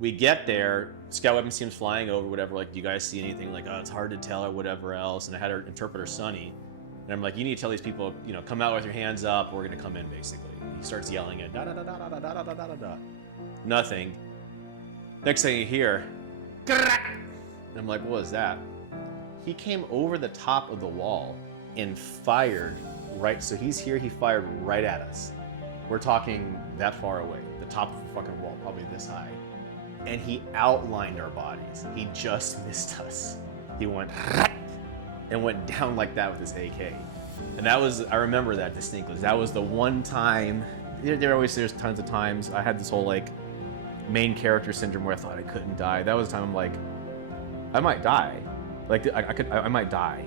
We get there, scout weapons team's flying over, whatever, like, do you guys see anything? Like, oh, it's hard to tell or whatever else. And I had our interpreter, Sonny, and I'm like, you need to tell these people, come out with your hands up, we're gonna come in, basically. He starts yelling at da-da-da-da-da-da-da-da-da-da. Nothing. Next thing you hear, and I'm like, what was that? He came over the top of the wall and fired right, so he's here, he fired right at us. We're talking that far away, the top of the fucking wall, probably this high. And he outlined our bodies. He just missed us. He went and went down like that with his AK. And that was, I remember that distinctly. That was the one time, there's tons of times, I had this whole like main character syndrome where I thought I couldn't die. That was the time I'm like, I might die. Like I might die.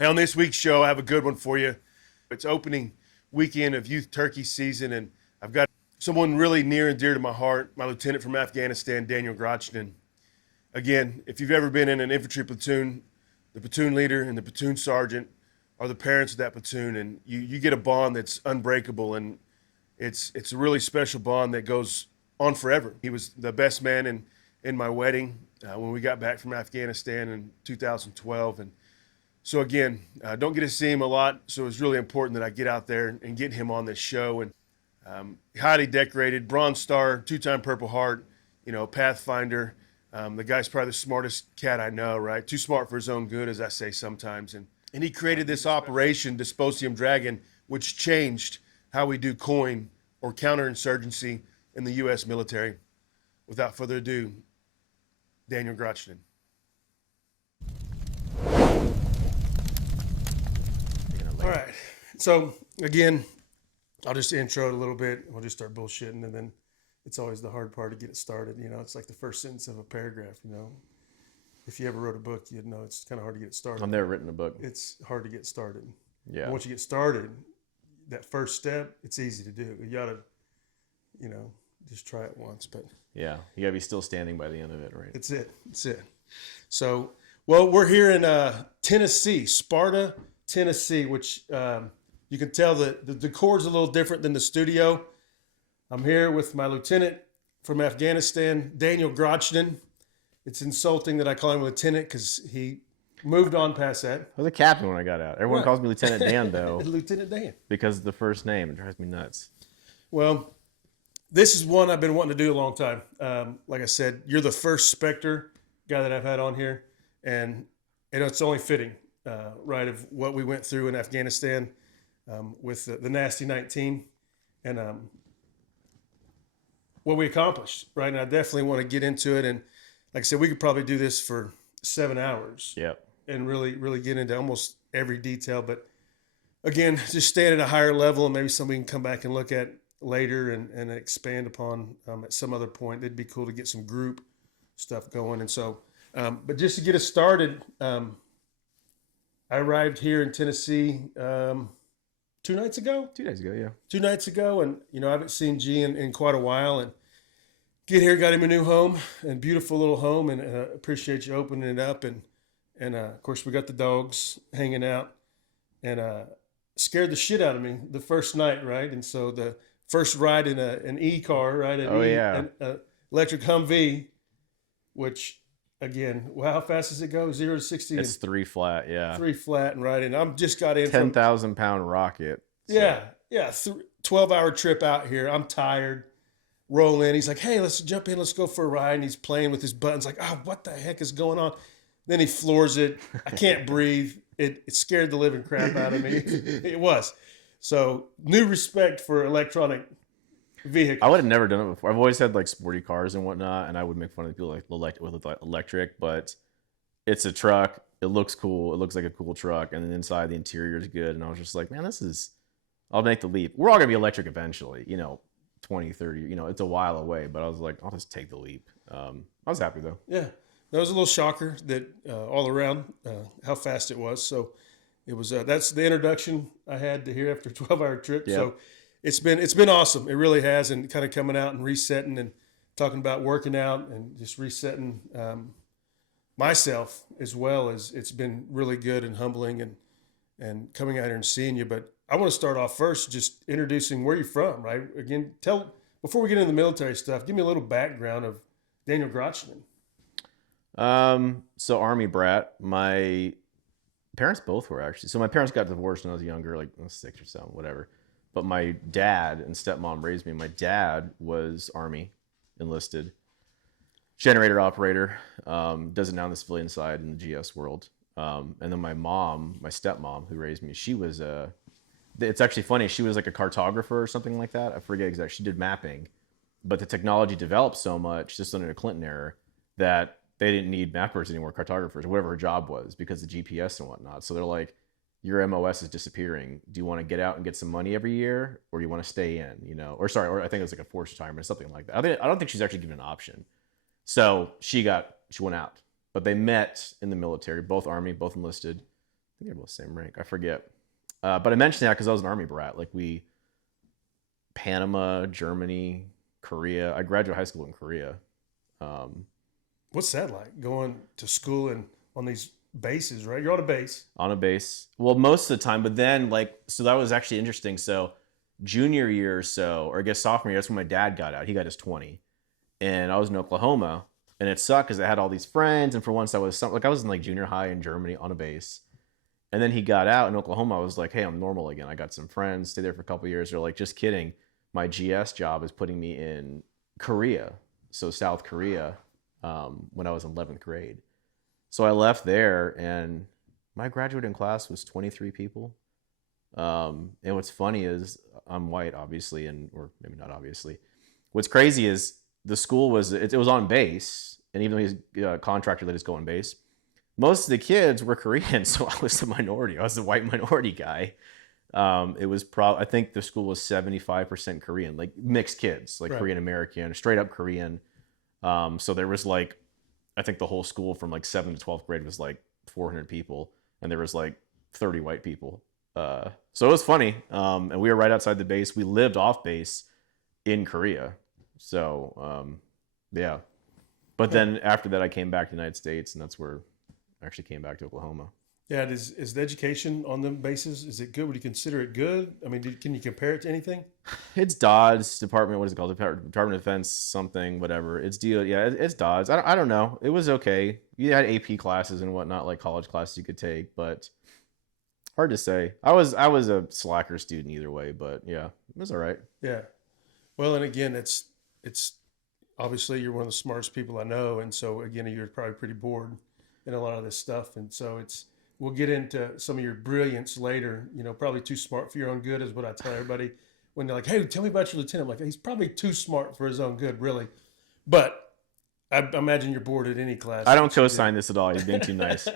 Hey, on this week's show, I have a good one for you. It's opening weekend of youth turkey season, and I've got someone really near and dear to my heart, my lieutenant from Afghanistan, Daniel Grachanin. Again, if you've ever been in an infantry platoon, the platoon leader and the platoon sergeant are the parents of that platoon, and you get a bond that's unbreakable, and it's a really special bond that goes on forever. He was the best man in my wedding when we got back from Afghanistan in 2012, and so again, don't get to see him a lot, so it's really important that I get out there and get him on this show. And highly decorated, Bronze Star, 2-time Purple Heart, Pathfinder. The guy's probably the smartest cat I know, right? Too smart for his own good, as I say sometimes. And he created this operation, Dysposium Dragon, which changed how we do coin or counterinsurgency in the U.S. military. Without further ado, Daniel Grachanin. All right, so again, I'll just intro it a little bit. We'll just start bullshitting, and then it's always the hard part to get it started. It's like the first sentence of a paragraph. If you ever wrote a book, you'd know it's kind of hard to get started. I've never written a book. It's hard to get started. Yeah. And once you get started, that first step, it's easy to do. You gotta, just try it once. But yeah, you gotta be still standing by the end of it, right? It's it. So, well, we're here in Tennessee, Sparta, Tennessee, which you can tell the decor's a little different than the studio. I'm here with my lieutenant from Afghanistan, Daniel Grachanin. It's insulting that I call him lieutenant because he moved on past that. I was a captain when I got out. Everyone calls me Lieutenant Dan, though. Lieutenant Dan. Because of the first name. It drives me nuts. Well, this is one I've been wanting to do a long time. Like I said, you're the first Specter guy that I've had on here. And it's only fitting. Right, of what we went through in Afghanistan with the Nasty 19 and what we accomplished, right? And I definitely want to get into it. And like I said, we could probably do this for 7 hours. Yep. And really, really get into almost every detail. But again, just staying at a higher level, and maybe somebody can come back and look at later and expand upon at some other point. It'd be cool to get some group stuff going. And so, but just to get us started, I arrived here in Tennessee 2 nights ago. 2 days ago, yeah. 2 nights ago, and I haven't seen G in quite a while. And get here, got him a new home, and beautiful little home, and appreciate you opening it up. And of course, we got the dogs hanging out, and scared the shit out of me the first night, right? And so the first ride in an E car, right? An electric Humvee, which. Again, well, how fast does it go? 0 to 60? It's 3 flat, yeah. 3 flat and right in. I'm just got in 10,000 pound rocket. So. Yeah. 12-hour trip out here. I'm tired. Roll in. He's like, hey, let's jump in. Let's go for a ride. And he's playing with his buttons like, oh, what the heck is going on? Then he floors it. I can't breathe. It scared the living crap out of me. It was. So new respect for electronic vehicles. I would have never done it before. I've always had like sporty cars and whatnot, and I would make fun of people with electric, but it's a truck. It looks cool. It looks like a cool truck, and then inside the interior is good. And I was just like, man, I'll make the leap. We're all gonna be electric eventually, 20, 30. It's a while away, but I was like, I'll just take the leap. I was happy though. Yeah, that was a little shocker that all around how fast it was. So it was. That's the introduction I had to here after a 12-hour trip. Yep. So. It's been awesome. It really has, and kind of coming out and resetting and talking about working out and just resetting myself as well as it's been really good and humbling and coming out here and seeing you. But I want to start off first just introducing where you're from, right? Again, before we get into the military stuff, give me a little background of Daniel Grachanin. So Army brat. My parents both were actually. So my parents got divorced when I was younger, like I was 6 or 7, whatever. But my dad and stepmom raised me. My dad was Army, enlisted, generator operator, does it now on the civilian side in the GS world. And then my mom, my stepmom, who raised me, she was it's actually funny. She was like a cartographer or something like that. I forget exactly. She did mapping, but the technology developed so much just under the Clinton era that they didn't need mappers anymore, cartographers, or whatever her job was, because of GPS and whatnot. So they're like, your MOS is disappearing. Do you want to get out and get some money every year, or do you want to stay in? Or I think it was like a forced retirement, something like that. I don't think she's actually given an option. So she went out, but they met in the military, both Army, both enlisted. I think they're both the same rank. I forget. But I mentioned that because I was an Army brat. Like Panama, Germany, Korea. I graduated high school in Korea. What's that like, going to school and on these bases, right? You're on a base. On a base. Well, most of the time, but then so that was actually interesting. So junior year or so, or I guess sophomore year, that's when my dad got out. He got his 20. And I was in Oklahoma, and it sucked because I had all these friends. And for once I was in like junior high in Germany on a base. And then he got out in Oklahoma. I was like, hey, I'm normal again. I got some friends, stayed there for a couple of years. They're like, just kidding. My GS job is putting me in Korea. So South Korea, when I was in 11th grade. So I left there, and my graduating class was 23 people. And what's funny is I'm white, obviously, or maybe not obviously. What's crazy is the school was on base, and even though he's a contractor that is going base, most of the kids were Korean, so I was the minority. I was the white minority guy. It was I think the school was 75% Korean, like mixed kids, like right. Korean American, straight up Korean. So there was like, I think the whole school from like 7th to 12th grade was like 400 people, and there was like 30 white people. So it was funny. And we were right outside the base. We lived off base in Korea. So, yeah. But then after that, I came back to the United States, and that's where I actually came back to Oklahoma. Yeah. Is the education on them bases, is it good? Would you consider it good? I mean, can you compare it to anything? It's DOD's department. What is it called? Department of Defense, something, whatever. It's DOD's. I don't know. It was okay. You had AP classes and whatnot, like college classes you could take, but hard to say. I was a slacker student either way, but yeah, it was all right. Yeah. Well, and again, it's obviously you're one of the smartest people I know, and so again, you're probably pretty bored in a lot of this stuff, and so we'll get into some of your brilliance later. Probably too smart for your own good is what I tell everybody when they're like, "Hey, tell me about your lieutenant." I'm like, he's probably too smart for his own good, really. But I imagine you're bored at any class. I don't co-sign this at all. You're being too nice.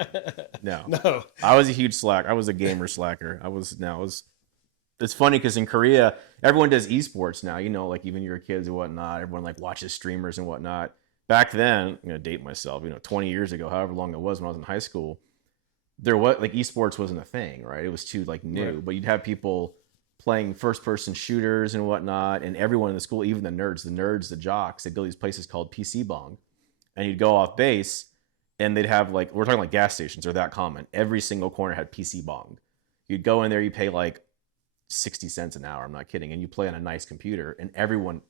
No. I was a huge slack. I was a gamer slacker. It's funny because in Korea, everyone does esports now. Like even your kids and whatnot. Everyone like watches streamers and whatnot. Back then, I'm gonna date myself. 20 years ago, however long it was when I was in high school, esports wasn't a thing, right? It was too new. Right. But you'd have people playing first-person shooters and whatnot, and everyone in the school, even the nerds, the jocks, they'd go to these places called PC Bong, and you'd go off base, and they'd have we're talking like gas stations are that common. Every single corner had PC Bong. You'd go in there, you pay like 60 cents an hour. I'm not kidding, and you play on a nice computer, and everyone,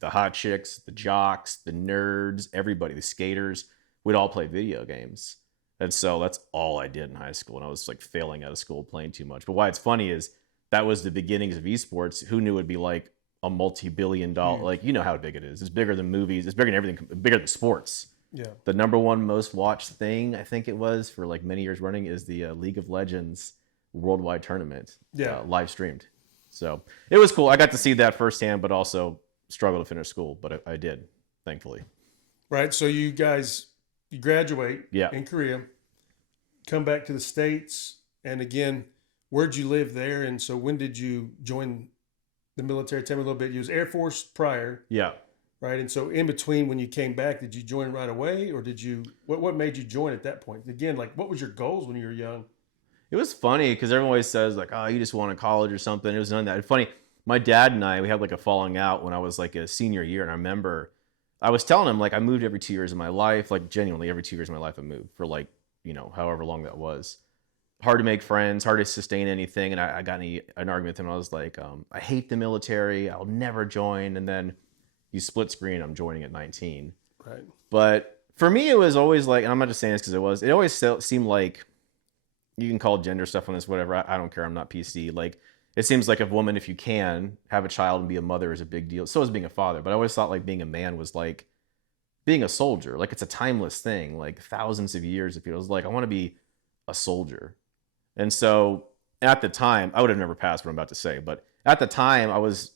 the hot chicks, the jocks, the nerds, everybody, the skaters, would all play video games. And so that's all I did in high school, and I was failing out of school playing too much. But why it's funny is that was the beginnings of esports. Who knew it'd be like a multi-billion-dollar, how big it is. It's bigger than movies. It's bigger than everything, bigger than sports. Yeah. The number one most watched thing, I think it was, for many years running, is the League of Legends worldwide tournament. Yeah. Live streamed. So it was cool. I got to see that firsthand, but also struggled to finish school, but I did, thankfully. Right. So you guys, you graduate in Korea, come back to the States, and again, where'd you live there? And so when did you join the military? Tell me a little bit. You was Air Force prior. Yeah. Right. And so in between, when you came back, did you join right away, or did you, what made you join at that point? Again, what was your goals when you were young? It was funny because everyone always says you just wanted college or something. It was none of that. It's funny. My dad and we had a falling out when I was a senior year. And I remember I was telling him I moved every 2 years of my life, genuinely every 2 years of my life I moved for however long that was. hard to make friends, hard to sustain anything. And I got in an argument with him. I was like, I hate the military. I'll never join. And then you split screen. I'm joining at 19. Right. But for me, it was always like, and I'm not just saying this because it always seemed like, you can call gender stuff on this, whatever. I don't care. I'm not PC. Like, it seems like a woman, if you can have a child and be a mother, is a big deal. So is being a father. But I always thought like being a man was like being a soldier. Like, it's a timeless thing. Like, thousands of years, it feels like I want to be a soldier. And so at the time, I would have never passed what I'm about to say. But at the time, I was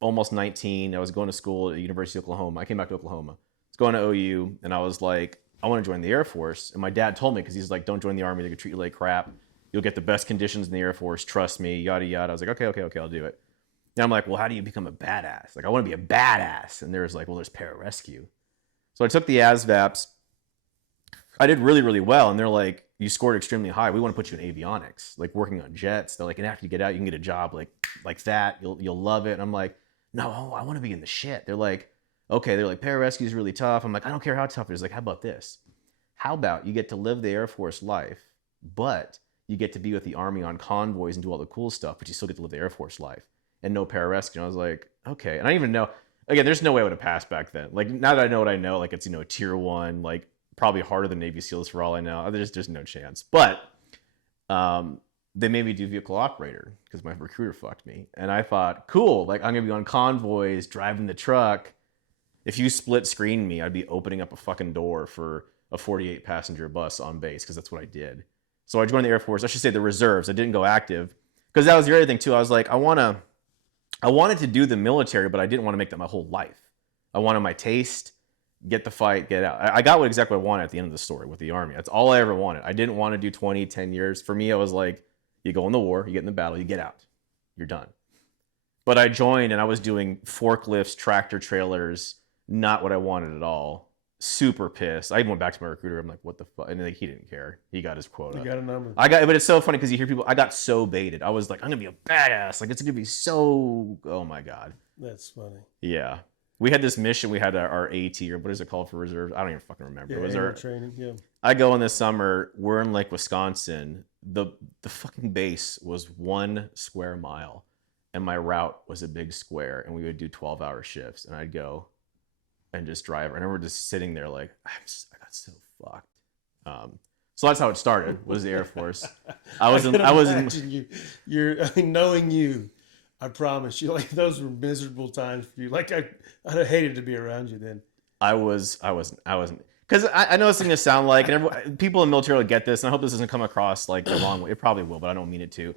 almost 19. I was going to school at the University of Oklahoma. I came back to Oklahoma. I was going to OU, and I was like, I want to join the Air Force. And my dad told me, because he's like, don't join the Army. They could treat you like crap. You'll get the best conditions in the Air Force. Trust me, yada, yada. I was like, okay, I'll do it. And I'm like, well, how do you become a badass? Like, I want to be a badass. And there's like, well, there's pararescue. So I took the ASVABs. I did really, really well. And they're like, you scored extremely high. We want to put you in avionics, like working on jets. They're like, and after you get out, you can get a job like that. You'll love it. And I'm like, no, I want to be in the shit. They're like, okay. They're like, pararescue is really tough. I'm like, I don't care how tough it is. Like, how about this? How about you get to live the Air Force life, but you get to be with the Army on convoys and do all the cool stuff, but you still get to live the Air Force life and no pararescue. And I was like, okay. And I didn't even know, again, there's no way I would have passed back then. Like, now that I know what I know, like, it's, a tier 1, like, probably harder than Navy SEALs for all I know. There's no chance. But they made me do vehicle operator because my recruiter fucked me. And I thought, cool, like, I'm going to be on convoys, driving the truck. If you split screen me, I'd be opening up a fucking door for a 48 passenger bus on base, because that's what I did. So I joined the Air Force. I should say the reserves. I didn't go active, because that was the other thing too. I was like, I wanted to do the military, but I didn't want to make that my whole life. I wanted my taste, get the fight, get out. I got exactly what I wanted at the end of the story with the Army. That's all I ever wanted. I didn't want to do 20, 10 years. For me, I was like, you go in the war, you get in the battle, you get out. You're done. But I joined, and I was doing forklifts, tractor trailers, not what I wanted at all. Super pissed. I even went back to my recruiter. I'm like, what the fuck? And like, he didn't care. He got his quota. You got a number. But it's so funny because you hear people, I got so baited. I was like, I'm going to be a badass. Like, it's going to be so, oh my God. That's funny. Yeah. We had this mission. We had our AT, or what is it called for reserves? I don't even fucking remember. Yeah, it was our training. Yeah. I go in this summer. We're in Lake Wisconsin. The fucking base was 1 square mile, and my route was a big square, and we would do 12-hour shifts, and I'd go and just drive. I remember just sitting there like, I got so fucked. So that's how it started, was the Air Force. I was knowing you, I promise you, like, those were miserable times for you. Like, I'd have hated to be around you then. I wasn't, because I know it's going to sound like, and people in the military will get this, and I hope this doesn't come across like the wrong way. It probably will, but I don't mean it to.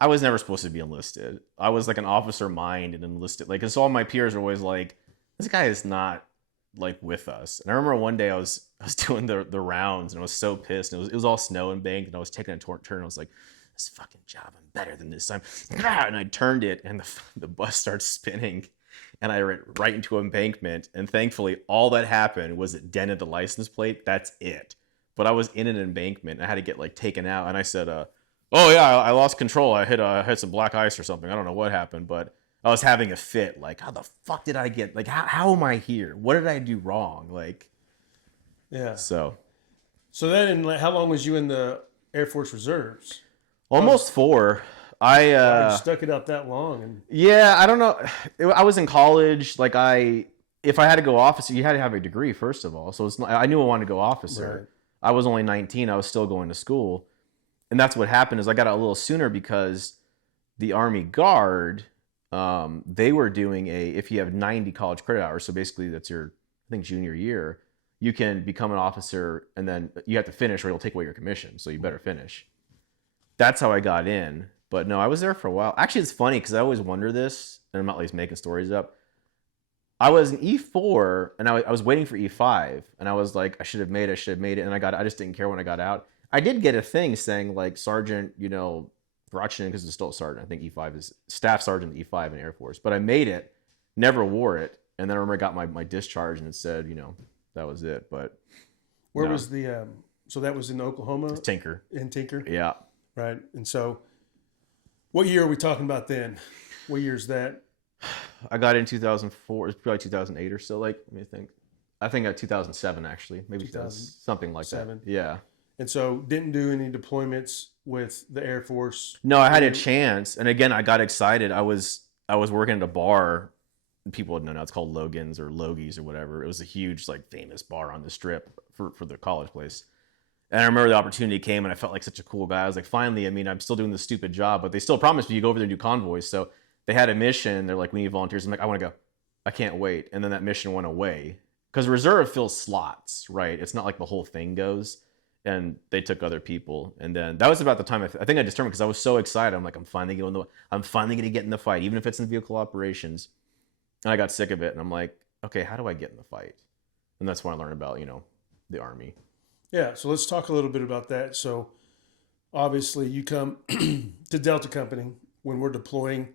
I was never supposed to be enlisted. I was like an officer mind and enlisted. Like, 'cause all my peers were always like, this guy is not like with us. And I remember one day I was doing the rounds, and I was so pissed. And it was all snow and banked, and I was taking a turn. I was like, this fucking job, I'm better than this time. And I turned it, and the bus starts spinning, and I ran right into an embankment. And thankfully, all that happened was it dented the license plate. That's it. But I was in an embankment, and I had to get like taken out. And I said, oh yeah, I lost control. I hit some black ice or something. I don't know what happened, but I was having a fit. Like, how the fuck did I get, like, how am I here? What did I do wrong? Like, yeah. So then, how long was you in the Air Force Reserves? Almost 4. I stuck it out that long. And yeah, I don't know. I was in college. Like, if I had to go officer, you had to have a degree first of all. So it's not, I knew I wanted to go officer. Right. I was only 19. I was still going to school, and that's what happened. Is I got out a little sooner because the Army Guard, they were doing if you have 90 college credit hours, so basically that's your, I think, junior year, you can become an officer, and then you have to finish or it'll take away your commission. So you better finish. That's how I got in. But no, I was there for a while. Actually, it's funny because I always wonder this, and I'm not like making stories up. I was in E4, and I was waiting for E5, and I was like, I should have made it, and I just didn't care when I got out. I did get a thing saying like Sergeant, Grachanin, because it's still a sergeant. I think E5 is Staff Sergeant E5 in Air Force. But I made it, never wore it, and then I remember I got my discharge, and it said, that was it. But where was the? So that was in Oklahoma. Tinker. In Tinker. Yeah. Right. And so, what year are we talking about then? What year is that? I got in 2004. It's probably 2008 or so. Like, let me think. I think 2007 actually, maybe 2000, something like that. Yeah. And so didn't do any deployments with the Air Force. No, I had a chance, and again, I got excited. I was working at a bar. People would know now. It's called Logan's or Logie's or whatever. It was a huge, like, famous bar on the strip for the college place. And I remember the opportunity came, and I felt like such a cool guy. I was like, finally, I mean, I'm still doing this stupid job, but they still promised me you go over there and do convoys. So they had a mission. They're like, we need volunteers. I'm like, I want to go. I can't wait. And then that mission went away because reserve fills slots, right? It's not like the whole thing goes. And they took other people. And then that was about the time I think I determined, because I was so excited. I'm like, I'm finally going to get in the fight, even if it's in vehicle operations. And I got sick of it. And I'm like, okay, how do I get in the fight? And that's when I learned about, the Army. Yeah, so let's talk a little bit about that. So obviously you come to Delta Company when we're deploying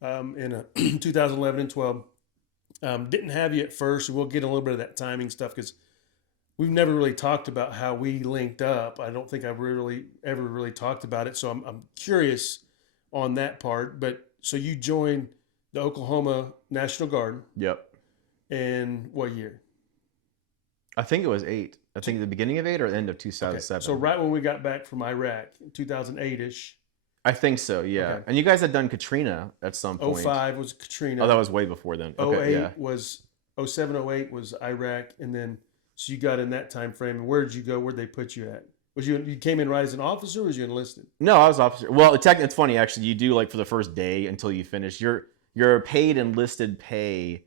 in 2011 and 12. Didn't have you at first, and we'll get a little bit of that timing stuff because we've never really talked about how we linked up. I don't think I've ever really talked about it. So I'm curious on that part. But so you joined the Oklahoma National Guard. Yep. In what year? I think it was 8. I think the beginning of 8 or the end of 2007. Okay. So right when we got back from Iraq, 2008-ish. I think so, yeah. Okay. And you guys had done Katrina at some point. 05 was Katrina. Oh, that was way before then. Okay, 08 was 07, 08 was Iraq, and then so you got in that time frame. And where did you go? Where'd they put you at? Was you came in right as an officer, or was you enlisted? No, I was officer. Well, it's funny actually. You do, like, for the first day until you finish. You're paid enlisted pay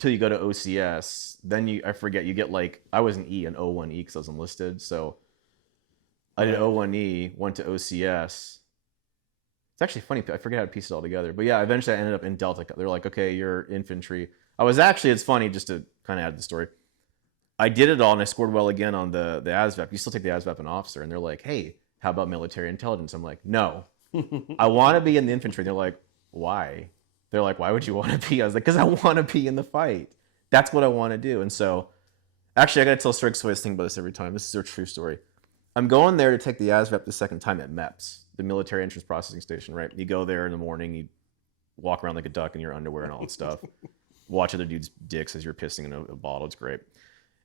till you go to OCS. Then I forget, you get, like, I was an O1E because I was enlisted. So I did O1E, went to OCS. It's actually funny. I forget how to piece it all together. But yeah, eventually I ended up in Delta. They're like, okay, you're infantry. It's funny, just to kind of add to the story. I did it all and I scored well again on the ASVAB. You still take the ASVAB an officer. And they're like, hey, how about military intelligence? I'm like, no, I want to be in the infantry. And they're like, why? They're like, why would you want to be? I was like, because I want to be in the fight. That's what I want to do. And so, actually, I got to tell Strike Soy's thing about this every time. This is a true story. I'm going there to take the ASVAB the second time at MEPS, the Military Entrance Processing Station, right? You go there in the morning, you walk around like a duck in your underwear and all that stuff. Watch other dudes' dicks as you're pissing in a bottle. It's great.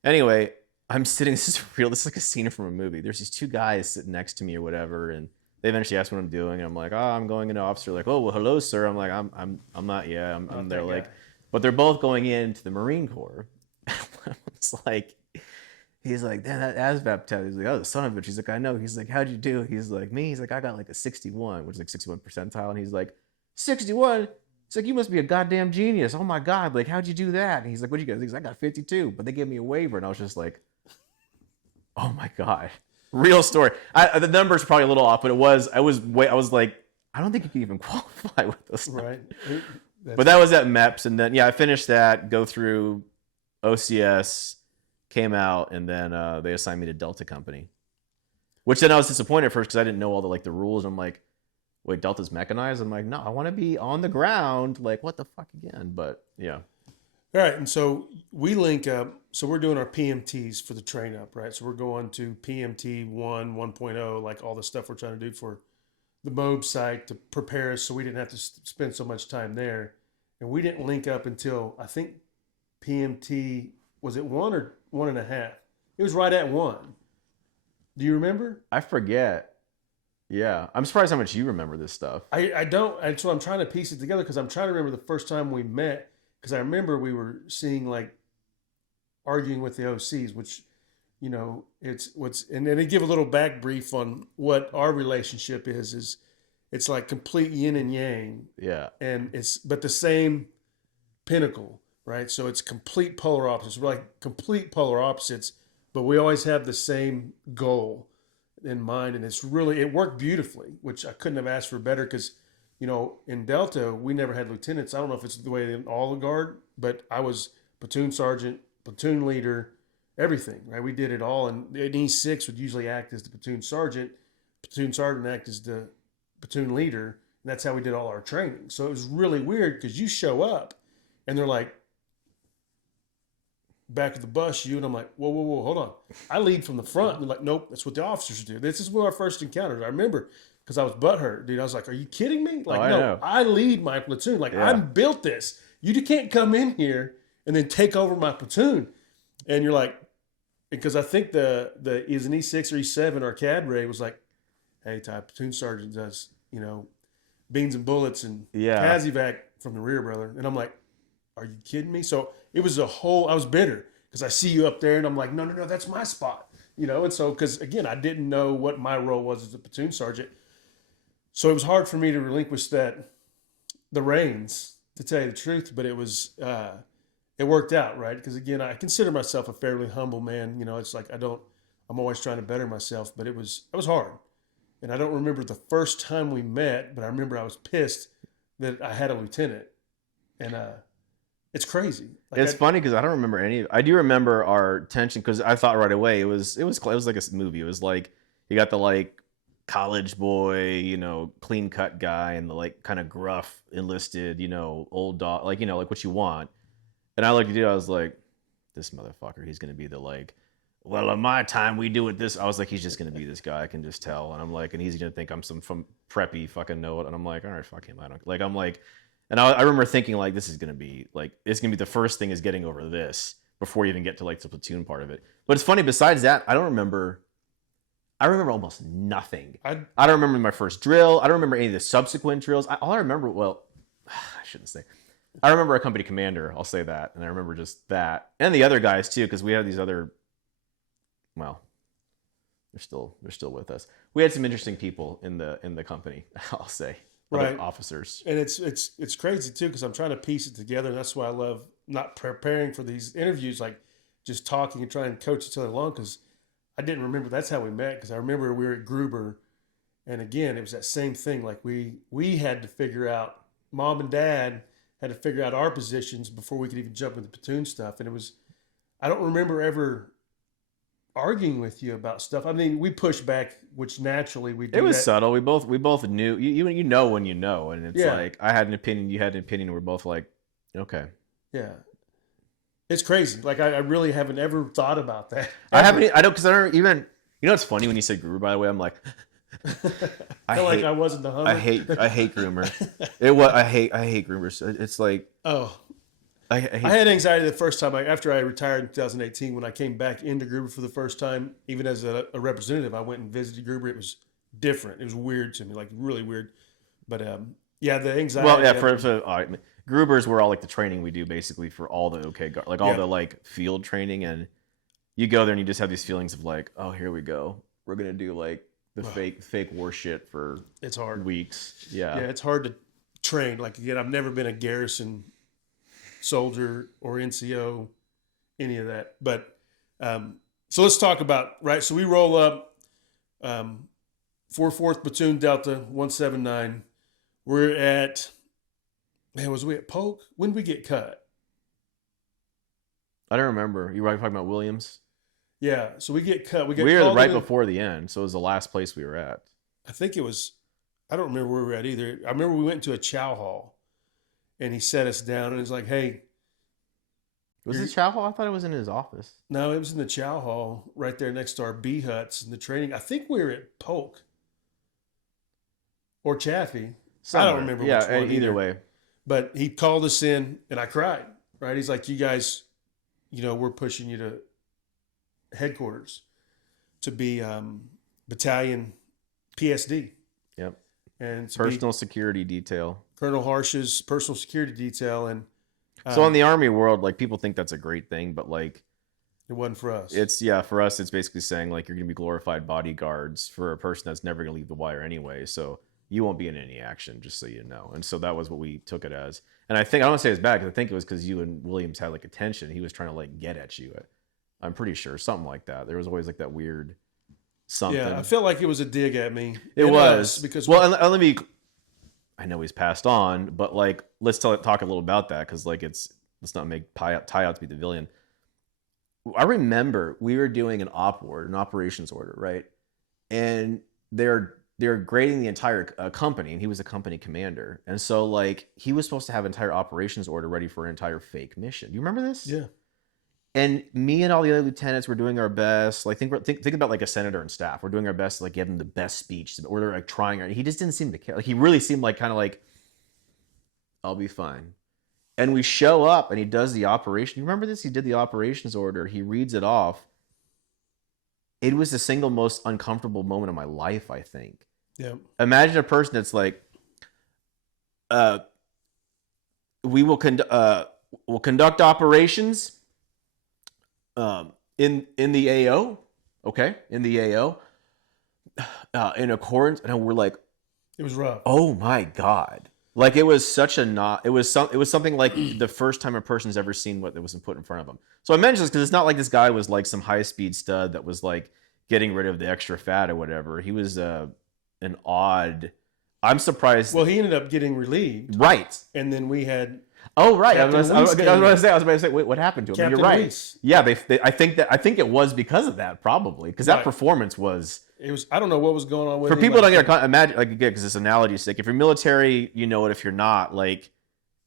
Anyway, I'm sitting, this is like a scene from a movie. There's these two guys sitting next to me or whatever, and they eventually ask what I'm doing. And I'm like, I'm going into officer. Like, oh, well, hello, sir. I'm like, I'm not yet. I'm there, like, but they're both going into the Marine Corps. It's like, he's like, damn, that ASVAB test. He's like, oh, the son of a bitch. He's like, I know. He's like, how'd you do? He's like, me. He's like, I got like a 61, which is like 61 percentile. And he's like, 61? It's like, you must be a goddamn genius. Oh my God. Like, how'd you do that? And he's like, what'd you get? He's like, I got 52, but they gave me a waiver. And I was just like, oh my God. Real story. The number's probably a little off, but I was like, I don't think you can even qualify with this. Right. But that was at MEPS. And then, I finished that, go through OCS, came out, and then they assigned me to Delta Company. Which then I was disappointed at first because I didn't know all the rules. I'm like, wait, Delta's mechanized? I'm like, no, I want to be on the ground. Like, what the fuck again? But yeah. All right. And so we link up. So we're doing our PMTs for the train up, right? So we're going to PMT 1, 1.0, like all the stuff we're trying to do for the MOB site to prepare us so we didn't have to spend so much time there. And we didn't link up until, I think, PMT, was it 1 or 1.5? It was right at 1. Do you remember? I forget. Yeah. I'm surprised how much you remember this stuff. I don't. And so I'm trying to piece it together because I'm trying to remember the first time we met, because I remember we were seeing, like, arguing with the OCs, which, and then they give a little back brief on what our relationship is it's like complete yin and yang. Yeah. And but the same pinnacle, right? So it's complete polar opposites. We're like complete polar opposites, but we always have the same goal in mind. And it worked beautifully, which I couldn't have asked for better because, in Delta, we never had lieutenants. I don't know if it's the way in all the Guard, but I was platoon sergeant, platoon leader, everything, right? We did it all. And an E6 would usually act as the platoon sergeant act as the platoon leader. And that's how we did all our training. So it was really weird because you show up and they're like, back of the bus, and I'm like, whoa, hold on. I lead from the front. And they're like, nope, that's what the officers do. This is one of our first encounters. I remember because I was butthurt, dude. I was like, are you kidding me? Like, I lead my platoon. Like, yeah. I'm built this. You can't come in here and then take over my platoon. And you're like, because I think the is an E6 or E7, our cadre was like, hey, Ty, platoon sergeant does, beans and bullets and Yeah. Kazivac from the rear, brother. And I'm like, are you kidding me? So it was I was bitter because I see you up there and I'm like, no, that's my spot, And so, because again, I didn't know what my role was as a platoon sergeant. So it was hard for me to relinquish the reins, to tell you the truth, but it worked out, right? Because again, I consider myself a fairly humble man. It's like I'm always trying to better myself, but it was hard. And I don't remember the first time we met, but I remember I was pissed that I had a lieutenant. And it's crazy. It's funny because I don't remember any. I do remember our tension because I thought right away it was like a movie. It was like you got the like college boy, clean cut guy, and the like kind of gruff enlisted, old dog, like like what you want. And I looked at you, I was like, this motherfucker, he's gonna be the like, well, in my time we do it this. I was like, he's just gonna be this guy. I can just tell. And I'm like, and he's gonna think I'm some from preppy fucking know it. And I'm like, all right, fuck him. I don't like. I'm like. And I remember thinking, like, this is going to be, like, it's going to be the first thing is getting over this before you even get to, like, the platoon part of it. But it's funny, besides that, I remember almost nothing. I don't remember my first drill. I don't remember any of the subsequent drills. All I remember, well, I shouldn't say. I remember a company commander, I'll say that. And I remember just that. And the other guys, too, because we had these other, well, they're still with us. We had some interesting people in the company, I'll say. Right, officers. And it's crazy too because I'm trying to piece it together, and that's why I love not preparing for these interviews, like just talking and trying to coach each other along. Because I didn't remember that's how we met. Because I remember we were at Gruber, and again it was that same thing. Like we had to figure out, mom and dad had to figure out our positions before we could even jump into platoon stuff. And it was, I don't remember ever arguing with you about stuff. I mean, we pushed back, which naturally we do. It was subtle. We both knew. You know when you know, and it's like I had an opinion, you had an opinion, and we're both like, okay, yeah. It's crazy. Like I really haven't ever thought about that. I haven't. I don't because I don't even. It's funny when you said Gruber. By the way, I'm like, I wasn't the Hummer. I hate Groomer. I hate Groomers. It's like I had anxiety the first time after I retired in 2018. When I came back into Gruber for the first time, even as a representative, I went and visited Gruber. It was different. It was weird to me, like really weird. But the anxiety. Well, yeah, Grubers were all like the training we do basically for all the the like field training, and you go there and you just have these feelings of like, oh, here we go, we're gonna do like the fake war shit for it's hard weeks. Yeah, it's hard to train. Like again, I've never been a garrison soldier or NCO, any of that. But so let's talk about, right? So we roll up 4th Platoon Delta 179. We're at, was we at Polk? When did we get cut? I don't remember. You were talking about Williams? Yeah, so we get cut. We were right before the end, so it was the last place we were at. I think it was, I don't remember where we were at either. I remember we went to a chow hall. And he set us down and he's like, hey. Was it chow hall? I thought it was in his office. No, it was in the chow hall right there next to our B huts and the training. I think we were at Polk or Chaffee. Somewhere. I don't remember which one. Either way. But he called us in and I cried, right? He's like, you guys, we're pushing you to headquarters to be battalion PSD. Yep. And personal security detail. Colonel Harsh's personal security detail. And so in the Army world, like people think that's a great thing, but like it wasn't for us. For us, it's basically saying like you're going to be glorified bodyguards for a person that's never going to leave the wire anyway. So you won't be in any action, just so you know. And so that was what we took it as. And I don't want to say it's bad because I think it was because you and Williams had like a tension. He was trying to like get at you. I'm pretty sure something like that. There was always like that weird something. Yeah, I felt like it was a dig at me. It was because and let me. I know he's passed on, but like let's talk a little about that because like let's not make tie out to be the villain. I remember we were doing an operations order, right? And they're grading the entire company, and he was a company commander, and so like he was supposed to have an entire operations order ready for an entire fake mission. Do you remember this? Yeah. And me and all the other lieutenants were doing our best. Like think about like a senator and staff. We're doing our best to like give him the best speech, or they're like trying. He just didn't seem to care. Like he really seemed like kind of like, I'll be fine. And we show up, and he does the operation. You remember this? He did the operations order. He reads it off, it was the single most uncomfortable moment of my life, I think. Yeah. Imagine a person that's like, we will we'll conduct operations in the AO, okay, in the AO, in accordance, and we're like, it was rough. Oh my God. Like it was such a not. It was something like the first time a person's ever seen what was put in front of them. So I mentioned this because it's not like this guy was like some high speed stud that was like getting rid of the extra fat or whatever. He was an odd. I'm surprised. Well, he ended up getting relieved, right? And then we had. Oh right, I Captain was Weiss about to say, wait, what happened to him? Captain You're right. Weiss. Yeah, I think it was because of that probably because that performance was. It was. I don't know what was going on with For him. people that don't get imagine, like again, because this analogy is sick. If you're military, you know it. If you're not, like,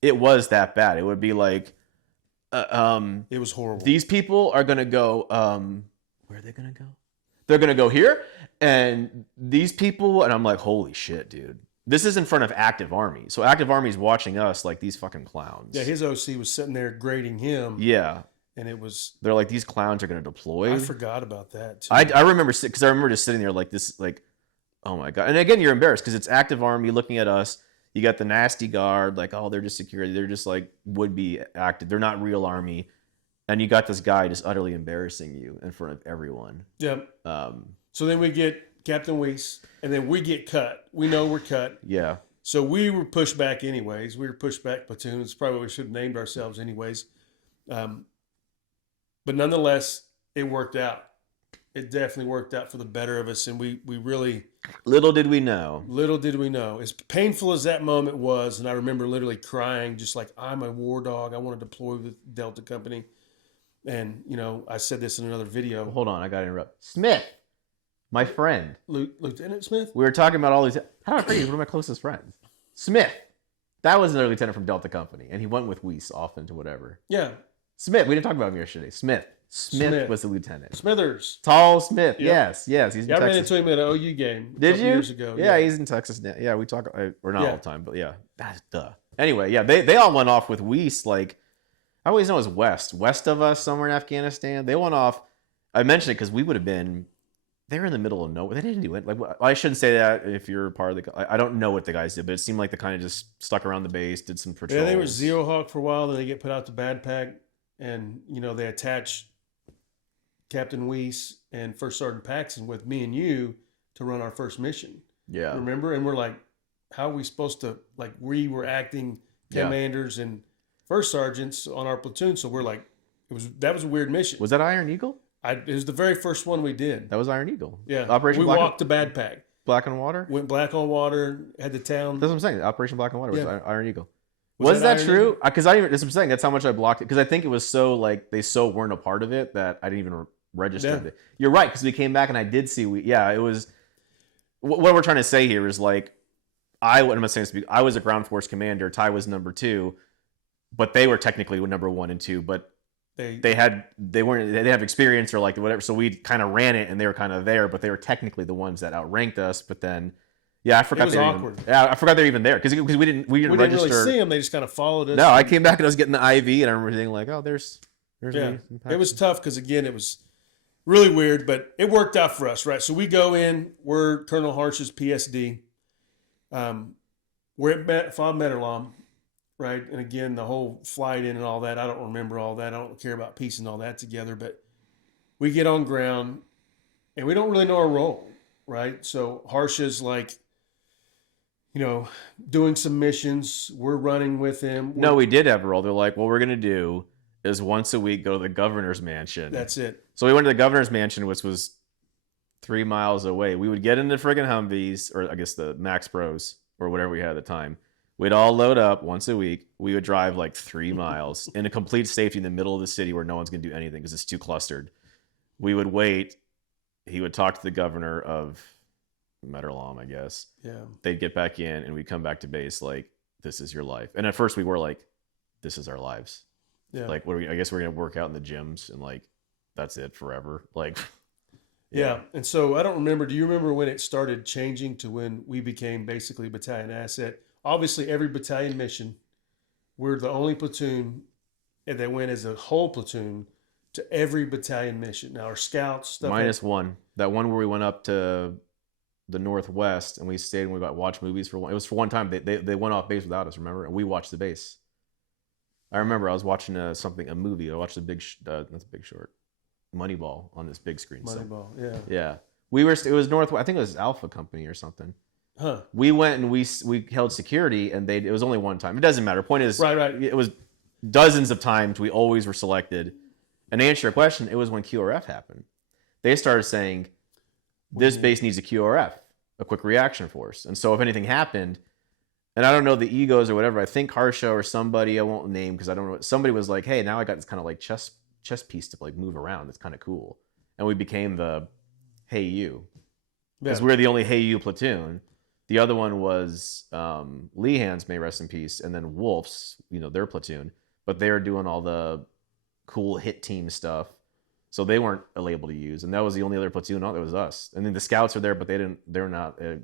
it was that bad. It would be like, it was horrible. These people are gonna go. Where are they gonna go? They're gonna go here, and these people, and I'm like, holy shit, dude. This is in front of active army. So active army's watching us like these fucking clowns. Yeah, his OC was sitting there grading him. Yeah. And it was. They're like, these clowns are going to deploy. I forgot about that, too. I remember, because I remember just sitting there like this, like, oh my God. And again, you're embarrassed because it's active army looking at us. You got the nasty guard, like, oh, they're just security. They're just like, would be active. They're not real army. And you got this guy just utterly embarrassing you in front of everyone. Yeah. So then we get Captain Weiss, and then we get cut. We know we're cut. Yeah. So we were pushed back anyways. We were pushed back platoon. It's probably what we should have named ourselves anyways. But nonetheless, it worked out. It definitely worked out for the better of us, and we really... Little did we know. Little did we know. As painful as that moment was, and I remember literally crying, just like, I'm a war dog. I want to deploy with Delta Company. And, you know, I said this in another video. Hold on, I got to interrupt. Smith, my friend. Lieutenant Smith? We were talking about all these... How do I forget? He's one of my closest friends. Smith. That was another lieutenant from Delta Company, and he went with Weiss often to whatever. Yeah. Smith. We didn't talk about him yesterday. Smith was the lieutenant. Smithers. Tall Smith. Yep. Yes. He's in I Texas. ran into him at an OU game. Did you? Years ago. Yeah, he's in Texas now. Yeah, we talk, or not Yeah. all the time, but yeah. That's duh. Anyway, yeah, they all went off with Weiss. Like, I always know it was west of us, somewhere in Afghanistan. They went off. I mentioned it because we would have been. They were in the middle of nowhere. They didn't do it. Like, I shouldn't say that if you're part of the. I don't know what the guys did, but it seemed like they kind of just stuck around the base, did some patrols. Yeah, they were Zero Hawk for a while. Then they get put out to Bad Pack, and you know they attach Captain Weiss and First Sergeant Paxson with me and you to run our first mission. Yeah, remember? And we're like, how are we supposed to? Like, we were acting commanders and first sergeants on our platoon, so we're like, that was a weird mission. Was that Iron Eagle? It was the very first one we did. That was Iron Eagle. Yeah. Operation we Black walked to Bad Pack. Black on Water? Went Black on Water, had the town. That's what I'm saying. Operation Black on Water was Iron Eagle. Was that Iron true? Because that's what I'm saying. That's how much I blocked it. Because I think it was so, like, they so weren't a part of it that I didn't even register it. You're right, because we came back and I did see, it was, what we're trying to say here is, like, I was a ground force commander, Ty was number 2, but they were technically number 1 and 2, but they didn't have experience or like whatever, so we kind of ran it and they were kind of there, but they were technically the ones that outranked us. But then, I forgot it was awkward. I forgot they were even there because we didn't register. Really see them; they just kind of followed us. No, I came back and I was getting the IV, and I remember thinking like, oh, there's me. It was tough because again, it was really weird, but it worked out for us, right? So we go in. We're Colonel Harsh's PSD. We're at Fob Metalam. Right. And again, the whole flight in and all that, I don't remember all that. I don't care about piecing all that together, but we get on ground and we don't really know our role. Right. So Harsha's like, doing some missions. We're running with him. No, we did have a role. They're like, what we're going to do is once a week go to the governor's mansion. That's it. So we went to the governor's mansion, which was 3 miles away. We would get into friggin' Humvees, or I guess the Max Pros or whatever we had at the time. We'd all load up once a week. We would drive like 3 miles in a complete safety in the middle of the city where no one's going to do anything because it's too clustered. We would wait. He would talk to the governor of Metalam, I guess. Yeah. They'd get back in and we'd come back to base like, this is your life. And at first we were like, this is our lives. Yeah. Like, I guess we're going to work out in the gyms and like, that's it forever. Like, yeah. And so I don't remember. Do you remember when it started changing to when we became basically a battalion asset? Obviously, every battalion mission, we're the only platoon that went as a whole platoon to every battalion mission. Now our scouts stuff Minus one. That one where we went up to the Northwest and we stayed and we watched movies for one. It was for one time. They went off base without us, remember? And we watched the base. I remember I was watching a movie. I watched not the Big Short, Moneyball on this big screen. Moneyball, yeah. Yeah. It was Northwest. I think it was Alpha Company or something. Huh. We went and we held security and it was only one time. It doesn't matter. Point is, right. It was dozens of times we always were selected. And to answer your question, it was when QRF happened. They started saying, this base needs a QRF, a quick reaction force. And so if anything happened, and I don't know the egos or whatever, I think Harsha or somebody, I won't name because I don't know, somebody was like, hey, now I got this kind of like chess piece to like move around. It's kind of cool. And we became the Hey You. Because we're the only Hey You platoon. The other one was Lehan's, may rest in peace, and then Wolf's, their platoon. But they were doing all the cool hit team stuff. So they weren't a label to use. And that was the only other platoon. It was us. And then the scouts are there, but they're not a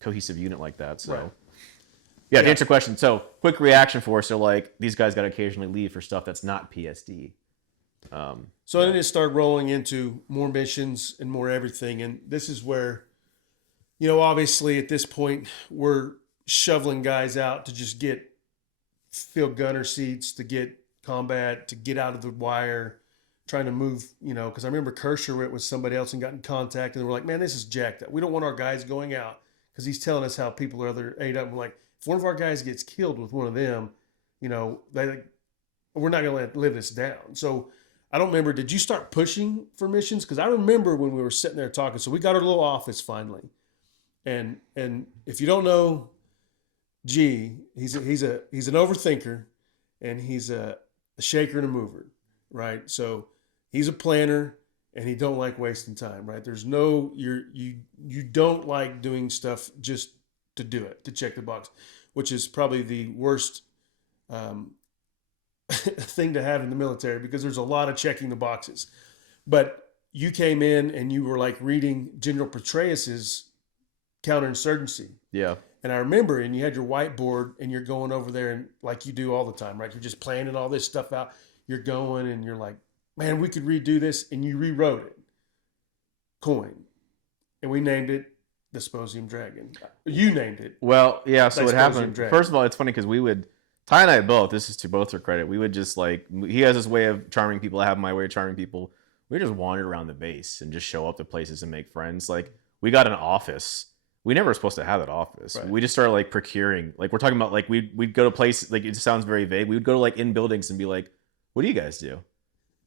cohesive unit like that. So, right. Yeah, to answer your question. So quick reaction force are like, these guys got to occasionally leave for stuff that's not PSD. So then it started rolling into more missions and more everything. And this is where, obviously at this point, we're shoveling guys out to just fill gunner seats, to get combat, to get out of the wire, trying to move, because I remember Kershaw went with somebody else and got in contact, and they were like, man, this is jacked up. We don't want our guys going out because he's telling us how people are other ate up. And we're like, if one of our guys gets killed with one of them, we're not going to live this down. So I don't remember, did you start pushing for missions? Because I remember when we were sitting there talking, so we got our little office finally. And if you don't know G, he's an overthinker, and he's a shaker and a mover, right? So he's a planner, and he don't like wasting time, right? There's no, you don't like doing stuff just to do it, to check the box, which is probably the worst thing to have in the military, because there's a lot of checking the boxes. But you came in and you were like reading General Petraeus's counterinsurgency. Yeah. And I remember, and you had your whiteboard and you're going over there, and like you do all the time, right? You're just planning all this stuff out. You're going and you're like, man, we could redo this. And you rewrote it. Coin. And we named it the Sposium Dragon. You named it. Well, yeah. So what happened? First of all, it's funny because Ty and I both, this is to both our credit, we would just he has this way of charming people. I have my way of charming people. We just wandered around the base and just show up to places and make friends. Like, we got an office. We never were supposed to have that office. Right. We just started procuring. We're talking about we'd go to places, it sounds very vague. We would go to in buildings and be like, what do you guys do?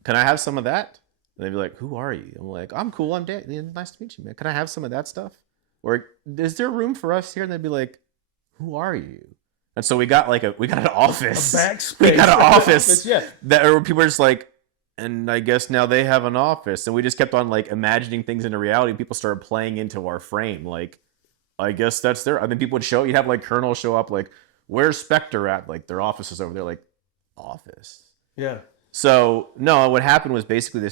Can I have some of that? And they'd be like, who are you? I'm like, I'm cool. I'm Dan. Nice to meet you, man. Can I have some of that stuff? Or is there room for us here? And they'd be like, who are you? And so we got an office. A backspace. We got an office. Yeah. That people are just like, and I guess now they have an office. And we just kept on imagining things into reality. People started playing into our frame. I guess that's there. I mean, people would show, you'd have Colonel show up, where's Specter at? Their office is over there, office. Yeah. So no, what happened was basically I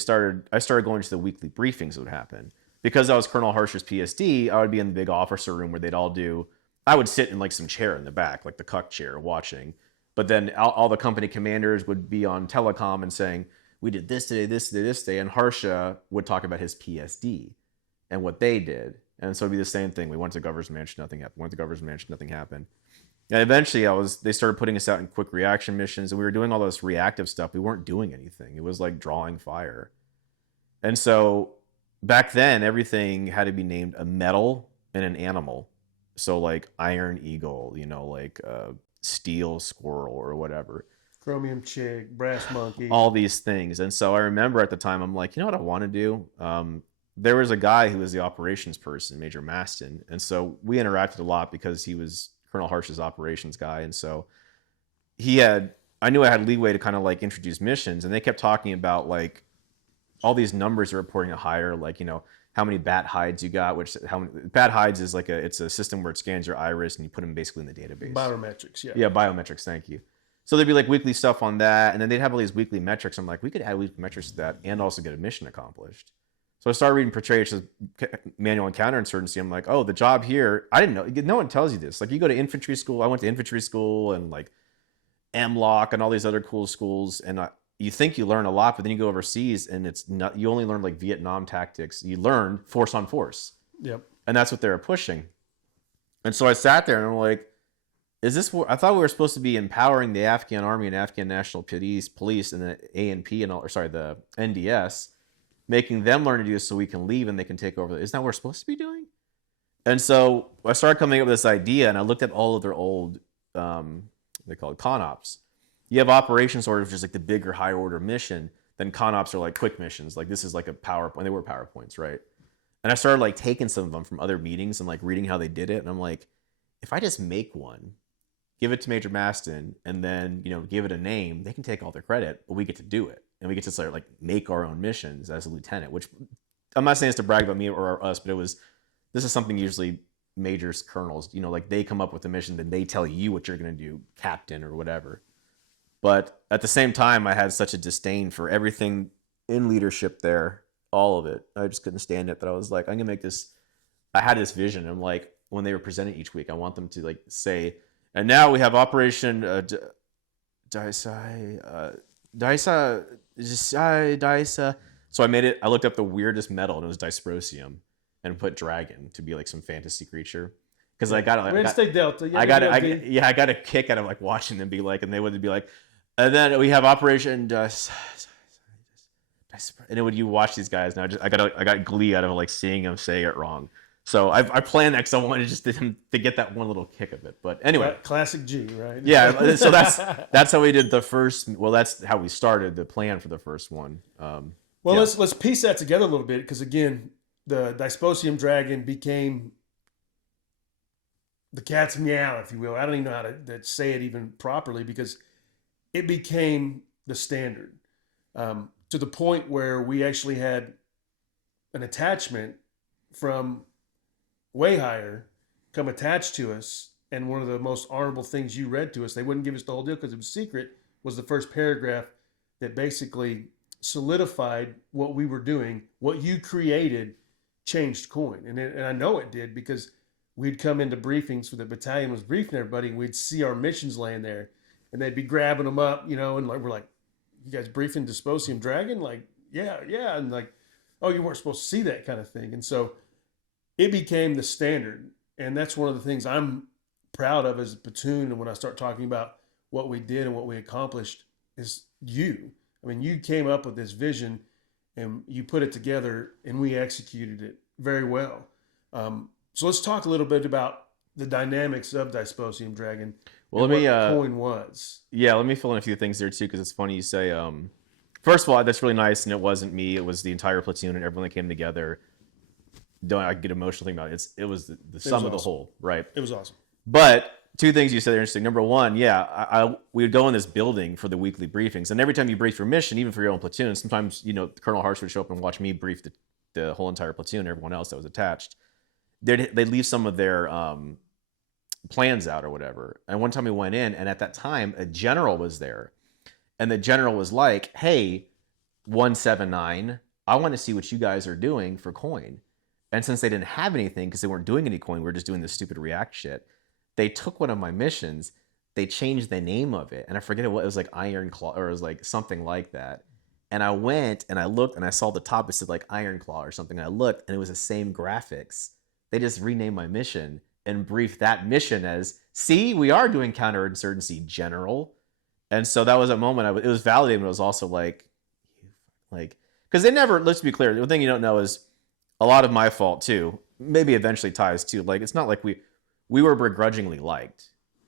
started going to the weekly briefings that would happen. Because I was Colonel Harsher's PSD, I would be in the big officer room where they'd all do, I would sit in some chair in the back, the cuck chair, watching. But then all the company commanders would be on telecom and saying, we did this today, this day, this day. And Harsha would talk about his PSD and what they did. And so it'd be the same thing. We went to Governor's Mansion, nothing happened. Went to Governor's Mansion, nothing happened. And eventually they started putting us out in quick reaction missions, and we were doing all this reactive stuff. We weren't doing anything. It was drawing fire. And so back then, everything had to be named a metal and an animal. So Iron Eagle, Steel Squirrel or whatever. Chromium Chick, Brass Monkey. All these things. And so I remember at the time, I'm like, you know what I want to do? There was a guy who was the operations person, Major Maston. And so we interacted a lot because he was Colonel Harsh's operations guy. And so I knew I had leeway to kind of introduce missions. And they kept talking about all these numbers are reporting higher, how many bat hides you got, bat hides is it's a system where it scans your iris and you put them basically in the database. Biometrics, yeah. Yeah, biometrics, thank you. So there'd be weekly stuff on that. And then they'd have all these weekly metrics. I'm like, we could add weekly metrics to that and also get a mission accomplished. So I started reading Petraeus' manual on counterinsurgency. I'm like, oh, the job here, I didn't know. No one tells you this. You go to infantry school. I went to infantry school and MLOC and all these other cool schools. And you think you learn a lot, but then you go overseas and it's not, you only learn like Vietnam tactics. You learn force on force. Yep. And that's what they were pushing. And so I sat there and I'm like, is this what I thought we were supposed to be empowering the Afghan army and Afghan national police and the ANP and all, or sorry, the NDS, making them learn to do this so we can leave and they can take over. Isn't that what we're supposed to be doing? And so I started coming up with this idea and I looked at all of their old, they call it con ops. You have operations orders, which is like the bigger, higher order mission. Then con ops are like quick missions. Like this is like a PowerPoint. They were PowerPoints, right? And I started like taking some of them from other meetings and like reading how they did it. And I'm like, if I just make one, give it to Major Maston, and then, you know, give it a name, they can take all the credit, but we get to do it. And we get to start like make our own missions as a lieutenant, which I'm not saying it's to brag about me or us, but this is something usually majors, colonels, you know, like they come up with a mission, then they tell you what you're going to do, captain or whatever. But at the same time, I had such a disdain for everything in leadership there, all of it. I just couldn't stand it that I was like, I'm going to make this. I had this vision. I'm like, when they were presented each week, I want them to like say, and now we have Operation Daisa. So I made it. I looked up the weirdest metal, and it was dysprosium, and put dragon to be like some fantasy creature. Because I got Delta. Yeah, I got a kick out of like watching them be like, and they would be like, and then we have Operation and it would you watch these guys, and I got glee out of like seeing them say it wrong. So I planned that because I wanted just to get that one little kick of it. But anyway, classic G, right? Yeah. So that's how we did the first. Well, that's how we started the plan for the first one. Let's piece that together a little bit, because again, the dysprosium dragon became the cat's meow, if you will. I don't even know how to say it even properly, because it became the standard, to the point where we actually had an attachment from way higher come attached to us. And one of the most honorable things you read to us, they wouldn't give us the whole deal because it was secret, was the first paragraph that basically solidified what we were doing. What you created changed coin. And I know it did, because we'd come into briefings where the battalion was briefing everybody, and we'd see our missions laying there, and they'd be grabbing them up, you know, and like, we're like, you guys briefing Dysprosium Dragon? Like, yeah. And like, oh, you weren't supposed to see that kind of thing. And so it became the standard. And that's one of the things I'm proud of as a platoon. And when I start talking about what we did and what we accomplished, is you. I mean, you came up with this vision and you put it together, and we executed it very well. So let's talk a little bit about the dynamics of Dysprosium Dragon. Well, let me coin was. Yeah, let me fill in a few things there too, because it's funny you say. First of all, that's really nice, and it wasn't me; it was the entire platoon and everyone that came together. Don't I get emotional thinking about it? It was the sum of the whole, right? It was awesome. But two things you said are interesting. Number one, we would go in this building for the weekly briefings, and every time you brief your mission, even for your own platoon, sometimes Colonel Harsh would show up and watch me brief the whole entire platoon, and everyone else that was attached. They'd leave some of their plans out or whatever. And one time we went in, and at that time, a general was there. And the general was like, hey, 179, I want to see what you guys are doing for coin. And since they didn't have anything, because they weren't doing any coin, we were just doing this stupid React shit, they took one of my missions, they changed the name of it. And I forget what it was, like Iron Claw, or it was like something like that. And I went and I looked and I saw the top, it said like Iron Claw or something. And I looked and it was the same graphics. They just renamed my mission and briefed that mission as, see, we are doing counterinsurgency, General. And so that was a moment, it was validating, but it was also like, because they never, let's be clear, the thing you don't know is a lot of my fault too, maybe eventually ties too. Like, it's not like we were begrudgingly liked,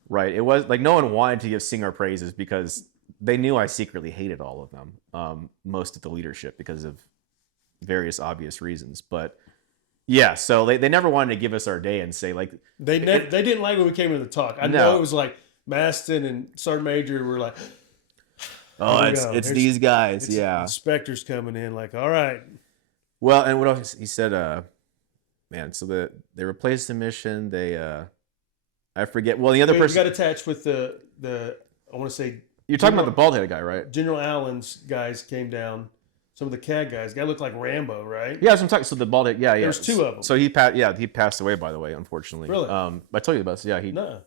right? It was like no one wanted to sing our praises because they knew I secretly hated all of them, most of the leadership, because of various obvious reasons. But yeah, so they never wanted to give us our day and say like they didn't like when we came into the talk. I know it was like Maston and Sergeant Major were like, oh, it's these guys, yeah. Specter's coming in, like, all right. Well, and what else he said? Man, so they replaced the mission. They I forget. Well, the other person got attached with the I want to say you're talking about the bald-headed guy, right? General Allen's guys came down. Some of the CAD guys. Guy looked like Rambo, right? Yeah, so I'm talking. So the bald-head, yeah. There's two of them. So he passed away, by the way, unfortunately. Really? I told you about this. Yeah,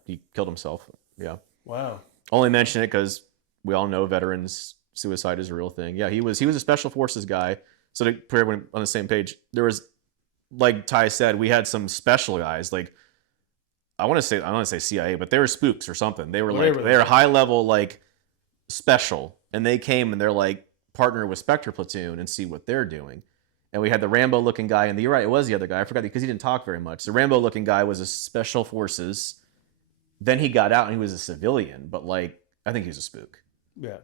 he killed himself. Yeah. Wow. Only mention it because we all know veterans suicide is a real thing. Yeah, he was a special forces guy. So to put everyone on the same page, there was, like Ty said, we had some special guys. Like I don't want to say CIA, but they were spooks or something. They were they were high level like special, and they came and they're like partner with Specter platoon and see what they're doing. And we had the Rambo looking guy, and you're right, it was the other guy. I forgot because he didn't talk very much. The Rambo looking guy was a special forces. Then he got out and he was a civilian, but like I think he was a spook. Yeah.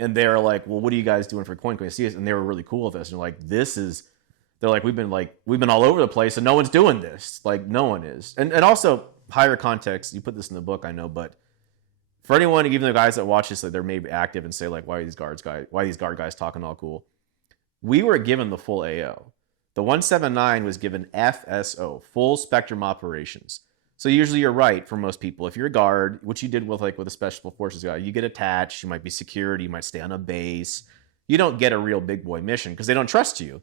And they're like, well, what are you guys doing for coin? Can we see us? And they were really cool with us. And they're like, they're like, we've been all over the place and no one's doing this. Like no one is. And also higher context, you put this in the book, I know, but for anyone, even the guys that watch this, like they're maybe active and say like, why are these guard guys talking all cool? We were given the full AO. The 179 was given FSO, full spectrum operations. So usually you're right for most people. If you're a guard, which you did with a special forces guy, you get attached, you might be security, you might stay on a base. You don't get a real big boy mission because they don't trust you.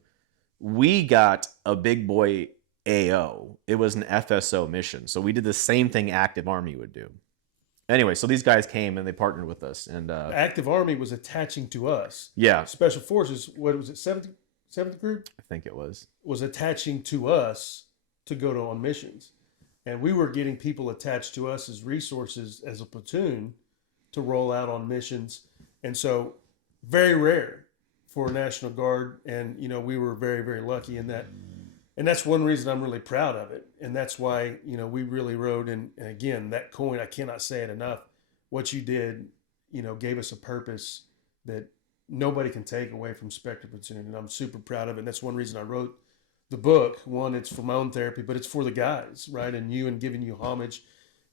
We got a big boy AO. It was an FSO mission. So we did the same thing Active Army would do. Anyway, so these guys came and they partnered with us. And Active Army was attaching to us. Yeah. Special Forces, what was it, 7th Group? I think it was attaching to us to go on missions. And we were getting people attached to us as resources as a platoon to roll out on missions. And so very rare for a National Guard. And, we were very, very lucky in that. And that's one reason I'm really proud of it. And that's why, we really rode. And again, that coin, I cannot say it enough. What you did, gave us a purpose that nobody can take away from Specter Platoon. And I'm super proud of it. And that's one reason I wrote the book. One, it's for my own therapy, but it's for the guys, right? And you, and giving you homage.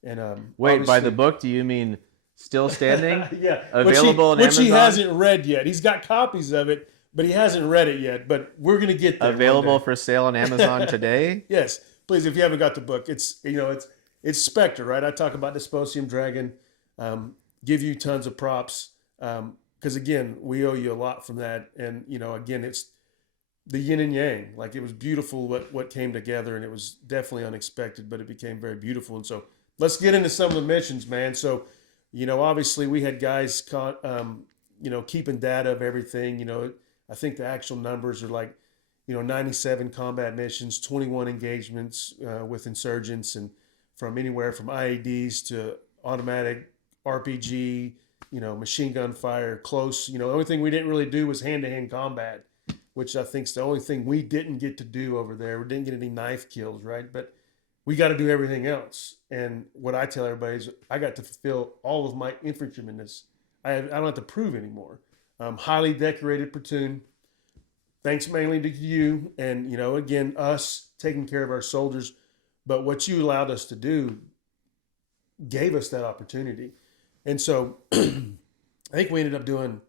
And wait, by the book, do you mean Still Standing? Yeah, available on Amazon. Which he hasn't read yet. He's got copies of it, but he hasn't read it yet. But we're gonna get there. Available for sale on Amazon today. Yes, please. If you haven't got the book, it's it's Specter, right? I talk about Dysposium Dragon. Give you tons of props because again, we owe you a lot from that. And again, it's the yin and yang. Like it was beautiful what came together, and it was definitely unexpected, but it became very beautiful. And so let's get into some of the missions, man. So obviously we had guys keeping data of everything. I think the actual numbers are like 97 combat missions, 21 engagements with insurgents, and from anywhere from IEDs to automatic RPG, machine gun fire, close. The only thing we didn't really do was hand-to-hand combat, which I think is the only thing we didn't get to do over there. We didn't get any knife kills, right? But we got to do everything else. And what I tell everybody is I got to fulfill all of my infantryman-ness. I don't have to prove anymore. Highly decorated platoon. Thanks mainly to you and, again, us taking care of our soldiers. But what you allowed us to do gave us that opportunity. And so I think we ended up doing,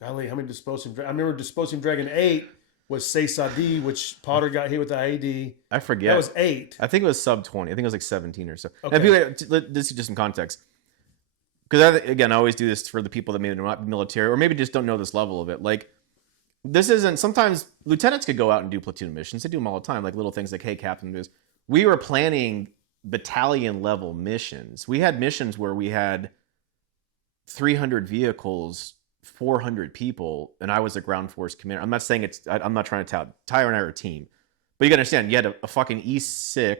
golly, how many Dysposium Dragon? I remember Dysposium Dragon 8 was Sadi, which Potter got hit with the IED. I forget. That was 8. I think it was sub 20. I think it was like 17 or so. Okay. And people, this is just in context. Because, again, I always do this for the people that maybe are not military or maybe just don't know this level of it. Like, this isn't, sometimes lieutenants could go out and do platoon missions. They do them all the time, like little things like, hey, captain, we were planning battalion level missions. We had missions where we had 300 vehicles, 400 people, and I was a ground force commander. I'm not saying I'm not trying to tout. Tyler and I are a team. But you gotta understand, you had a fucking E6,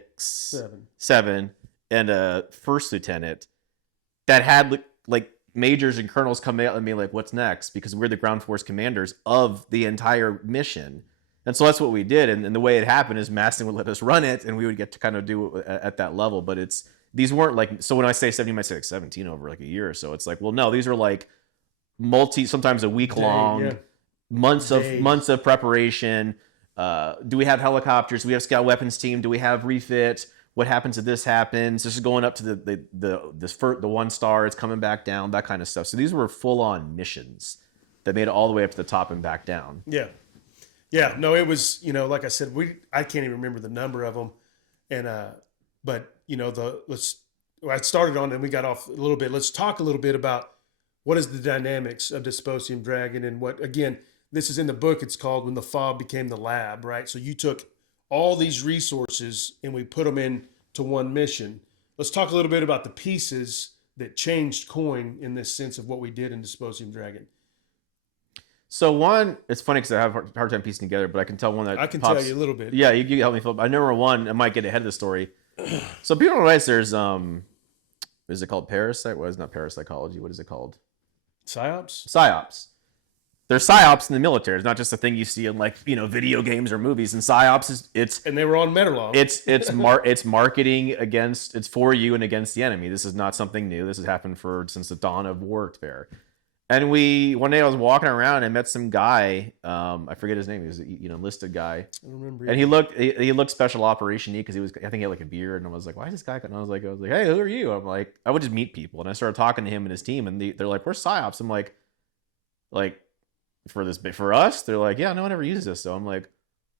7, and a first lieutenant that had like majors and colonels come out and be like, what's next? Because we're the ground force commanders of the entire mission. And so that's what we did. And the way it happened is Maston would let us run it, and we would get to kind of do it at that level. But these weren't like, so when I say 70, you might say like 17 over like a year or so. It's like, well, no, these are like sometimes a week long, months of preparation. Do we have helicopters? Do we have scout weapons team? Do we have refit? What happens if this happens? This is going up to the 1 star. It's coming back down. That kind of stuff. So these were full on missions that made it all the way up to the top and back down. Yeah. Yeah, no, it was, like I said, I can't even remember the number of them. And, but, I started on and we got off a little bit. Let's talk a little bit about what is the dynamics of Dysposium Dragon and what, again, this is in the book. It's called When the Fob Became the Lab, right? So you took all these resources and we put them into one mission. Let's talk a little bit about the pieces that changed Coin in this sense of what we did in Disposing Dragon? So one, it's funny because I have a hard time piecing together, but I can tell one that I can pops. tell you a little bit. Yeah, you help me, Philip. I number one, I might get ahead of the story. So people don't realize there's is it called parasite? Well, it's not parapsychology. What is it called? Psyops. There's psyops in the military. It's not just a thing you see in like video games or movies. And psyops it's And they were on Metalog. It's marketing against, it's for you and against the enemy. This is not something new. This has happened since the dawn of warfare. And one day I was walking around and I met some guy. I forget his name. He was enlisted guy. I don't remember. And he looked special operation-y because I think he had like a beard. And I was like, why is this guy? And I was like, hey, who are you? I'm like, I would just meet people. And I started talking to him and his team. And they're like, we're psyops. I'm like for us? They're like, yeah, no one ever uses this. So I'm like,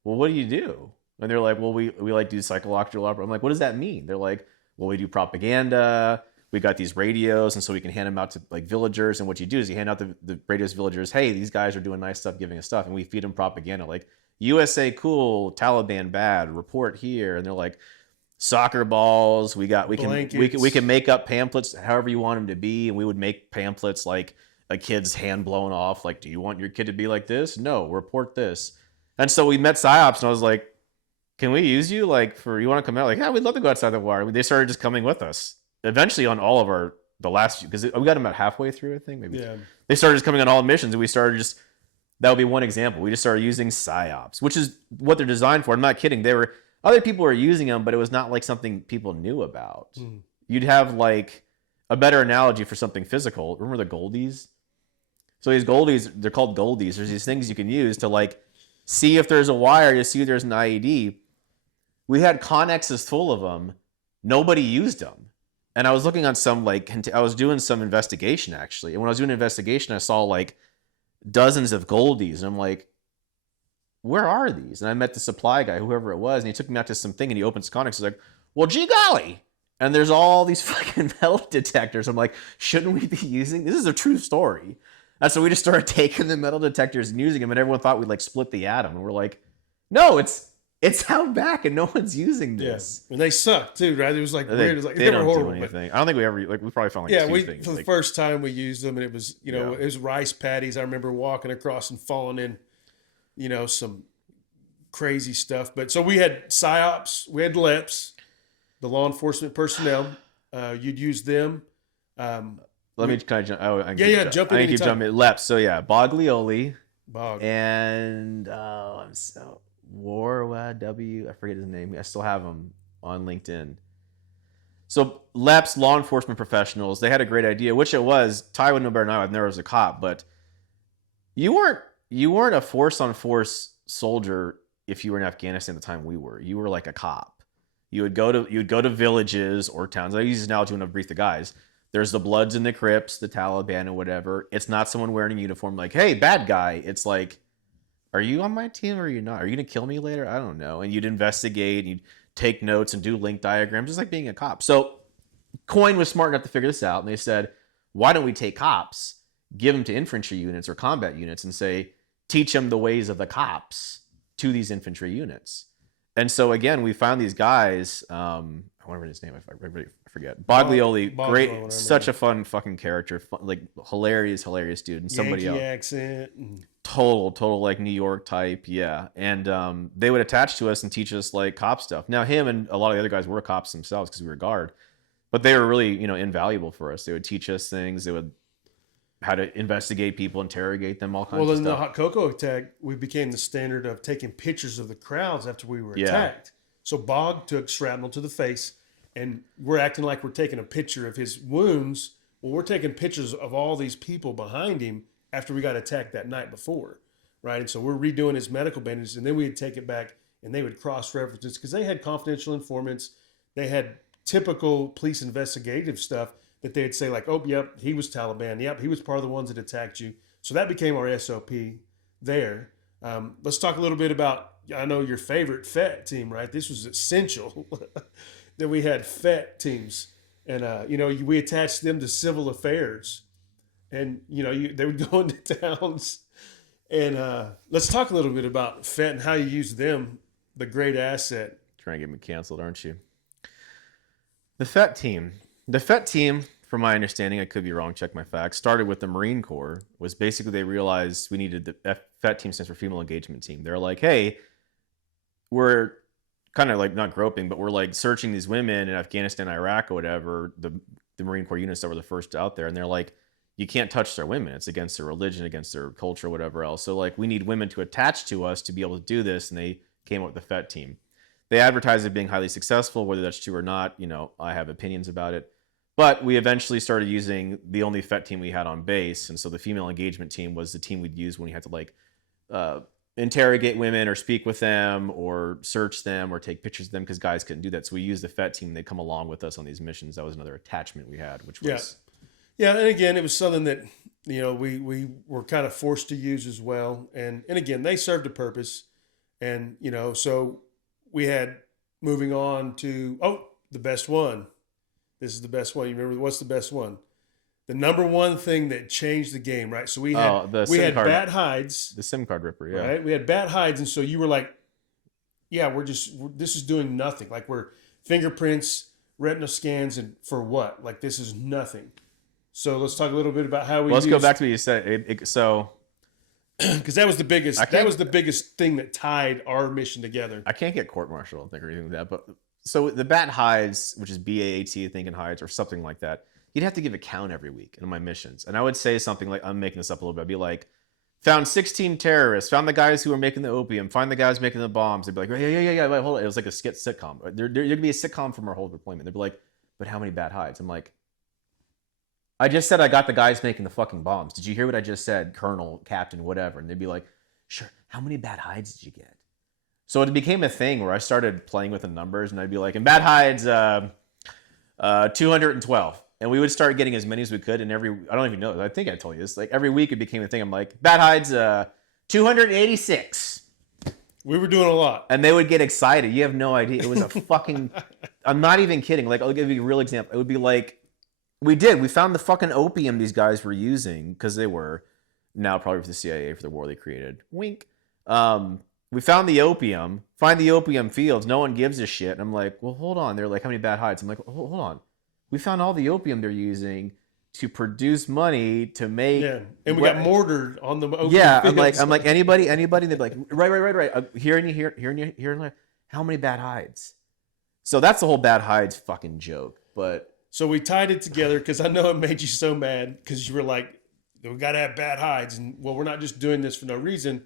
well, what do you do? And they're like, well, we like do psychological opera. I'm like, what does that mean? They're like, well, we do propaganda. We got these radios, and so we can hand them out to like villagers. And what you do is you hand out the radios to villagers. Hey, these guys are doing nice stuff, giving us stuff, and we feed them propaganda like USA cool, Taliban bad, report here. And they're like, soccer balls. We can make up pamphlets however you want them to be, and we would make pamphlets like a kid's hand blown off. Like, do you want your kid to be like this? No, report this. And so we met psyops, and I was like, can we use you? Like, you want to come out? Like, yeah, we'd love to go outside the wire. They started just coming with us. Eventually on all of the last, because we got them about halfway through, I think, maybe. Yeah. They started just coming on all missions, and we started that would be one example. We just started using psyops, which is what they're designed for. I'm not kidding. Other people were using them, but it was not like something people knew about. Mm. You'd have like a better analogy for something physical. Remember the Goldies? So these Goldies, they're called Goldies. There's these things you can use to like see if there's a wire, to see if there's an IED. We had connexes full of them. Nobody used them. And I was looking on I was doing some investigation actually. And when I was doing an investigation, I saw like dozens of Goldies. And I'm like, where are these? And I met the supply guy, whoever it was, and he took me out to something and he opens Connex. He's like, well, gee golly. And there's all these fucking metal detectors. I'm like, shouldn't we be using? This is a true story. And so we just started taking the metal detectors and using them, and everyone thought we'd like split the atom. And we're like, no, it's out back and no one's using this. Yeah. And they suck too, right? It was like weird. It was like they don't horrible, do anything. I don't think we ever we probably found like two things. For the first time we used them, and it was it was rice patties. I remember walking across and falling in, some crazy stuff. But so we had psyops, we had LEPs, the law enforcement personnel. You'd use them. Let me kind of jump. Oh, jump in. I keep jumping. LEPs. So yeah, Boglioli. Bog. And I'm so. Warwa W. I forget his name. I still have him on LinkedIn. So LEPs, law enforcement professionals, they had a great idea, which it was. Ty would know better than I. I've never was a cop, but you weren't a force-on-force soldier if you were in Afghanistan at the time we were. You were like a cop. You would go to villages or towns. I use this analogy when I brief the guys. There's the Bloods and the Crips, the Taliban or whatever. It's not someone wearing a uniform like, hey, bad guy. It's like, are you on my team or are you not? Are you going to kill me later? I don't know. And you'd investigate, and you'd take notes and do link diagrams, just like being a cop. So Coin was smart enough to figure this out, and they said, why don't we take cops, give them to infantry units or combat units, and say, teach them the ways of the cops to these infantry units. And so, again, we found these guys, I remember his name, I forget. Boglioli, great, such a fun fucking character, like hilarious dude. And somebody Yankee else. accent. Total like New York type, yeah. And they would attach to us and teach us like cop stuff. Now him and a lot of the other guys were cops themselves because we were guard, but they were really invaluable for us. They would teach us things. They would how to investigate people, interrogate them, all kinds of stuff. Well, in the Hot Cocoa attack, we became the standard of taking pictures of the crowds after we were attacked. So Bog took shrapnel to the face, and we're acting like we're taking a picture of his wounds. Well, we're taking pictures of all these people behind him after we got attacked that night before, right? And so we're redoing his medical bandages, and then we'd take it back, and they would cross-reference because they had confidential informants. They had typical police investigative stuff that they'd say like, oh, yep, he was Taliban. Yep, he was part of the ones that attacked you. So that became our SOP there. Let's talk a little bit about, I know your favorite FET team, right? This was essential that we had FET teams. And, we attached them to civil affairs. And, they would go into towns. And let's talk a little bit about FET and how you use them, the great asset. Trying to get me canceled, aren't you? The FET team, from my understanding, I could be wrong, check my facts, started with the Marine Corps, was basically they realized we needed the FET team, stands for Female Engagement Team. They're like, hey, we're kind of like not groping, but we're like searching these women in Afghanistan, Iraq, or whatever, the Marine Corps units that were the first out there. And they're like, you can't touch their women. It's against their religion, against their culture, whatever else. So like we need women to attach to us to be able to do this. And they came up with the FET team. They advertised it being highly successful, whether that's true or not. You know, I have opinions about it. But we eventually started using the only FET team we had on base. And so the female engagement team was the team we'd use when we had to like interrogate women or speak with them or search them or take pictures of them because guys couldn't do that. So we used the FET team and they'd come along with us on these missions. That was another attachment we had, which was... Yeah, and again, it was something that, you know, we were kind of forced to use as well. And again, they served a purpose. And, you know, so we had moving on to, the best one. This is the best one. You remember, what's the best one? The number one thing that changed the game, right? So we had bat hides. The SIM card ripper, yeah. Right? We had bat hides. And so you were like, yeah, this is doing nothing. Like we're fingerprints, retina scans, and for what? Like this is nothing. So let's talk a little bit about how we. Let's go back to what you said. So, because that was the biggest. That was the biggest thing that tied our mission together. I can't get court-martialed, I think, or anything like that. But so the bat hides, which is BAAT, I think, in hides or something like that. You'd have to give a count every week in my missions, and I would say something like, I'm making this up a little bit. I'd be like, found 16 terrorists, found the guys who were making the opium, find the guys making the bombs. They'd be like, yeah. Wait, hold on. It was like a sitcom. There'd be a sitcom from our whole deployment. They'd be like, but how many bat hides? I'm like, I just said I got the guys making the fucking bombs. Did you hear what I just said? Colonel, captain, whatever. And they'd be like, sure. How many bat hides did you get? So it became a thing where I started playing with the numbers and I'd be like, in bat hides, 212. And we would start getting as many as we could. And I don't even know. I think I told you this. Like every week it became a thing. I'm like, bat hides, 286. We were doing a lot. And they would get excited. You have no idea. It was a fucking, I'm not even kidding. Like, I'll give you a real example. It would be like, we found the fucking opium these guys were using because they were now probably for the CIA for the war they created. Wink. We found the opium, find the opium fields. No one gives a shit. And I'm like, well, hold on. They're like, how many bat hides? I'm like, hold on. We found all the opium they're using to produce money to make. Yeah. And we got mortared on the opium fields. I'm like, anybody? They'd be like, right. Here. How many bat hides? So that's the whole bat hides fucking joke. But so we tied it together because I know it made you so mad because you were like, we got to have bat hides. And well, we're not just doing this for no reason.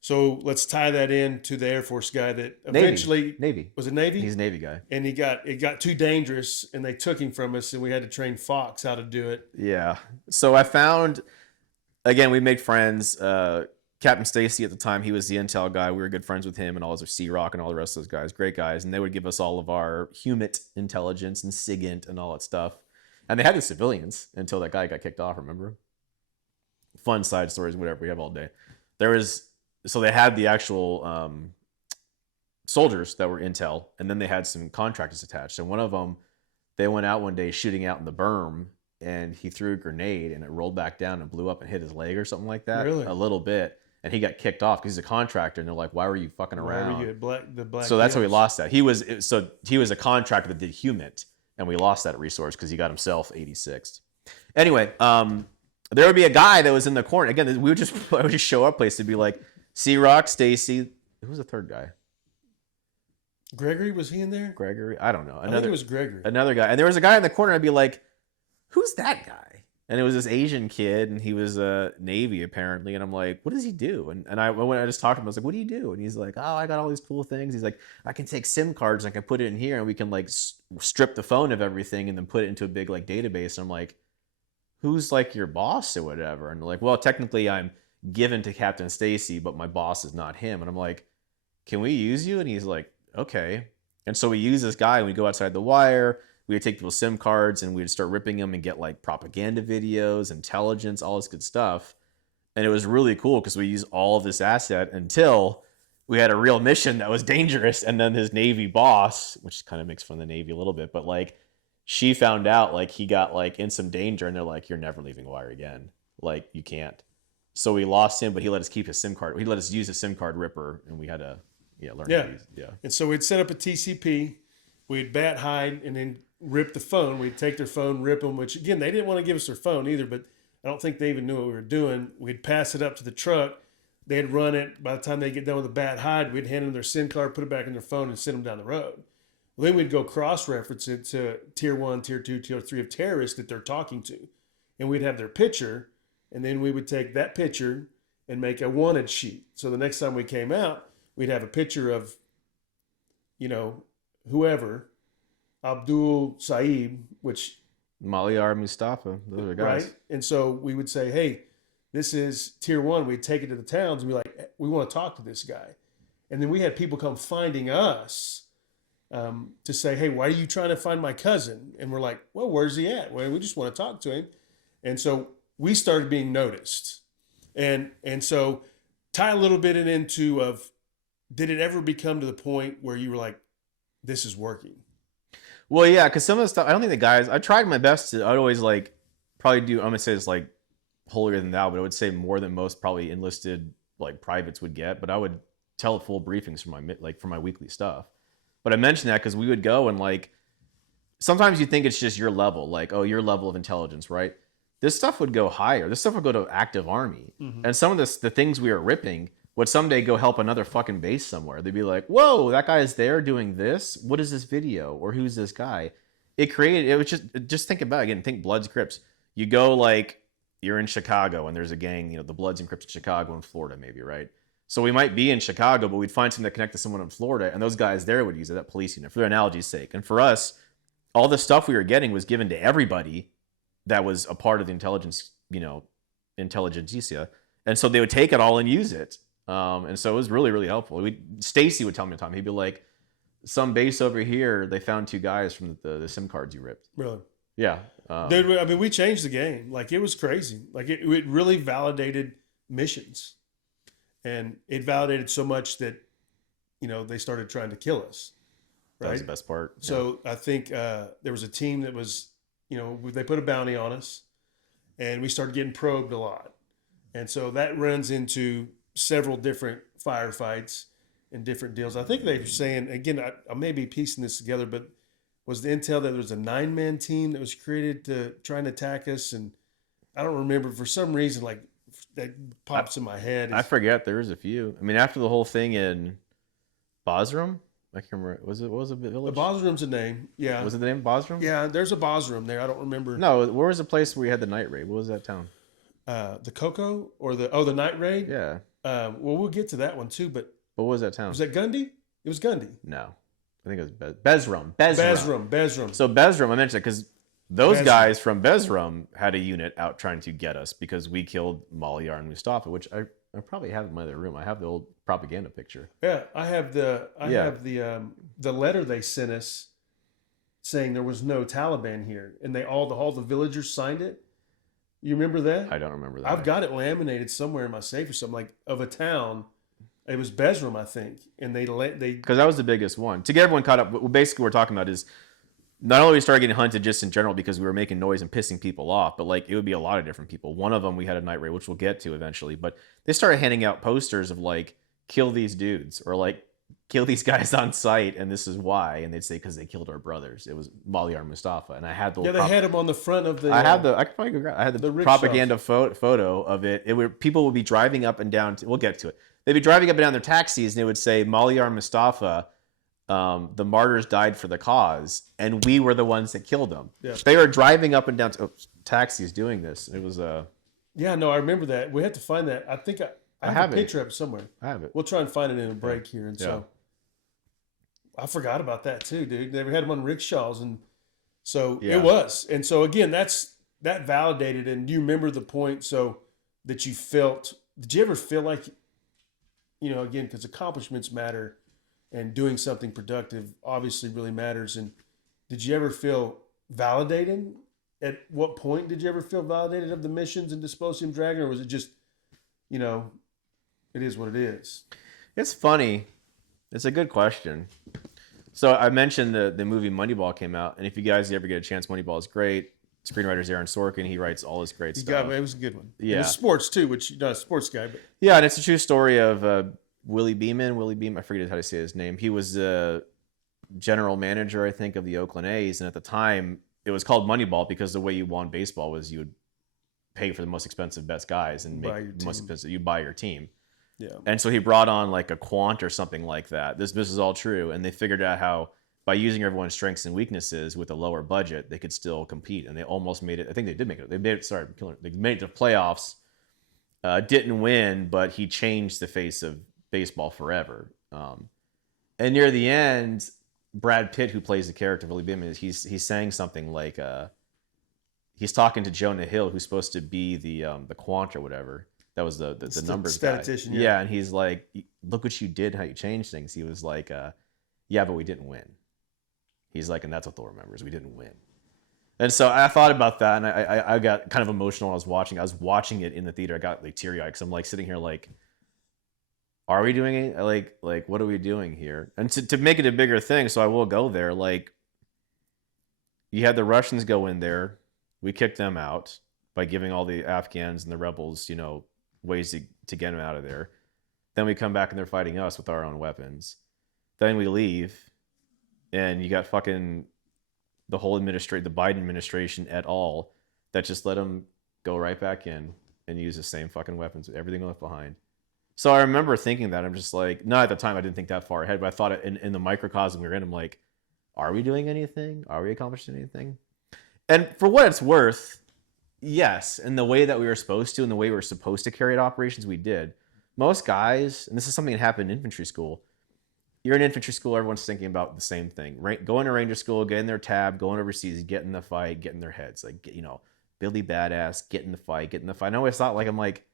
So let's tie that in to the Air Force guy that eventually Navy. Was it Navy? He's a Navy guy. And it got too dangerous and they took him from us and we had to train Fox how to do it. Yeah. So I found, again, we made friends. Captain Stacy at the time, he was the intel guy. We were good friends with him and all those C-Rock and all the rest of those guys. Great guys. And they would give us all of our HUMINT intelligence and SIGINT and all that stuff. And they had the civilians until that guy got kicked off, remember? Fun side stories, whatever we have all day. So they had the actual soldiers that were intel, and then they had some contractors attached. And one of them, they went out one day shooting out in the berm, and he threw a grenade, and it rolled back down and blew up and hit his leg or something like that. Really? A little bit. And he got kicked off because he's a contractor, and they're like, "Why were you fucking around?" Why were you the black so that's how we lost that. He was a contractor that did HUMINT, and we lost that resource because he got himself 86th. Anyway, there would be a guy that was in the corner. Again, I would just show up place to be like, C-Rock, Stacy. Who's the third guy? Gregory, was he in there? Gregory? I don't know. I think it was Gregory. Another guy. And there was a guy in the corner. I'd be like, who's that guy? And it was this Asian kid, and he was a Navy, apparently. And I'm like, what does he do? And when I just talked to him, I was like, what do you do? And he's like, oh, I got all these cool things. He's like, I can take SIM cards, and I can put it in here, and we can, like, strip the phone of everything and then put it into a big, like, database. And I'm like, who's, like, your boss or whatever? And they're like, well, technically I'm given to Captain Stacy, but my boss is not him. And I'm like, can we use you? And he's like, okay. And so we use this guy, and we go outside the wire. We would take people's SIM cards and we would start ripping them and get like propaganda videos, intelligence, all this good stuff. And it was really cool because we used all of this asset until we had a real mission that was dangerous. And then his Navy boss, which kind of makes fun of the Navy a little bit, but like she found out like he got like in some danger, and they're like, you're never leaving wire again. Like you can't. So we lost him, but he let us keep his SIM card. He let us use a SIM card ripper, and we had to learn how to use it. Yeah. And so we'd set up a TCP. we'd bat hide and then rip the phone. We'd take their phone, rip them, which again, they didn't want to give us their phone either, but I don't think they even knew what we were doing. We'd pass it up to the truck. They'd run it. By the time they get done with the bat hide, we'd hand them their SIM card, put it back in their phone, and send them down the road. Well, then we'd go cross-reference it to tier 1, tier 2, tier 3 of terrorists that they're talking to. And we'd have their picture, and then we would take that picture and make a wanted sheet. So the next time we came out, we'd have a picture of, whoever, Abdul Saeed, which... Maliar Mustafa, those are guys. Right? And so we would say, hey, this is tier 1. We'd take it to the towns and be like, we want to talk to this guy. And then we had people come finding us to say, hey, why are you trying to find my cousin? And we're like, well, where's he at? Well, we just want to talk to him. And so we started being noticed. And so tie a little bit into of, did it ever become to the point where you were like, this is working? Well, yeah, because some of the stuff, I don't think the guys, I tried my best to, I'd always probably do, I'm going to say it's holier than thou, but I would say more than most probably enlisted privates would get, but I would tell full briefings for my weekly stuff. But I mentioned that because we would go and sometimes you think it's just your level, your level of intelligence, right? This stuff would go higher. This stuff would go to active army. Mm-hmm. And some of the things we were ripping would someday go help another fucking base somewhere. They'd be like, whoa, that guy's there doing this? What is this video? Or who's this guy? It was just think about it again, think Bloods, Crips. You go you're in Chicago and there's a gang, the Bloods and Crips in Chicago and Florida maybe, right? So we might be in Chicago, but we'd find something to connect to someone in Florida, and those guys there would use it, that police unit, for their analogy's sake. And for us, all the stuff we were getting was given to everybody that was a part of the intelligentsia. And so they would take it all and use it. And so it was really, really helpful. Stacy would tell me, he'd be like, some base over here, they found 2 guys from the SIM cards you ripped. Really? Yeah. Dude, I mean, we changed the game. It was crazy. It really validated missions. And it validated so much that, they started trying to kill us. Right? That was the best part. Yeah. So I think there was a team that was, they put a bounty on us, and we started getting probed a lot. And so that runs into several different firefights and different deals. I think they were saying, again, I may be piecing this together, but was the intel that there was a 9-man team that was created to try and attack us? And I don't remember, for some reason, that pops in my head. I forget, there was a few. I mean, after the whole thing in Basram, I can't remember. What was the village? The Basram's a name. Yeah. Was it the name Basram? Yeah, there's a Basram there. I don't remember. No, where was the place where we had the night raid? What was that town? The Coco or the night raid? Yeah. Well, we'll get to that one too, but what was that town? Was that Gundy? It was Gundy. No. I think it was Bezram. Bezram. So Bezram, I mentioned that because those guys from Bezram had a unit out trying to get us because we killed Maliar and Mustafa, which I probably have in my other room. I have the old propaganda picture. Yeah, I have the letter they sent us saying there was no Taliban here, and all the villagers signed it. You remember that? I don't remember that. I've got it laminated somewhere in my safe or something, of a town. It was Bezram, I think, and they because that was the biggest one. To get everyone caught up, what basically we're talking about is not only we started getting hunted just in general because we were making noise and pissing people off, but it would be a lot of different people. One of them we had a night raid, which we'll get to eventually, but they started handing out posters of kill these dudes or kill these guys on sight, and this is why. And they'd say because they killed our brothers. It was Maliar Mustafa, and I had the they had him on the front of the. I could probably go grab. I had the propaganda photo of it. People would be driving up and down. We'll get to it. They'd be driving up and down their taxis, and they would say Maliar Mustafa. The martyrs died for the cause, and we were the ones that killed them. Yeah. They were driving up and down taxis doing this. It was Yeah, no, I remember that. We have to find that. I think I have a picture of it somewhere. I have it. We'll try and find it in a break here. And so I forgot about that too, dude. They had them on rickshaws, and so it was. And so again, that validated. And do you remember the point that you felt? Did you ever feel like, again, because accomplishments matter, and doing something productive obviously really matters. And did you ever feel validated? At what point did you ever feel validated of the missions in Dysposium Dragon, or was it just, it is what it is? It's funny. It's a good question. So I mentioned the movie Moneyball came out, and if you guys ever get a chance, Moneyball is great. Screenwriter's Aaron Sorkin. He writes all this great stuff. It was a good one. Yeah. It was sports too, which you're not a sports guy, but yeah, and it's a true story of Willie Beeman, I forget how to say his name. He was general manager, I think, of the Oakland A's. And at the time, it was called Moneyball because the way you won baseball was you would pay for the most expensive best guys and make the most expensive. You buy your team. Yeah. And so he brought on like a quant or something like that. This is all true. And they figured out how by using everyone's strengths and weaknesses with a lower budget, they could still compete. And they almost made it. I think they did make it. They made it to playoffs. Didn't win, but he changed the face of baseball forever. And near the end, Brad Pitt, who plays the character of Willie Beeman, he's saying something like he's talking to Jonah Hill, who's supposed to be the quant or whatever. That was the numbers statistician. guy. Yeah, and he's like, "Look what you did, how you changed things." He was like, "Yeah, but we didn't win." He's like, and that's what they'll remember is we didn't win. And so I thought about that, and I got kind of emotional when I was watching. I was watching it in the theater. I got like teary eyed because I'm like sitting here like, are we doing it? Like what are we doing here? And to make it a bigger thing, so I will go there. Like, you had the Russians go in there, we kicked them out by giving all the Afghans and the rebels, ways to get them out of there. Then we come back and they're fighting us with our own weapons. Then we leave, and you got fucking the whole the Biden administration et al. That just let them go right back in and use the same fucking weapons, everything left behind. So I remember thinking that. I'm just like, no, at the time I didn't think that far ahead, but I thought it in the microcosm we were in. I'm like, are we doing anything? Are we accomplishing anything? And for what it's worth, yes, in the way that we were supposed to, in the way we were supposed to carry out operations, we did. Most guys, and this is something that happened in infantry school, you're in infantry school, everyone's thinking about the same thing. Right? Going to Ranger school, getting their tab, going overseas, getting the fight, getting their heads. Like, Billy Badass, getting the fight. I always thought, I'm like,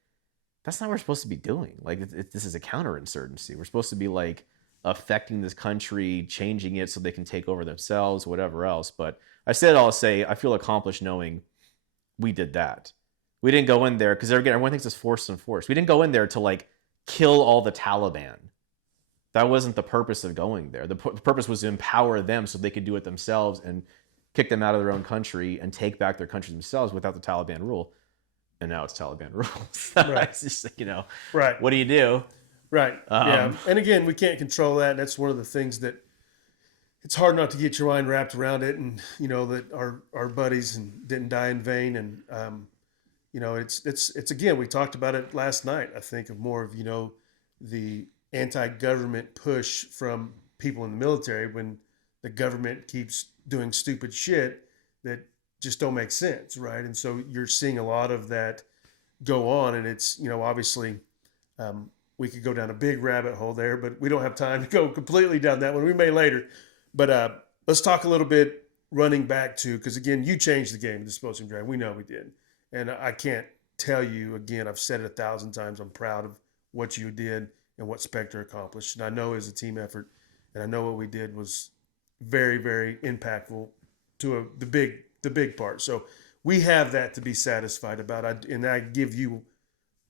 that's not what we're supposed to be doing. Like, this is a counterinsurgency. We're supposed to be, like, affecting this country, changing it so they can take over themselves, whatever else. But I said all to say, I feel accomplished knowing we did that. We didn't go in there, because everyone thinks it's force and force. We didn't go in there to, like, kill all the Taliban. That wasn't the purpose of going there. The purpose was to empower them so they could do it themselves and kick them out of their own country and take back their country themselves without the Taliban rule. And now it's Taliban rules. Right. It's just like, right. What do you do? Right. Yeah. And again, we can't control that. And that's one of the things that it's hard not to get your mind wrapped around it. And, that our buddies didn't die in vain. And, it's again, we talked about it last night, I think, of more of, the anti-government push from people in the military when the government keeps doing stupid shit that just don't make sense, right? And so you're seeing a lot of that go on, and it's, obviously we could go down a big rabbit hole there, but we don't have time to go completely down that one. We may later. But let's talk a little bit running back to, because again, you changed the game, the Disposing Dragon. We know we did. And I can't tell you, again, I've said it 1,000 times, I'm proud of what you did and what Specter accomplished. And I know it was a team effort, and I know what we did was very, very impactful to the big part. So we have that to be satisfied about. And I give you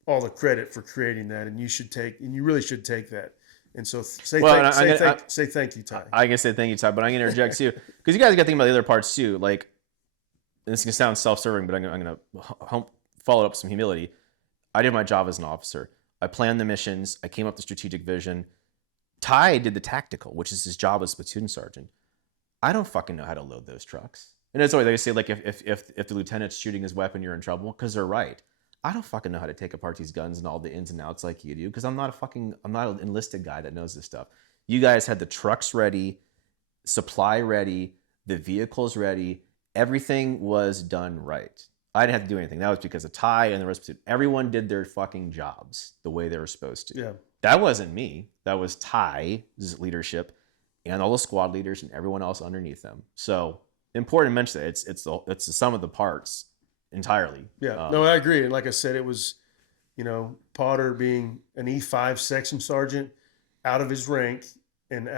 all the credit for creating that, and you really should take that. And so say thank you, Ty. I can say thank you, Ty, but I'm going to interject too, because you guys got to think about the other parts too. Like, and this can sound self-serving, but I'm going to follow it up with some humility. I did my job as an officer. I planned the missions. I came up with strategic vision. Ty did the tactical, which is his job as platoon sergeant. I don't fucking know how to load those trucks. And it's always, they say, like, if the lieutenant's shooting his weapon, you're in trouble, because they're right. I don't fucking know how to take apart these guns and all the ins and outs like you do, because I'm not an enlisted guy that knows this stuff. You guys had the trucks ready, supply ready, the vehicles ready. Everything was done right. I didn't have to do anything. That was because of Ty and the rest of it. Everyone did their fucking jobs the way they were supposed to. Yeah. That wasn't me. That was Ty's leadership and all the squad leaders and everyone else underneath them. So important to mention that it's the sum of the parts entirely. Yeah. No, I agree. And like I said, it was, Potter being an E5 section sergeant out of his rank and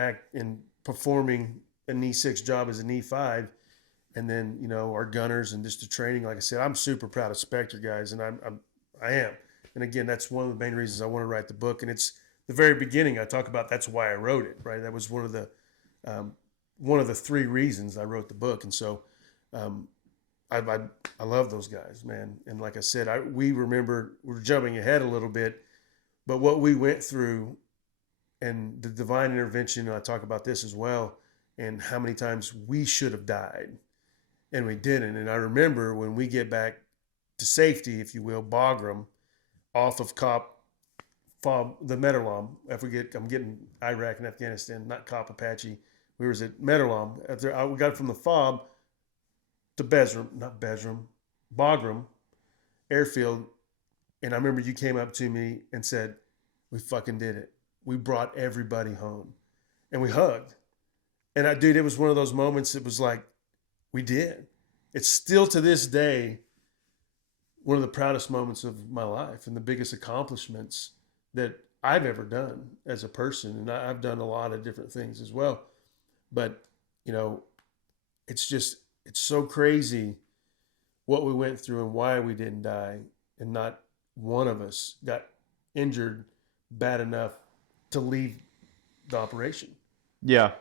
performing an E6 job as an E5. And then, our gunners and just the training. Like I said, I'm super proud of Specter, guys, and I am. And again, that's one of the main reasons I want to write the book. And it's the very beginning I talk about. That's why I wrote it, right? That was one of the 3 reasons I wrote the book. And so, I love those guys, man. And like I said, we're jumping ahead a little bit, but what we went through and the divine intervention, and I talk about this as well, and how many times we should have died and we didn't. And I remember when we get back to safety, if you will, Bagram, off of the Medellin. I'm getting Iraq and Afghanistan, not Cop Apache. We was at Medellin. We got from the FOB to Bagram airfield. And I remember you came up to me and said, we fucking did it. We brought everybody home. And we hugged. And it was one of those moments, it was like, we did. It's still to this day one of the proudest moments of my life and the biggest accomplishments that I've ever done as a person. And I've done a lot of different things as well. But, it's so crazy what we went through and why we didn't die. And not one of us got injured bad enough to leave the operation. Yeah.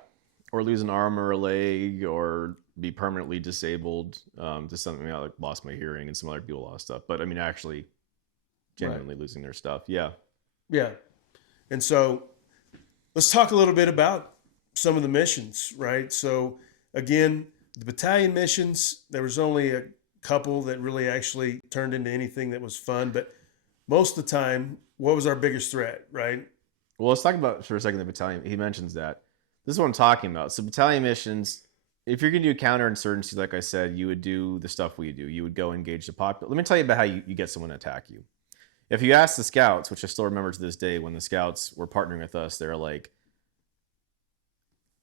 Or lose an arm or a leg or be permanently disabled. Just something, I lost my hearing and some other people lost stuff. But I mean, actually genuinely losing their stuff. Yeah. Yeah. And so let's talk a little bit about some of the missions, right? So again, the battalion missions, there was only a couple that really actually turned into anything that was fun. But most of the time, what was our biggest threat, right? Well, let's talk about for a second the battalion. He mentions that. This is what I'm talking about. So battalion missions, if you're going to do counterinsurgency, like I said, you would do the stuff we do. You would go engage the populace. Let me tell you about how you get someone to attack you. If you ask the scouts, which I still remember to this day, when the scouts were partnering with us, they're like,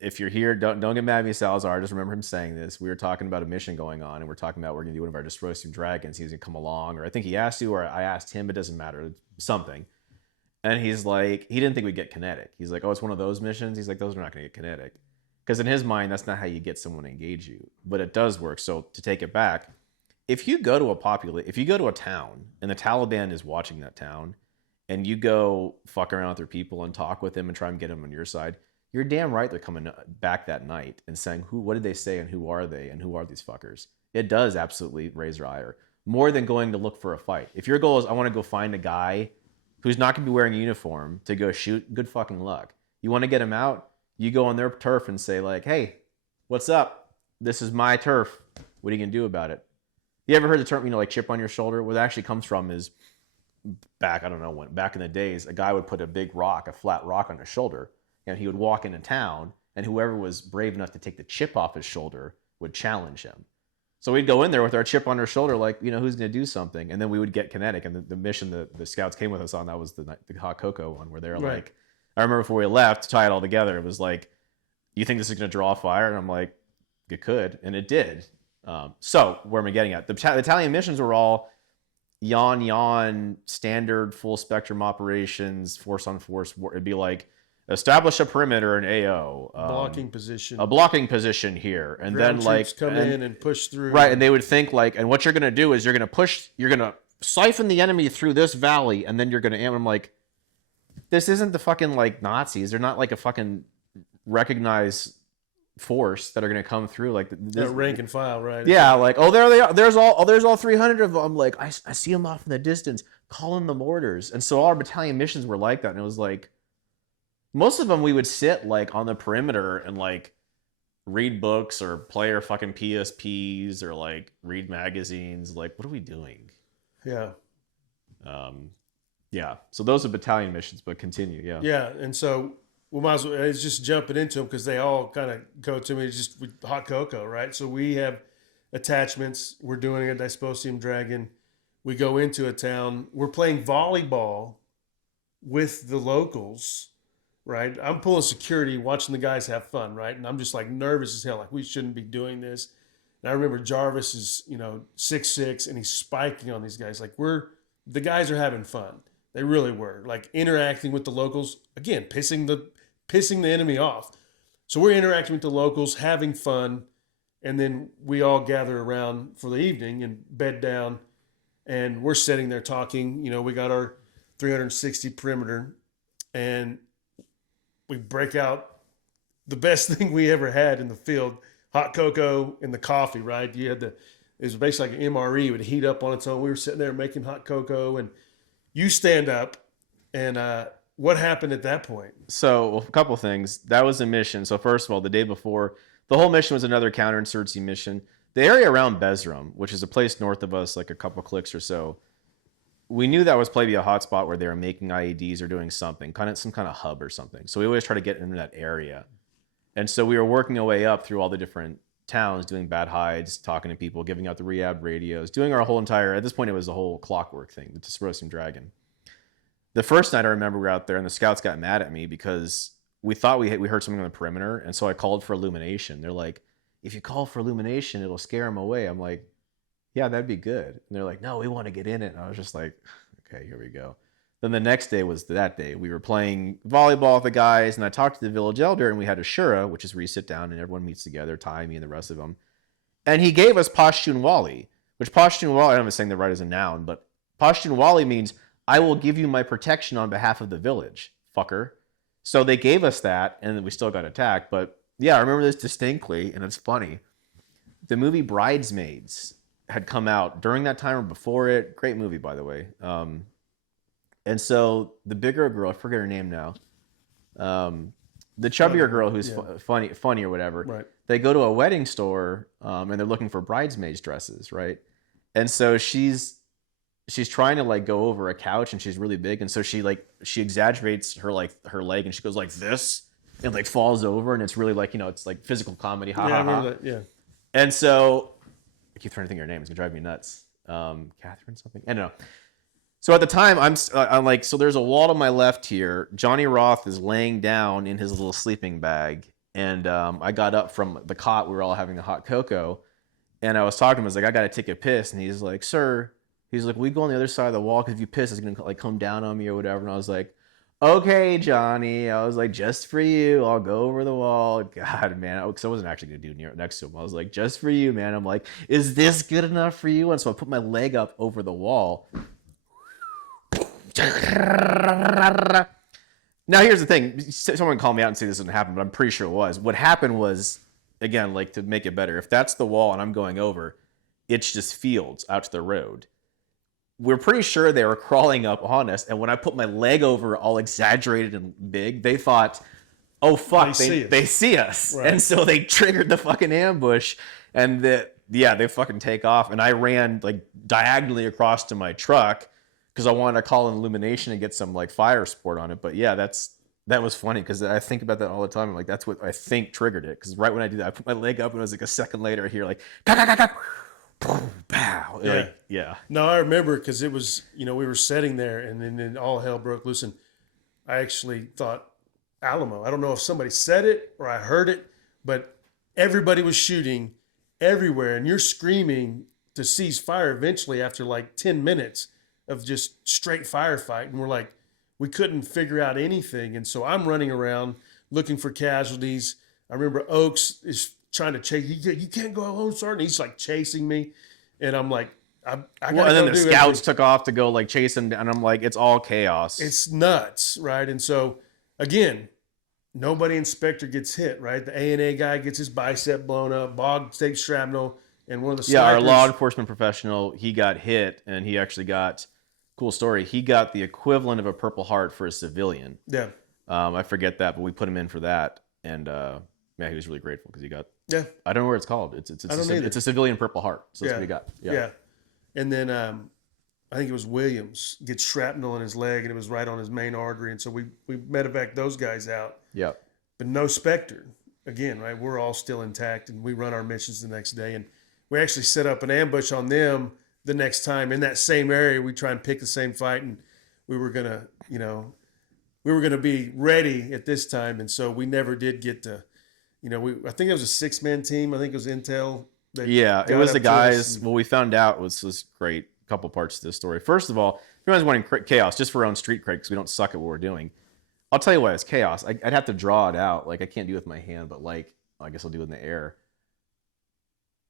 if you're here, don't get mad at me, Salazar. I just remember him saying this. We were talking about a mission going on, and we're talking about we're going to do one of our Destroy Steam Dragons. He was going to come along, or I think he asked you, or I asked him. It doesn't matter. Something. And he's like, he didn't think we'd get kinetic. He's like, oh, it's one of those missions? He's like, those are not going to get kinetic. Because in his mind, that's not how you get someone to engage you. But it does work. So to take it back, if you go to a town, and the Taliban is watching that town, and you go fuck around with their people and talk with them and try and get them on your side, you're damn right they're coming back that night and saying, what did they say and who are they and who are these fuckers? It does absolutely raise your ire. More than going to look for a fight. If your goal is, I want to go find a guy who's not going to be wearing a uniform to go shoot, good fucking luck. You want to get him out, you go on their turf and say like, hey, what's up? This is my turf. What are you going to do about it? You ever heard the term, like chip on your shoulder? Where that actually comes from is back in the days, a guy would put a big rock, a flat rock on his shoulder, and he would walk into town, and whoever was brave enough to take the chip off his shoulder would challenge him. So we'd go in there with our chip on our shoulder, like, who's going to do something? And then we would get kinetic. And the mission that the scouts came with us on, that was the hot cocoa one, where they're right. Like, I remember before we left, to tie it all together, it was like, you think this is going to draw fire? And I'm like, it could. And it did. So where am I getting at? The Italian missions were all yawn, standard, full spectrum operations, force on force. It'd be like, establish a perimeter in AO. Blocking position. A blocking position here. And Ground then like come in and push through. Right, and they would think like, and what you're gonna do is you're gonna siphon the enemy through this valley, and then you're gonna aim. I'm like, this isn't the fucking like Nazis. They're not like a fucking recognized force that are gonna come through like this rank and file, right? Yeah, like, oh, there they are. There's all 300 of them. I'm like, I see them off in the distance. Call in the mortars. And so all our battalion missions were like that, and it was like, most of them we would sit like on the perimeter and like read books or play our fucking PSPs or like read magazines. Like, what are we doing? Yeah. Yeah. So those are battalion missions, but continue. Yeah. Yeah. And so we might as well it's just jumping into them because they all kind of go to me just with hot cocoa, right? So we have attachments. We're doing a Dysposium Dragon. We go into a town. We're playing volleyball with the locals. Right, I'm pulling security, watching the guys have fun, right, and I'm just like nervous as hell, like we shouldn't be doing this. And I remember Jarvis is 6'6", and he's spiking on these guys. Like the guys are having fun. They really were like interacting with the locals again, pissing the enemy off. So we're interacting with the locals, having fun, and then we all gather around for the evening and bed down, and we're sitting there talking. We got our 360 perimeter, and we break out the best thing we ever had in the field, hot cocoa and the coffee, right? It was basically like an MRE. It would heat up on its own. We were sitting there making hot cocoa, and you stand up, and what happened at that point? So a couple things. That was a mission. So first of all, the day before, the whole mission was another counterinsurgency mission. The area around Bezrum, which is a place north of us, like a couple clicks or so, we knew that was probably a hotspot where they were making IEDs or doing something, some kind of hub or something. So we always try to get into that area. And so we were working our way up through all the different towns, doing bad hides, talking to people, giving out the rehab radios, doing our whole entire, at this point it was the whole clockwork thing, the Dispersing Dragon. The first night I remember we were out there and the scouts got mad at me because we thought we heard something on the perimeter. And so I called for illumination. They're like, if you call for illumination, it'll scare them away. I'm like, yeah, that'd be good. And they're like, no, we want to get in it. And I was just like, okay, here we go. Then the next day was that day. We were playing volleyball with the guys, and I talked to the village elder, and we had a shura, which is where you sit down and everyone meets together, Ty, me, and the rest of them. And he gave us Pashtun Wali, which Pashtun Wali, I don't know if I'm saying the right as a noun, but Pashtun Wali means, I will give you my protection on behalf of the village, fucker. So they gave us that, and then we still got attacked. But yeah, I remember this distinctly, and it's funny. The movie Bridesmaids had come out during that time or before it. Great movie, by the way. And so the bigger girl, I forget her name now, the chubbier girl who's funny or whatever, Right. They go to a wedding store and they're looking for bridesmaids dresses, right? And so she's trying to like go over a couch and she's really big, and so she exaggerates her leg and she goes like this and like falls over, and it's really like, it's like physical comedy, ha Yeah, I ha ha. remember that. Yeah. And so I keep trying to think of her name. It's gonna drive me nuts. Catherine something. I don't know. So at the time, I'm like, so there's a wall to my left here. Johnny Roth is laying down in his little sleeping bag, and I got up from the cot. We were all having the hot cocoa, and I was talking to him. I was like, I got to take a piss, and he's like, sir, he's like, we go on the other side of the wall because if you piss, it's gonna like come down on me or whatever. And I was like, okay, Johnny. I was like, just for you, I'll go over the wall. God, man, because I wasn't actually gonna do next to him. I was like, just for you, man. I'm like, is this good enough for you? And so I put my leg up over the wall. Now here's the thing. Someone called me out and say this didn't happen, but I'm pretty sure it was. What happened was, again, like to make it better, if that's the wall and I'm going over, it's just fields out to the road. We're pretty sure they were crawling up on us, and when I put my leg over all exaggerated and big, they thought, oh fuck, they see us. Right. And so they triggered the fucking ambush, and they fucking take off, and I ran like diagonally across to my truck because I wanted to call in illumination and get some like fire support on it. But yeah, that was funny because I think about that all the time. I'm like, that's what I think triggered it. Because right when I did that, I put my leg up and it was like a second later I hear like, pow. Yeah. Like, yeah. No, I remember because it was, we were sitting there and then all hell broke loose. And I actually thought Alamo. I don't know if somebody said it or I heard it, but everybody was shooting everywhere. And you're screaming to cease fire eventually after like 10 minutes of just straight firefight. And we're like, we couldn't figure out anything. And so I'm running around looking for casualties. I remember Oaks is trying to chase. You can't go alone, Sergeant. He's like chasing me. And I'm like, I gotta and then go the do scouts everything. took off to go like chase him, and I'm like, it's all chaos. It's nuts, right? And so, again, nobody in Specter gets hit, right? The A&A guy gets his bicep blown up. Bog takes shrapnel. And one of the snipers, our law enforcement professional, he got hit, and he actually got, cool story, he got the equivalent of a Purple Heart for a civilian. Yeah. I forget that, but we put him in for that, and he was really grateful because he got. Yeah. I don't know where it's called. It's a civilian Purple Heart. So that's what he got. Yeah. And then I think it was Williams gets shrapnel in his leg, and it was right on his main artery, and so we medevac those guys out. Yeah. But no Specter. Again, right? We're all still intact, and we run our missions the next day, and we actually set up an ambush on them the next time in that same area. We try and pick the same fight, and we were gonna be ready at this time, and so we never did get to. I think it was a 6-man team. I think it was Intel. It was the guys. What we found out was great. A couple parts to this story. First of all, if anyone's wanting chaos, just for our own street cred, because we don't suck at what we're doing. I'll tell you why it's chaos. I'd have to draw it out. Like I can't do it with my hand, but like I guess I'll do it in the air.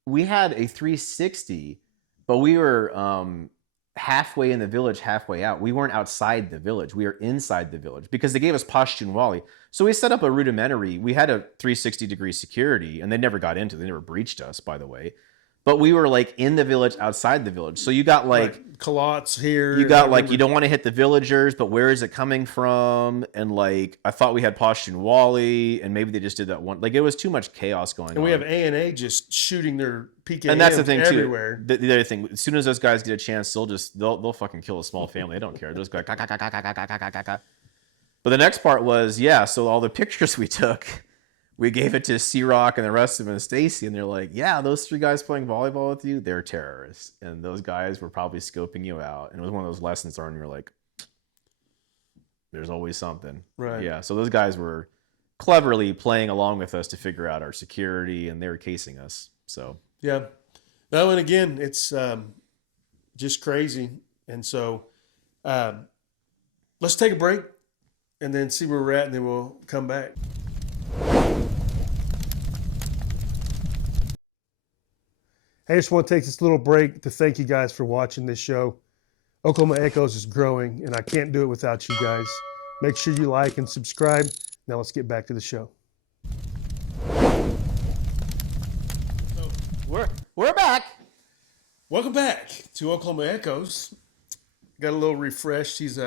We had a 360, but we were halfway in the village, halfway out. We weren't outside the village. We were inside the village because they gave us Pashtun Wali. So we set up a rudimentary. We had a 360-degree security, and they never got into it. They never breached us, by the way. but we were like in the village, outside the village. So you got like right. Culottes here. you got like you don't want to hit the villagers, but where is it coming from? And like I thought we had Pashtun Wali, and maybe they just did that one. Like it was too much chaos going on. And we have A&A just shooting their PKM and that's the thing everywhere. Too. The other thing, as soon as those guys get a chance, they'll fucking kill a small family. They don't care. Those guys. But the next part was so all the pictures we took. We gave it to C-Rock and the rest of them and Stacy, and they're like, yeah, those 3 guys playing volleyball with you, they're terrorists. And those guys were probably scoping you out. And it was one of those lessons learned. You're like, there's always something. Right. Yeah. So those guys were cleverly playing along with us to figure out our security, and they were casing us. So. Yeah. No, and again, it's just crazy. And so let's take a break and then see where we're at, and then we'll come back. I just want to take this little break to thank you guys for watching this show. Oklahoma Echoes is growing, and I can't do it without you guys. Make sure you like and subscribe. Now let's get back to the show. We're back. Welcome back to Oklahoma Echoes. Got a little refresh. He's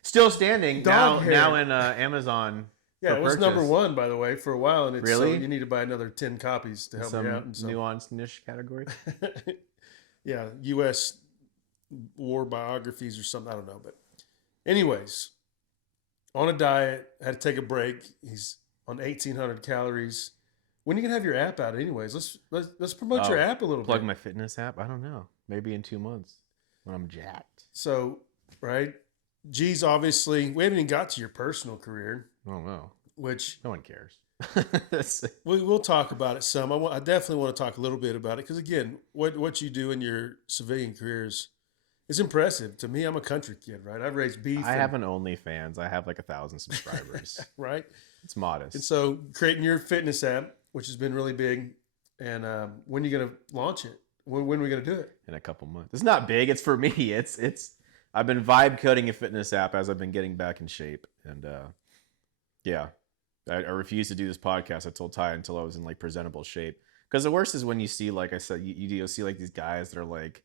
still standing Dog hair. now in Amazon. Yeah, it was number 1, by the way, for a while, and it's really? So you need to buy another 10 copies to help me out. Some nuanced niche category. Yeah, U.S. war biographies or something. I don't know, but anyways, on a diet, had to take a break. He's on 1,800 calories. When are you gonna have your app out? Anyways, let's promote your app a little bit. Plug my fitness app. I don't know. Maybe in 2 months when I'm jacked. So, right, G's obviously. We haven't even got to your personal career. Oh no. Which no one cares. We'll talk about it some. I definitely want to talk a little bit about it because again, what you do in your civilian careers is impressive to me. I'm a country kid, right? I've raised beef. I have an OnlyFans. I have like 1,000 subscribers. Right? It's modest. And so creating your fitness app, which has been really big, and when are you going to launch it? When are we going to do it? In a couple months. It's not big. It's for me. It's. I've been vibe coding a fitness app as I've been getting back in shape, and yeah. I refused to do this podcast. I told Ty until I was in like presentable shape. Because the worst is when you see, like I said, you see like these guys that are like,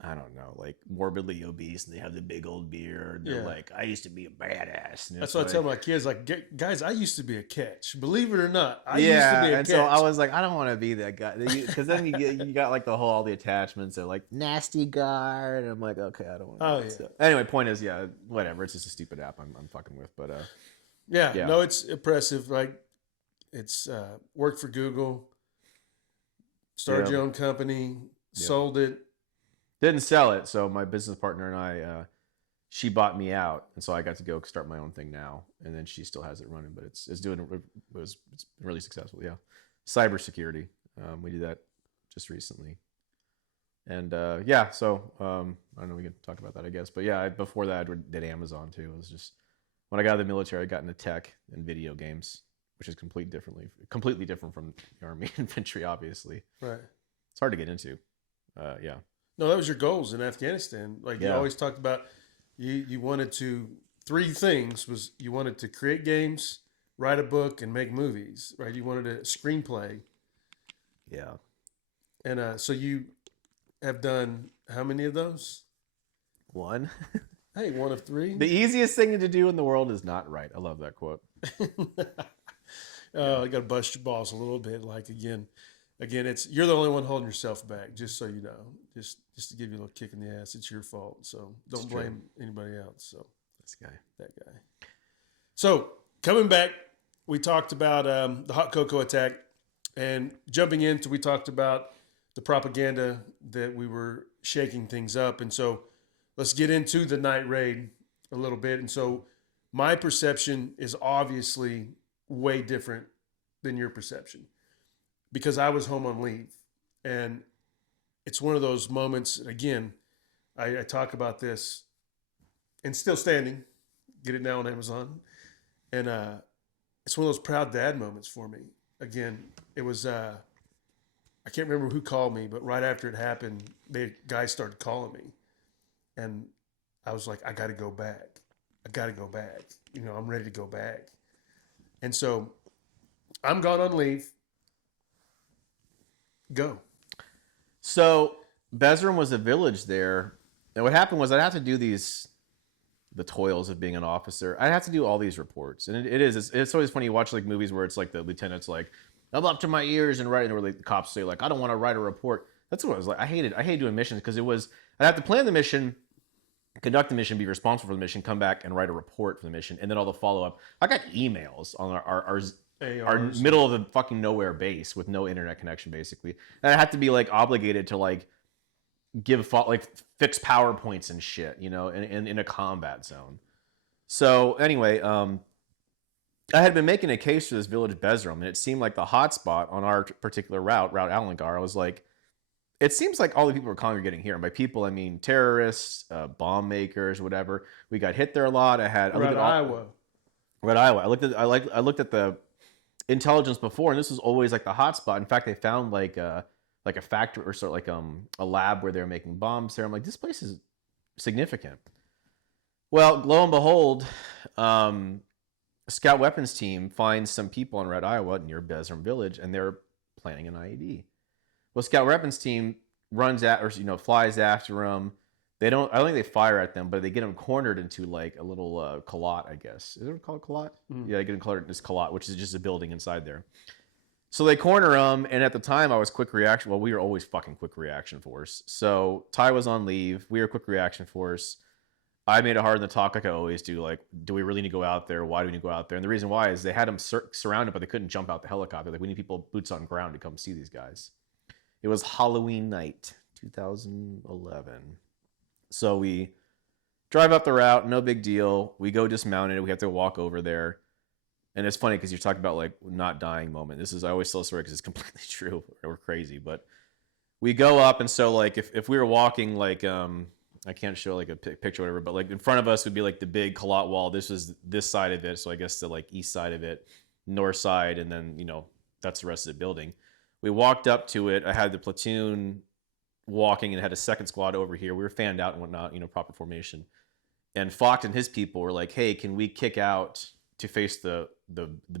I don't know, like morbidly obese, and they have the big old beard. And they're like, I used to be a badass. And that's what I tell my kids. Like, guys, I used to be a catch. Believe it or not, I used to be a catch. So I was like, I don't want to be that guy. Because then you got like all the attachments. They're like nasty guard. And I'm like, okay, I don't want to. Oh yeah. So, anyway, point is, whatever. It's just a stupid app I'm fucking with, but. Yeah, no, it's impressive. Like, it's worked for Google, started your own company, sold it. Didn't sell it, so my business partner and I, she bought me out, and so I got to go start my own thing now, and then she still has it running, but it's really successful. Yeah, cybersecurity. We did that just recently, and so I don't know. We can talk about that, I guess, but yeah, before that I did Amazon too. It was just. When I got out of the military, I got into tech and video games, which is completely different from the Army infantry, obviously. Right. It's hard to get into. Yeah. No, that was your goals in Afghanistan. Like you always talked about, you wanted to, 3 things was you wanted to create games, write a book, and make movies, right? You wanted a screenplay. Yeah. And so you have done how many of those? 1. Hey, 1 of 3. The easiest thing to do in the world is not write. I love that quote. I got to bust your balls a little bit. Like again, it's you're the only one holding yourself back. Just so you know, just to give you a little kick in the ass. It's your fault. So don't blame anybody else. So that guy. So coming back, we talked about the hot cocoa attack, and jumping into we talked about the propaganda that we were shaking things up, and so. Let's get into the night raid a little bit. And so my perception is obviously way different than your perception because I was home on leave. And it's one of those moments, again, I talk about this and still standing, get it now on Amazon. And it's one of those proud dad moments for me. Again, it was, I can't remember who called me, but right after it happened, the guy started calling me. And I was like, I got to go back. I'm ready to go back. And so I'm gone on leave. Go. So Bezram was a village there, and what happened was I'd have to do the toils of being an officer. I'd have to do all these reports, and it's always funny. You watch like movies where it's like the lieutenant's like, I'm up to my ears and writing, or like the cops say like, I don't want to write a report. That's what I was like. I hated doing missions because I'd have to plan the mission, conduct the mission, be responsible for the mission, come back and write a report for the mission, and then all the follow up. I got emails on our middle of the fucking nowhere base with no internet connection, basically, and I had to be like obligated to like fix PowerPoints and shit, in a combat zone. So anyway, I had been making a case for this village Bezram, and it seemed like the hotspot on our particular route Alangar. I was like, it seems like all the people are congregating here. And by people, I mean terrorists, bomb makers, whatever. We got hit there a lot. Iowa. I looked at the intelligence before, and this was always like the hotspot. In fact, they found like a factory or sort of like a lab where they were making bombs there. I'm like, this place is significant. Well, lo and behold, a scout weapons team finds some people in Red Iowa near Bezram Village, and they're planning an IED. Well, scout weapons team flies after them. I don't think they fire at them, but they get them cornered into like a little colot, I guess. Is it called colot? Mm. Yeah, they get them cornered in this colot, which is just a building inside there. So they corner them, and at the time I was quick reaction. Well, we were always fucking quick reaction force. So Ty was on leave. We were quick reaction force. I made it hard in the talk like I always do. Like, do we really need to go out there? Why do we need to go out there? And the reason why is they had them surrounded, but they couldn't jump out the helicopter. Like, we need people boots on ground to come see these guys. It was Halloween night, 2011. So we drive up the route, no big deal. We go dismounted. We have to walk over there. And it's funny because you're talking about like not dying moment. I always tell a story because it's completely true or crazy. But we go up, and so like if we were walking like I can't show like a picture or whatever, but like in front of us would be like the big colot wall. This was this side of it, so I guess the like east side of it, north side, and then that's the rest of the building. We walked up to it. I had the platoon walking and had a second squad over here. We were fanned out and whatnot, proper formation. And Focht and his people were like, hey, can we kick out to face the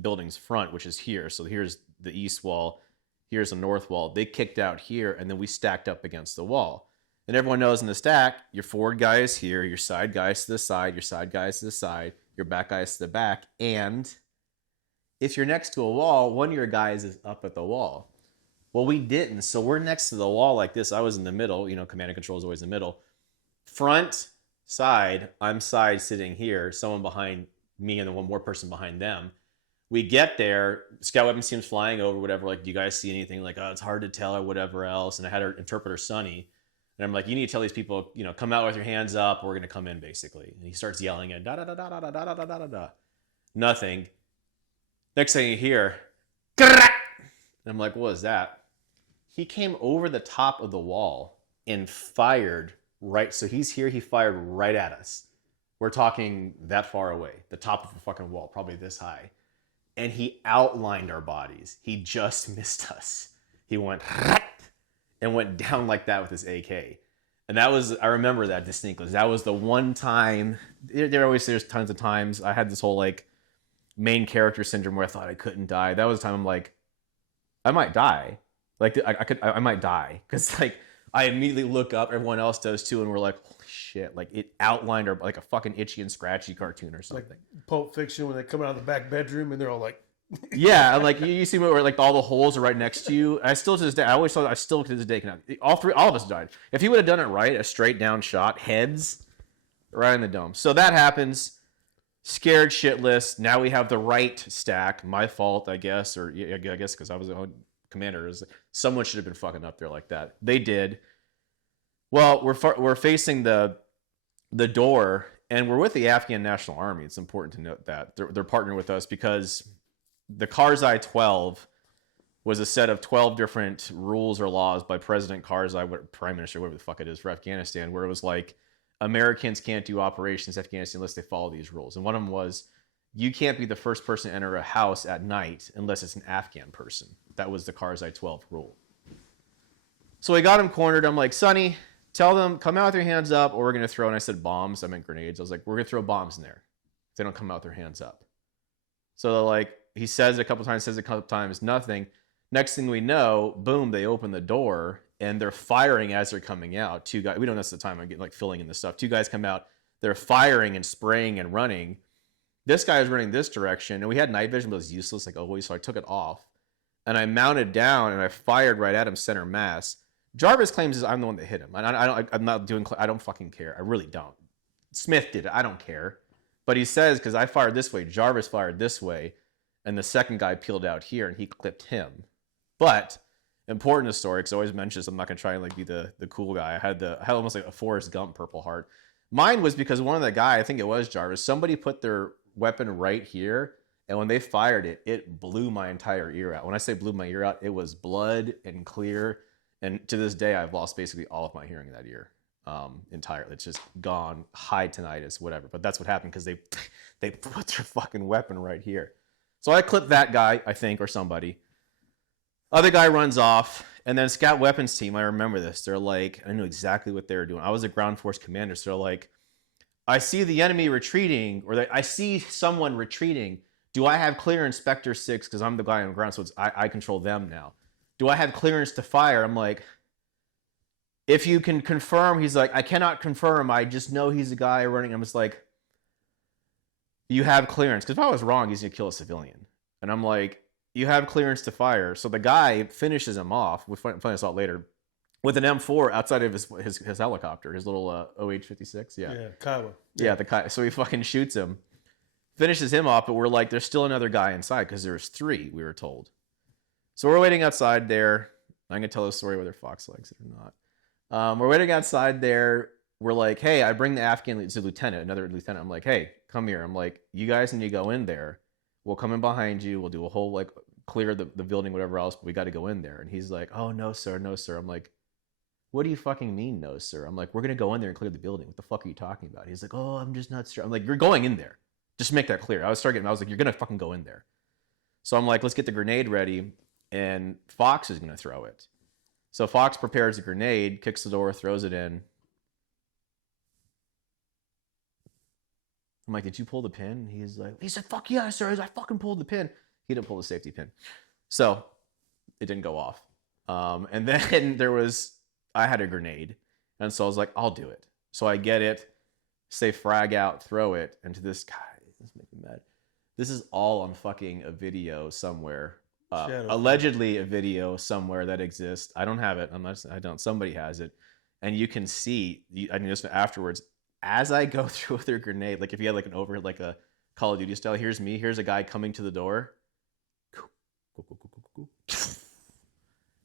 building's front, which is here. So here's the east wall, here's the north wall. They kicked out here, and then we stacked up against the wall. And everyone knows in the stack, your forward guy is here, your side guy is to the side, your side guy is to the side, your back guy is to the back. And if you're next to a wall, one of your guys is up at the wall. Well, we didn't, so we're next to the wall like this. I was in the middle, command and control is always in the middle. Front, side, I'm side sitting here, someone behind me and then one more person behind them. We get there, scout weapons team's flying over, whatever, like, do you guys see anything? Like, oh, it's hard to tell or whatever else. And I had our interpreter, Sonny, and I'm like, you need to tell these people, come out with your hands up, we're going to come in, basically. And he starts yelling at da-da-da-da-da-da-da-da-da-da. Nothing. Next thing you hear, and I'm like, what was that? He came over the top of the wall and fired right. So he's here, he fired right at us. We're talking that far away, the top of the fucking wall, probably this high. And he outlined our bodies. He just missed us. He went and went down like that with his AK. And I remember that distinctly. That was the one time, there's tons of times, I had this whole like main character syndrome where I thought I couldn't die. That was the time I'm like, I might die. Like I might die. Because like I immediately look up, everyone else does too, and we're like, holy shit, like it outlined our, like a fucking Itchy and Scratchy cartoon or something. Like Pulp Fiction when they come out of the back bedroom and they're all like, yeah, and like you see where like all the holes are right next to you. I still to this day, I still to this day cannot. All of us died. If he would have done it right, a straight down shot, heads, right in the dome. So that happens. Scared shitless. Now we have the right stack. My fault, I guess, or I guess because I was the commander. Someone should have been fucking up there like that. They did. Well, we're facing the door, and we're with the Afghan National Army. It's important to note that they're partnering with us because the Karzai 12 was a set of 12 different rules or laws by President Karzai, Prime Minister, whatever the fuck it is, for Afghanistan, where it was like, Americans can't do operations in Afghanistan unless they follow these rules. And one of them was, you can't be the first person to enter a house at night unless it's an Afghan person. That was the Karzai 12 rule. So I got him cornered. I'm like, Sonny, tell them, come out with your hands up, or we're going to throw, and I said bombs. I meant grenades. I was like, we're going to throw bombs in there if they don't come out with their hands up. So like, he says it a couple times, nothing. Next thing we know, boom, they open the door and they're firing as they're coming out. Two guys, we don't know the time I'm getting like filling in the stuff. Two guys come out, they're firing and spraying and running. This guy is running this direction, and we had night vision, but it was useless, like always, so I took it off. And I mounted down and I fired right at him center mass. Jarvis claims I'm the one that hit him. I'm not doing, I don't fucking care. I really don't. Smith did it. I don't care. But he says, because I fired this way, Jarvis fired this way, and the second guy peeled out here and he clipped him. But important to the story, because I always mention this, I'm not gonna try and like be the cool guy. I had almost like a Forrest Gump Purple Heart. Mine was because one of the guy, I think it was Jarvis, somebody put their weapon right here, and when they fired it, it blew my entire ear out. When I say blew my ear out, it was blood and clear. And to this day, I've lost basically all of my hearing in that ear. Entirely. It's just gone, high tinnitus, whatever. But that's what happened because they put their fucking weapon right here. So I clipped that guy, I think, or somebody. Other guy runs off, and then Scout Weapons team, I remember this. They're like, I knew exactly what they were doing. I was a ground force commander, so they're like, I see the enemy retreating, or I see someone retreating. Do I have clearance, Specter 6, because I'm the guy on the ground, so I control them now. Do I have clearance to fire? I'm like, if you can confirm, he's like, I cannot confirm. I just know he's a guy running. I'm just like, you have clearance. Because if I was wrong, he's going to kill a civilian. And I'm like, you have clearance to fire. So the guy finishes him off. We'll find this out later. With an M4 outside of his helicopter, his little OH-56. Yeah. Yeah, Kiowa. Yeah, the Kiowa. So he fucking shoots him. Finishes him off, but we're like, there's still another guy inside because there's 3, we were told. So we're waiting outside there. I'm going to tell a story whether Fox likes it or not. We're waiting outside there. We're like, hey, I bring the Afghan lieutenant, another lieutenant. I'm like, hey, come here. I'm like, you guys need to go in there. We'll come in behind you. We'll do a whole, like, clear the building, whatever else, but we got to go in there. And he's like, oh, no, sir. No, sir. I'm like, what do you fucking mean, no, sir? I'm like, we're going to go in there and clear the building. What the fuck are you talking about? He's like, oh, I'm just not sure. I'm like, you're going in there. Just make that clear. I was like, you're going to fucking go in there. So I'm like, let's get the grenade ready. And Fox is going to throw it. So Fox prepares a grenade, kicks the door, throws it in. I'm like, did you pull the pin? He said, fuck yeah, sir. I fucking pulled the pin. He didn't pull the safety pin. So it didn't go off. And then I had a grenade. And so I was like, I'll do it. So I get it, say frag out, throw it. And to this guy, this is making me mad. This is all on fucking a video somewhere. Allegedly a video somewhere that exists. I don't have it. I don't. Somebody has it. And you can see, I mean, just afterwards, as I go through with their grenade, like if you had like an overhead, like a Call of Duty style, here's me, here's a guy coming to the door.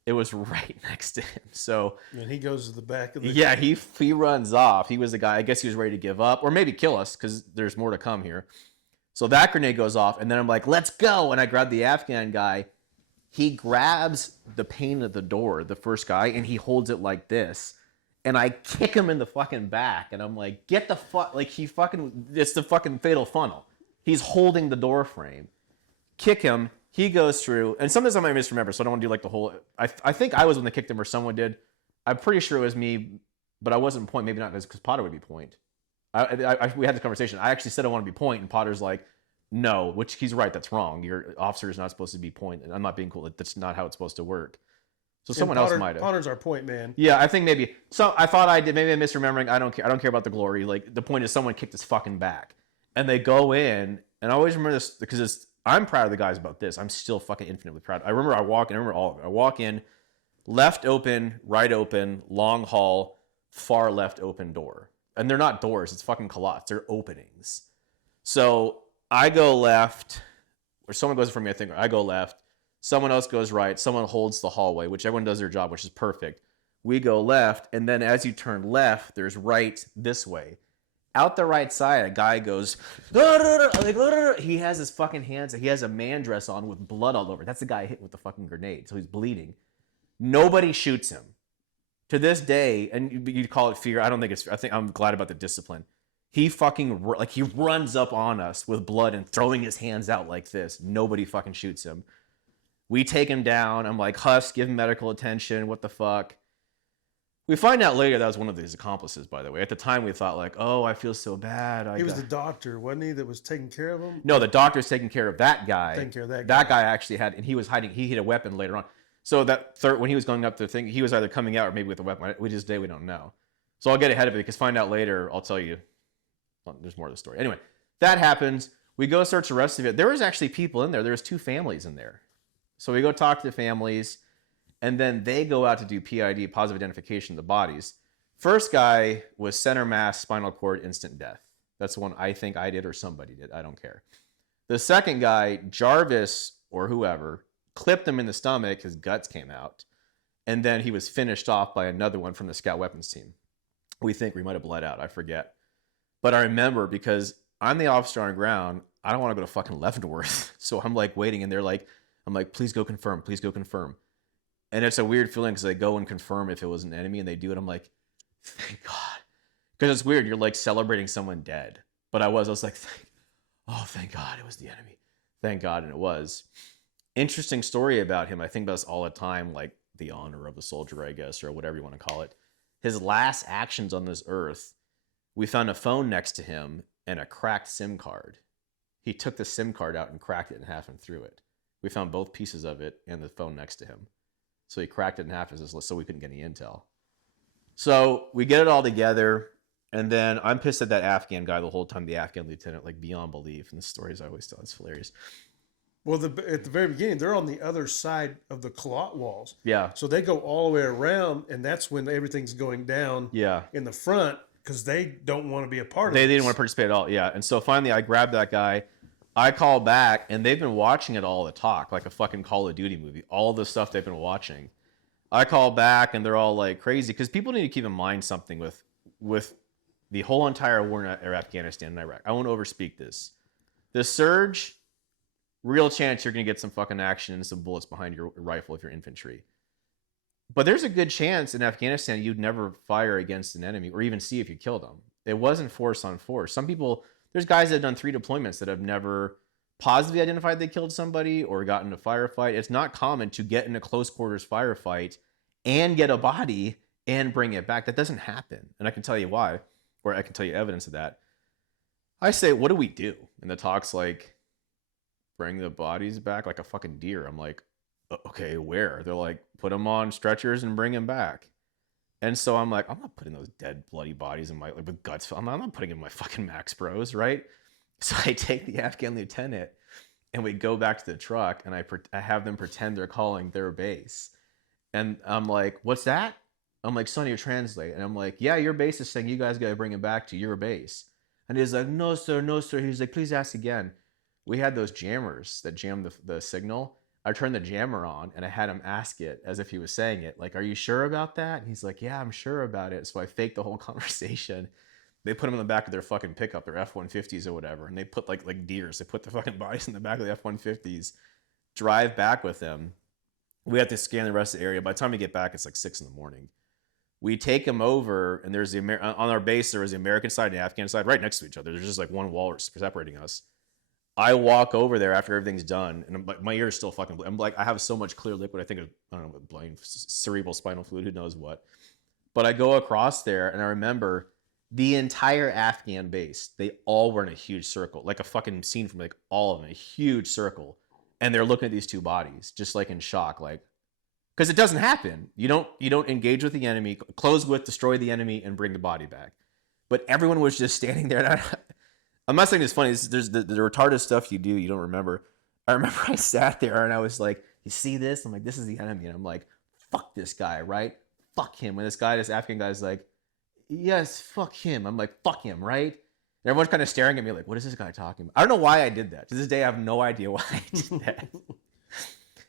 It was right next to him. So and he goes to the back of the yeah, he runs off. He was the guy, I guess he was ready to give up or maybe kill us because there's more to come here. So that grenade goes off, and then I'm like, let's go. And I grab the Afghan guy. He grabs the pane of the door, the first guy, and he holds it like this. And I kick him in the fucking back. And I'm like, get the fuck, like it's the fucking fatal funnel. He's holding the door frame. Kick him. He goes through. And sometimes I might misremember, so I don't want to do like the whole, I think I was when they kicked him or someone did. I'm pretty sure it was me, but I wasn't point. Maybe not because Potter would be point. We had this conversation. I actually said I want to be point, and Potter's like, no, which he's right. That's wrong. Your officer is not supposed to be point. And I'm not being cool. That's not how it's supposed to work. So someone else might have. Potter's our point man. Yeah, I think maybe. So I thought I did. Maybe I'm misremembering. I don't care. I don't care about the glory. Like the point is, someone kicked his fucking back, and they go in. And I always remember this because I'm proud of the guys about this. I'm still fucking infinitely proud. I remember all of it. I walk in, left open, right open, long hall, far left open door. And they're not doors. It's fucking calottes. They're openings. So I go left, or someone goes in front of me, I think, or I go left. Someone else goes right. Someone holds the hallway, which everyone does their job, which is perfect. We go left, and then as you turn left, there's right this way. Out the right side, a guy goes, he has his fucking hands, he has a man dress on with blood all over. That's the guy hit with the fucking grenade, so he's bleeding. Nobody shoots him. To this day, and you call it fear, I think I'm glad about the discipline. He fucking, he runs up on us with blood and throwing his hands out like this. Nobody fucking shoots him. We take him down. I'm like, Huss, give him medical attention. What the fuck? We find out later that was one of his accomplices, by the way. At the time, we thought like, oh, I feel so bad. He was the doctor, wasn't he, that was taking care of him? No, the doctor's taking care of that guy. Taking care of that guy. That guy actually had, and he was hiding. He hid a weapon later on. So that third, when he was going up the thing, he was either coming out or maybe with a weapon. We don't know. So I'll get ahead of it because find out later. I'll tell you. Well, there's more of the story. Anyway, that happens. We go search the rest of it. There was actually people in there. There was 2 families in there. So we go talk to the families, and then they go out to do PID, positive identification of the bodies. First guy was center mass spinal cord instant death. That's the one I think I did or somebody did. I don't care. The second guy, Jarvis or whoever, clipped him in the stomach. His guts came out. And then he was finished off by another one from the scout weapons team. We think we might have bled out. I forget. But I remember because I'm the officer on the ground. I don't want to go to fucking Leavenworth. So I'm like waiting and I'm like, please go confirm. Please go confirm. And it's a weird feeling because they go and confirm if it was an enemy and they do it. I'm like, thank God. Because it's weird. You're like celebrating someone dead. But I was like, thank God it was the enemy. Thank God. And it was. Interesting story about him. I think about this all the time, like the honor of a soldier, I guess, or whatever you want to call it. His last actions on this earth, we found a phone next to him and a cracked SIM card. He took the SIM card out and cracked it in half and threw it. We found both pieces of it and the phone next to him. So he cracked it in half so we couldn't get any intel. So we get it all together, and then I'm pissed at that Afghan guy the whole time, the Afghan lieutenant, like beyond belief. And the stories I always tell, it's hilarious. Well, at the very beginning, they're on the other side of the Kalot walls. Yeah. So they go all the way around, and that's when everything's going down in the front because they don't want to be a part of it. They didn't want to participate at all, yeah. And so finally I grabbed that guy. I call back, and they've been watching it all the talk, like a fucking Call of Duty movie. All the stuff they've been watching. I call back, and they're all like crazy because people need to keep in mind something with the whole entire war in Afghanistan and Iraq. I won't overspeak this. The surge, real chance you're going to get some fucking action and some bullets behind your rifle if you're infantry. But there's a good chance in Afghanistan you'd never fire against an enemy or even see if you killed them. It wasn't force on force. Some people, there's guys that have done 3 deployments that have never positively identified they killed somebody or gotten in a firefight. It's not common to get in a close quarters firefight and get a body and bring it back. That doesn't happen. And I can tell you why, or I can tell you evidence of that. I say, what do we do? And the talk's like, bring the bodies back like a fucking deer. I'm like, okay, where? They're like, put them on stretchers and bring them back. And so I'm like, I'm not putting those dead, bloody bodies in my, like, with guts. I'm not putting in my fucking Max Bros, right? So I take the Afghan lieutenant and we go back to the truck and I have them pretend they're calling their base. And I'm like, what's that? I'm like, Sonny, translate. And I'm like, yeah, your base is saying you guys got to bring him back to your base. And he's like, no, sir, no, sir. He's like, please ask again. We had those jammers that jammed the signal. I turned the jammer on and I had him ask it as if he was saying it. Like, are you sure about that? And he's like, yeah, I'm sure about it. So I faked the whole conversation. They put them in the back of their fucking pickup, their F-150s or whatever. And they put like deers. They put the fucking bodies in the back of the F-150s, drive back with them. We have to scan the rest of the area. By the time we get back, it's like 6 a.m. We take them over, and there's on our base, there was the American side and the Afghan side right next to each other. There's just like one wall separating us. I walk over there after everything's done, and I'm like, my ear is still fucking. I'm like, I have so much clear liquid. I think I don't know, blind cerebral spinal fluid, who knows what. But I go across there, and I remember the entire Afghan base. They all were in a huge circle, like a fucking scene from like all of them, a huge circle, and they're looking at these 2 bodies, just like in shock, like. Because it doesn't happen. You don't engage with the enemy, close with, destroy the enemy, and bring the body back. But everyone was just standing there. And I'm not saying it's funny. There's the retarded stuff you do you don't remember. I remember I sat there and I was like, you see this? I'm like, this is the enemy. And I'm like, fuck this guy, right? Fuck him. And this Afghan guy's like, yes, fuck him. I'm like, fuck him, right? And everyone's kind of staring at me like, what is this guy talking about? I don't know why I did that. To this day, I have no idea why I did that.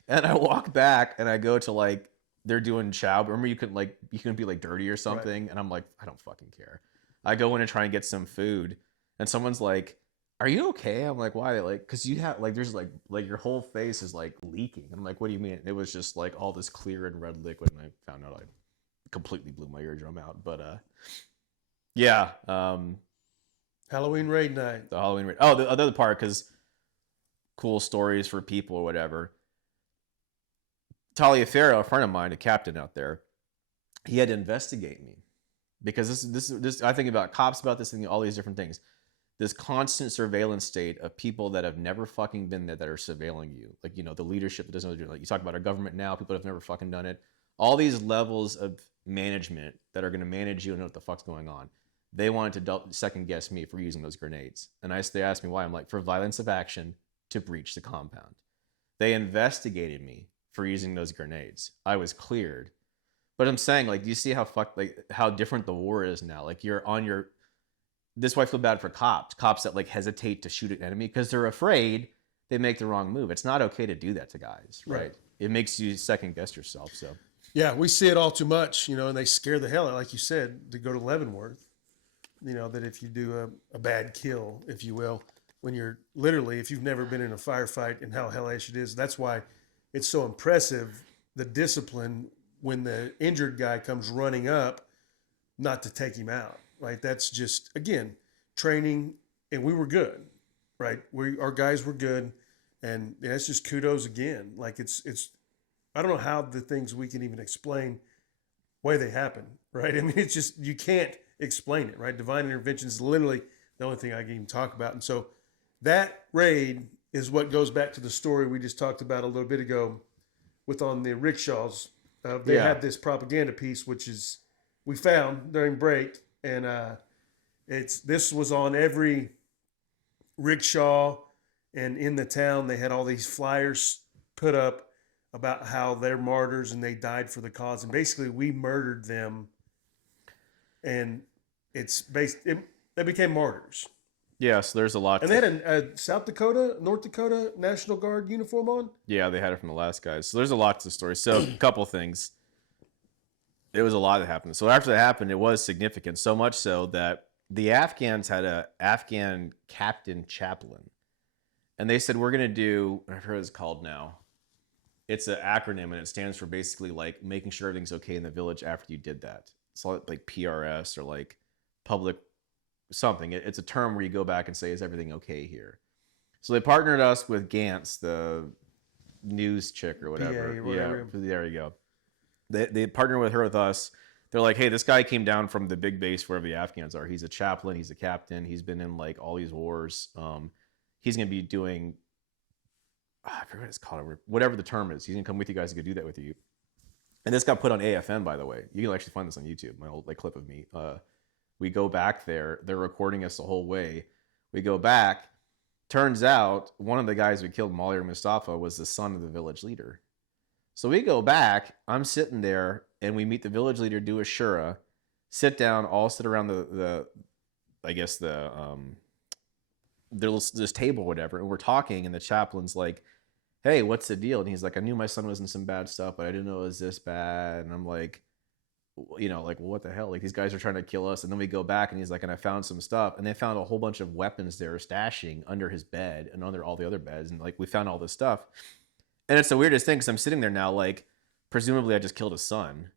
And I walk back and I go to like, they're doing chow. Remember you can be like dirty or something. Right. And I'm like, I don't fucking care. I go in and try and get some food. And someone's like, are you okay? I'm like, why? Like, cause you have like, there's like your whole face is like leaking. And I'm like, what do you mean? It was just like all this clear and red liquid. And I found out I completely blew my eardrum out. But yeah. Halloween raid night. The Halloween raid. Oh, the other part, cause cool stories for people or whatever. Taliaferro, a friend of mine, a captain out there, he had to investigate me because this I think about cops about this and all these different things. This constant surveillance state of people that have never fucking been there that are surveilling you. Like, you know, the leadership that doesn't know what they're doing. Like you talk about our government now, people that have never fucking done it. All these levels of management that are going to manage you and know what the fuck's going on. They wanted to second guess me for using those grenades. And they asked me why. I'm like, for violence of action to breach the compound. They investigated me for using those grenades. I was cleared. But I'm saying, like, do you see how different the war is now? Like, you're on your... This is why I feel bad for cops that, like, hesitate to shoot an enemy because they're afraid they make the wrong move. It's not okay to do that to guys, right? It makes you second guess yourself, so... Yeah, we see it all too much, you know, and they scare the hell out, like you said, to go to Leavenworth. You know, that if you do a bad kill, if you will, when you're literally, if you've never been in a firefight and how hellish it is, that's why it's so impressive, the discipline when the injured guy comes running up, not to take him out, right? That's just, again, training, and we were good, right? Our guys were good, and that's just kudos again. Like it's I don't know how the things we can even explain why they happen, right? I mean, it's just, you can't explain it, right? Divine intervention is literally the only thing I can even talk about. And so that raid is what goes back to the story we just talked about a little bit ago with on the rickshaws. They had this propaganda piece, which is we found during break, and this was on every rickshaw, and in the town they had all these flyers put up about how they're martyrs and they died for the cause, and basically we murdered them, and they became martyrs. Yeah, so there's a lot. And they had a South Dakota, North Dakota National Guard uniform on? Yeah, they had it from the last guys. So there's a lot to the story. So a couple things. There was a lot that happened. So after that happened, it was significant. So much so that the Afghans had an Afghan captain chaplain. And they said, we're going to do, I forget what it's called now. It's an acronym, and it stands for basically like making sure everything's okay in the village after you did that. It's like PRS or like public something. It's a term where you go back and say, is everything okay here? So they partnered us with Gantz, the news chick or whatever. Yeah, there you go. They partnered with us. They're like, hey, this guy came down from the big base wherever the Afghans are. He's a chaplain. He's a captain. He's been in like all these wars. He's going to be doing, I forget what it's called, whatever the term is. He's going to come with you guys to go do that with you. And this got put on AFN, by the way. You can actually find this on YouTube, my old like clip of me. We go back there. They're recording us the whole way. We go back. Turns out one of the guys we killed, Malia Mustafa, was the son of the village leader. So we go back. I'm sitting there, and we meet the village leader, do a shura, sit down, all sit around this table or whatever, and we're talking, and the chaplain's like, hey, what's the deal? And he's like, I knew my son was in some bad stuff, but I didn't know it was this bad. And I'm like, you know, like, well, what the hell? Like, these guys are trying to kill us. And then we go back, and he's like, and I found some stuff. And they found a whole bunch of weapons there stashing under his bed and under all the other beds. And, like, we found all this stuff. And it's the weirdest thing because I'm sitting there now, like, presumably I just killed his son.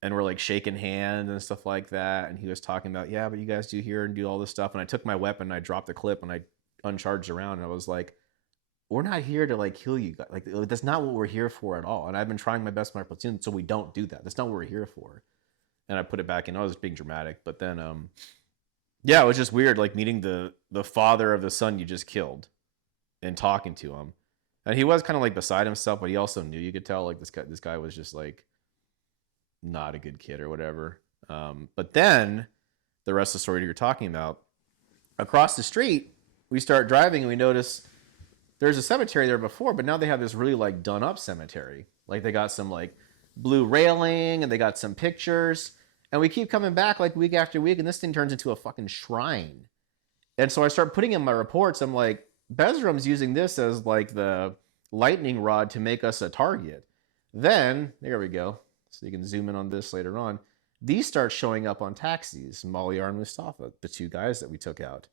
And we're, like, shaking hands and stuff like that. And he was talking about, yeah, but you guys do here and do all this stuff. And I took my weapon, and I dropped the clip, and I uncharged around. And I was like, we're not here to, like, kill you guys. Like, that's not what we're here for at all. And I've been trying my best with my platoon, so we don't do that. That's not what we're here for. And I put it back in. I was being dramatic. But then, yeah, it was just weird, like, meeting the father of the son you just killed and talking to him. And he was kind of, like, beside himself, but he also knew. You could tell, like, this guy was just, like, not a good kid or whatever. But then, the rest of the story you're talking about, across the street, we start driving, and we notice there's a cemetery there before, but now they have this really, like, done-up cemetery. Like, they got some, like, blue railing, and they got some pictures, and we keep coming back like week after week, and this thing turns into a fucking shrine. And so I start putting in my reports. I'm like, Bezram's using this as like the lightning rod to make us a target. Then there we go, so you can zoom in on this later on. These start showing up on taxis, Malyar and Mustafa, the two guys that we took out.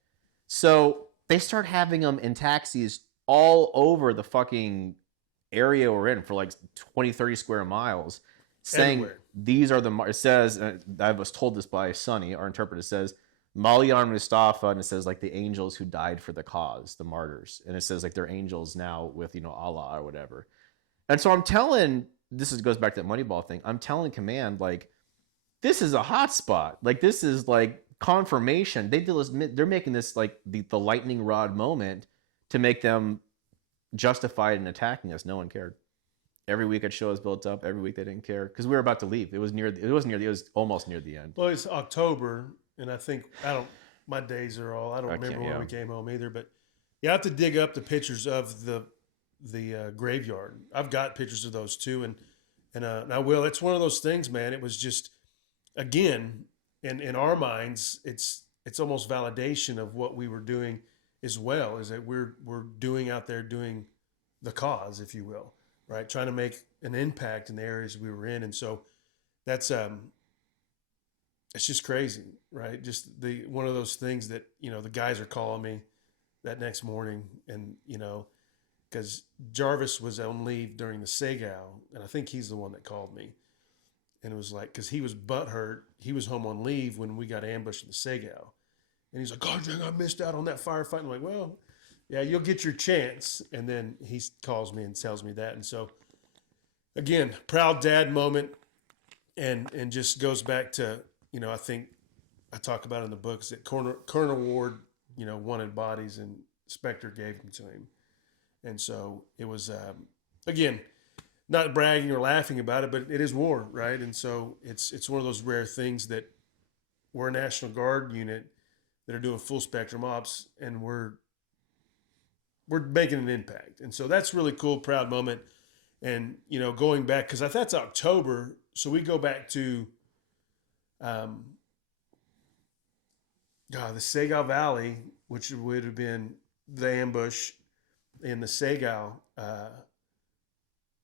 So they start having them in taxis all over the fucking area we're in for like 20, 30 square miles, saying everywhere. These are the, it says, I was told this by Sonny, our interpreter, says Malyar Mustafa, and it says like the angels who died for the cause, the martyrs. And it says like they're angels now with, you know, Allah or whatever. And so I'm telling, goes back to that Moneyball thing. I'm telling command, like, this is a hot spot. Like, this is like confirmation. They're making this like the lightning rod moment to make them justified in attacking us. No one cared. Every week I'd show us built up. Every week they didn't care because we were about to leave. It was almost near the end. Well, it's October, and I think my days are all. I don't remember when we came home either. But you have to dig up the pictures of the graveyard. I've got pictures of those too, and I will. It's one of those things, man. It was just, again, in our minds, it's almost validation of what we were doing as well. Is that we're doing out there doing the cause, if you will. Right, trying to make an impact in the areas we were in, and so that's it's just crazy, right? Just one of those things that the guys are calling me that next morning, and because Jarvis was on leave during the Segal, and I think he's the one that called me, and it was like because he was butthurt, he was home on leave when we got ambushed in the Segal, and he's like, "God dang, I missed out on that firefight." I'm like, "Well, yeah, you'll get your chance." And then he calls me and tells me that. And so, again, proud dad moment, and just goes back to, I think I talk about in the books that Colonel Ward, wanted bodies, and Specter gave them to him. And so it was, again, not bragging or laughing about it, but it is war, right? And so it's one of those rare things that we're a National Guard unit that are doing full spectrum ops, and we're making an impact. And so that's really cool, proud moment. And, going back, because that's October. So we go back to the Segal Valley, which would have been the ambush in the Segal,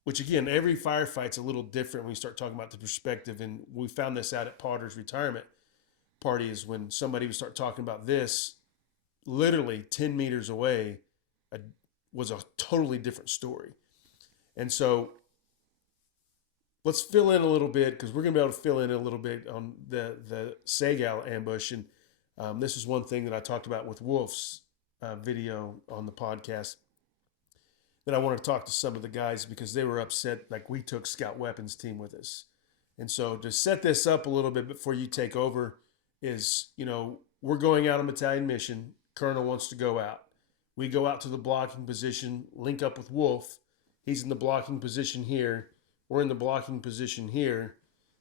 which, again, every firefight's a little different when you start talking about the perspective. And we found this out at Potter's retirement party, is when somebody would start talking about this, literally 10 meters away, was a totally different story. And so let's fill in a little bit, because we're going to be able to fill in a little bit on the Segal ambush. And this is one thing that I talked about with Wolf's video on the podcast, that I want to talk to some of the guys because they were upset, like we took Scout Weapons team with us. And so to set this up a little bit before you take over is, we're going out on battalion mission. Colonel wants to go out. We go out to the blocking position, link up with Wolf. He's in the blocking position here. We're in the blocking position here.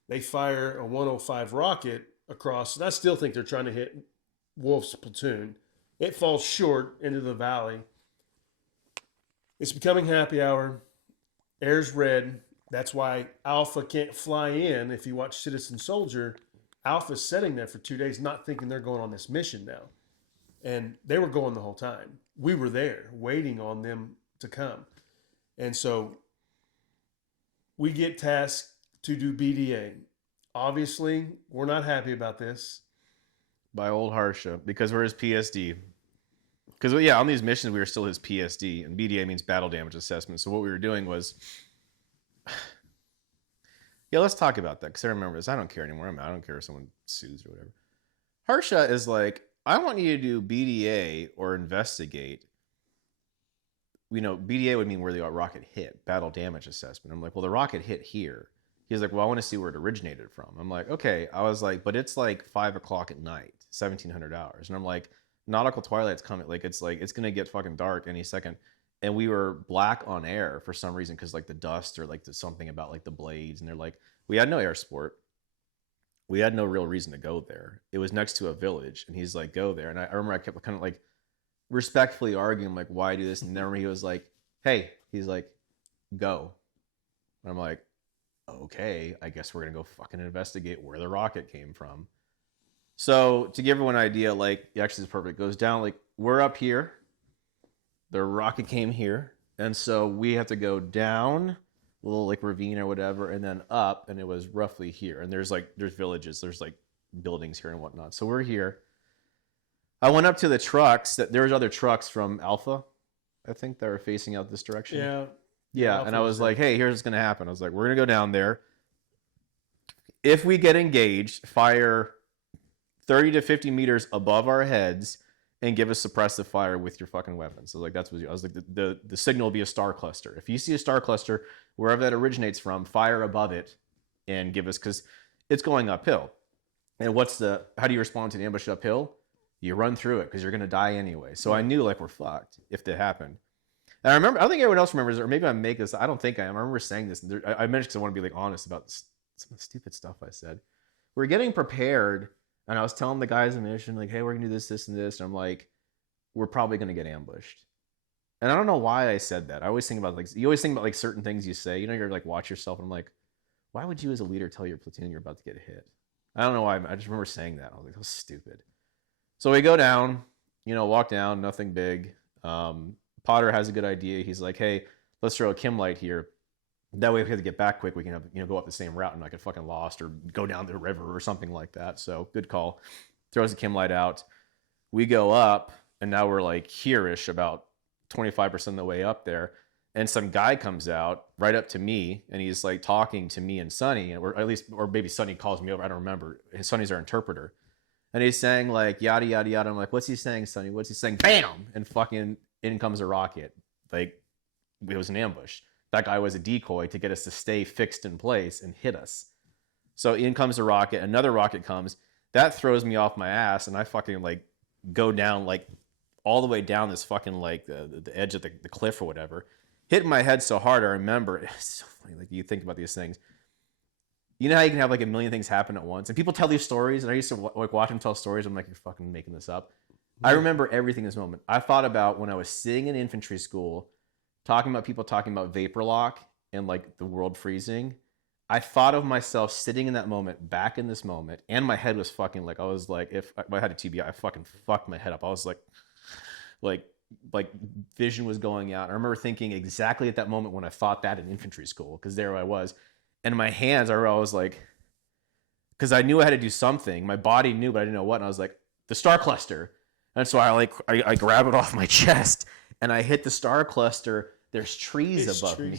They fire a 105 rocket across, and I still think they're trying to hit Wolf's platoon. It falls short into the valley. It's becoming happy hour. Air's red. That's why Alpha can't fly in. If you watch Citizen Soldier, Alpha's sitting there for 2 days not thinking they're going on this mission now. And they were going the whole time. We were there waiting on them to come. And so we get tasked to do BDA. Obviously, we're not happy about this. By old Harsha, because we're his PSD. Because, yeah, on these missions, we were still his PSD, and BDA means battle damage assessment. So what we were doing was... Yeah, let's talk about that, because I remember this. I don't care anymore. I don't care if someone sues or whatever. Harsha is like, I want you to do BDA or investigate. BDA would mean where the rocket hit, battle damage assessment. I'm like, well, the rocket hit here. He's like, well, I want to see where it originated from. I'm like, okay. I was like, but it's like 5 o'clock at night, 1700 hours. And I'm like, nautical twilight's coming. It's going to get fucking dark any second. And we were black on air for some reason, because like the dust or like something about like the blades. And they're like, we had no air support. We had no real reason to go there. It was next to a village. And he's like, go there. And I remember I kept kind of like respectfully arguing, like, why do this? And then he was like, hey, he's like, go. And I'm like, okay, I guess we're going to go fucking investigate where the rocket came from. So to give everyone an idea, like, actually it's perfect. It goes down, like, we're up here. The rocket came here. And so we have to go down a little like ravine or whatever, and then up, and it was roughly here. And there's villages, there's like buildings here and whatnot. So we're here. I went up to the trucks. There was other trucks from Alpha, I think, that were facing out this direction. Yeah. And I was like, hey, here's what's going to happen. I was like, we're going to go down there. If we get engaged, fire 30 to 50 meters above our heads and give us suppressive fire with your fucking weapons. So like, that's what I was like, the signal will be a star cluster. If you see a star cluster, wherever that originates from, fire above it and give us, because it's going uphill. And how do you respond to an ambush uphill? You run through it because you're going to die anyway. So I knew like we're fucked if that happened. And I don't think everyone else remembers, or maybe I make this. I don't think I am. I remember saying this. I mentioned because I want to be like honest about some of the stupid stuff I said. We're getting prepared, and I was telling the guys in the mission, like, hey, we're going to do this, this, and this. And I'm like, we're probably going to get ambushed. And I don't know why I said that. I always think about you always think about like certain things you say. You know, you're like, watch yourself. And I'm like, why would you as a leader tell your platoon you're about to get hit? I don't know why. I just remember saying that. I was like, that was stupid. So we go down, walk down, nothing big. Potter has a good idea. He's like, hey, let's throw a chem light here. That way, if we have to get back quick, we can go up the same route and not get fucking lost or go down the river or something like that. So good call. Throws the chem light out. We go up, and now we're like here-ish, about 25% of the way up there. And some guy comes out right up to me, and he's like talking to me and Sonny, or maybe Sonny calls me over. I don't remember. Sonny's our interpreter. And he's saying like yada yada yada. I'm like, what's he saying, Sonny? What's he saying? Bam! And fucking in comes a rocket. Like it was an ambush. That guy was a decoy to get us to stay fixed in place and hit us. So in comes a rocket. Another rocket comes. That throws me off my ass, and I fucking like go down like all the way down this fucking like the edge of the cliff or whatever. Hit my head so hard. I remember it's so funny. Like you think about these things. You know how you can have like a million things happen at once, and people tell these stories. And I used to like watch them tell stories. I'm like, you're fucking making this up. I remember everything in this moment. I thought about when I was sitting in infantry school, talking about vapor lock and like the world freezing. I thought of myself sitting in that moment, back in this moment, and my head was fucking like, I was like, if I had a TBI, I fucking fucked my head up. I was like vision was going out. I remember thinking exactly at that moment when I thought that in infantry school, because there I was. And my hands, I was like, because I knew I had to do something. My body knew, but I didn't know what. And I was like, the star cluster. And so I grab it off my chest and I hit the star cluster. There's trees above me.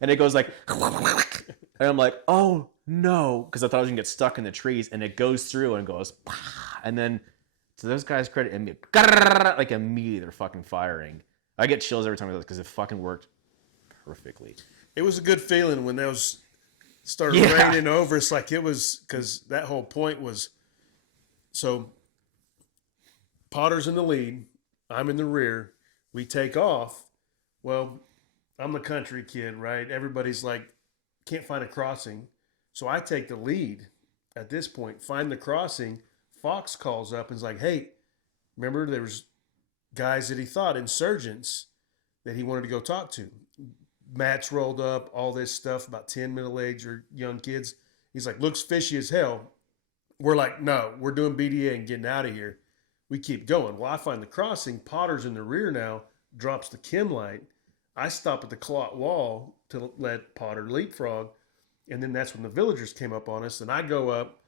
And it goes like, and I'm like, oh no. Because I thought I was going to get stuck in the trees. And it goes through and goes, and then to those guys' credit, like immediately they're fucking firing. I get chills every time I do this because it fucking worked perfectly. It was a good feeling when those started raining over. It's like it was, because that whole point was, so Potter's in the lead, I'm in the rear, we take off. Well, I'm the country kid, right? Everybody's like, can't find a crossing. So I take the lead at this point, find the crossing. Fox calls up and is like, hey, remember there was guys that he thought, insurgents, that he wanted to go talk to. Matt's rolled up, all this stuff, about 10 middle-aged or young kids. He's like, looks fishy as hell. We're like, no, we're doing BDA and getting out of here. We keep going. Well, I find the crossing. Potter's in the rear now, drops the chem light. I stop at the clot wall to let Potter leapfrog. And then that's when the villagers came up on us. And I go up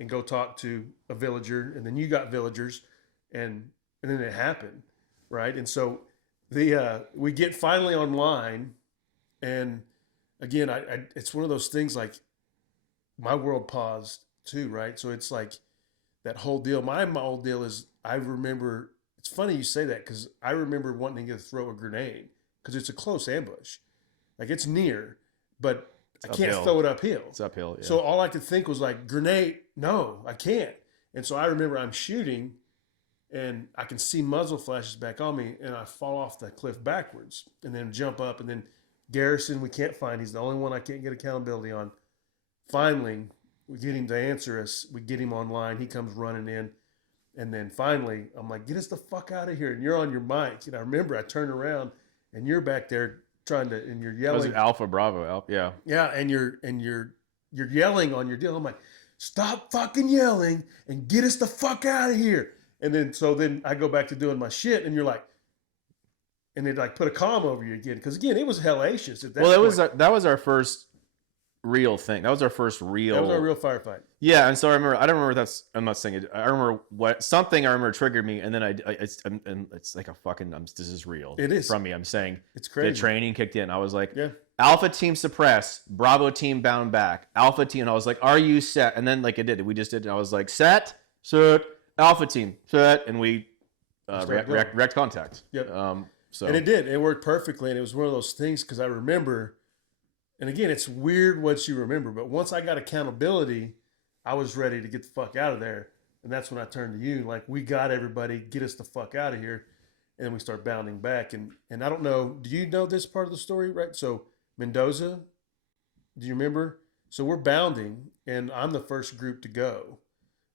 and go talk to a villager. And then you got villagers. And then it happened, right? And so we get finally online. And again, it's one of those things like my world paused too, right? So it's like that whole deal. My whole deal is I remember, it's funny you say that because I remember wanting to throw a grenade because it's a close ambush. Like it's near, but I can't throw it uphill. It's uphill, yeah. So all I could think was like, grenade, no, I can't. And so I remember I'm shooting and I can see muzzle flashes back on me and I fall off the cliff backwards and then jump up and then Garrison, we can't find. He's the only one I can't get accountability on. Finally, we get him to answer us. We get him online. He comes running in. And then finally, I'm like, get us the fuck out of here. And you're on your mic. And I remember I turned around and you're back there trying to, and you're yelling. That was Alpha Bravo, yeah. Yeah, and you're yelling on your deal. I'm like, stop fucking yelling and get us the fuck out of here. And then I go back to doing my shit and you're like, and they like put a calm over you again. Because again, it was hellacious at that point. That was our first real thing. That was our first real. That was our real firefight. Yeah, and so I don't remember that's. I'm not saying it. I remember something I remember triggered me, and then it's like a fucking. This is real. It is from me. I'm saying it's crazy. The training kicked in. I was like, yeah. Alpha team suppress, Bravo team bound back, Alpha team. And I was like, are you set? And then like it did. We just did. And I was like, set, Alpha team, set, and we wrecked contact. Yep. So and it did. It worked perfectly, and it was one of those things because I remember. And again, it's weird what you remember, but once I got accountability, I was ready to get the fuck out of there. And that's when I turned to you, like, we got everybody, get us the fuck out of here. And then we start bounding back. And I don't know, do you know this part of the story, right? So Mendoza, do you remember? So we're bounding, and I'm the first group to go,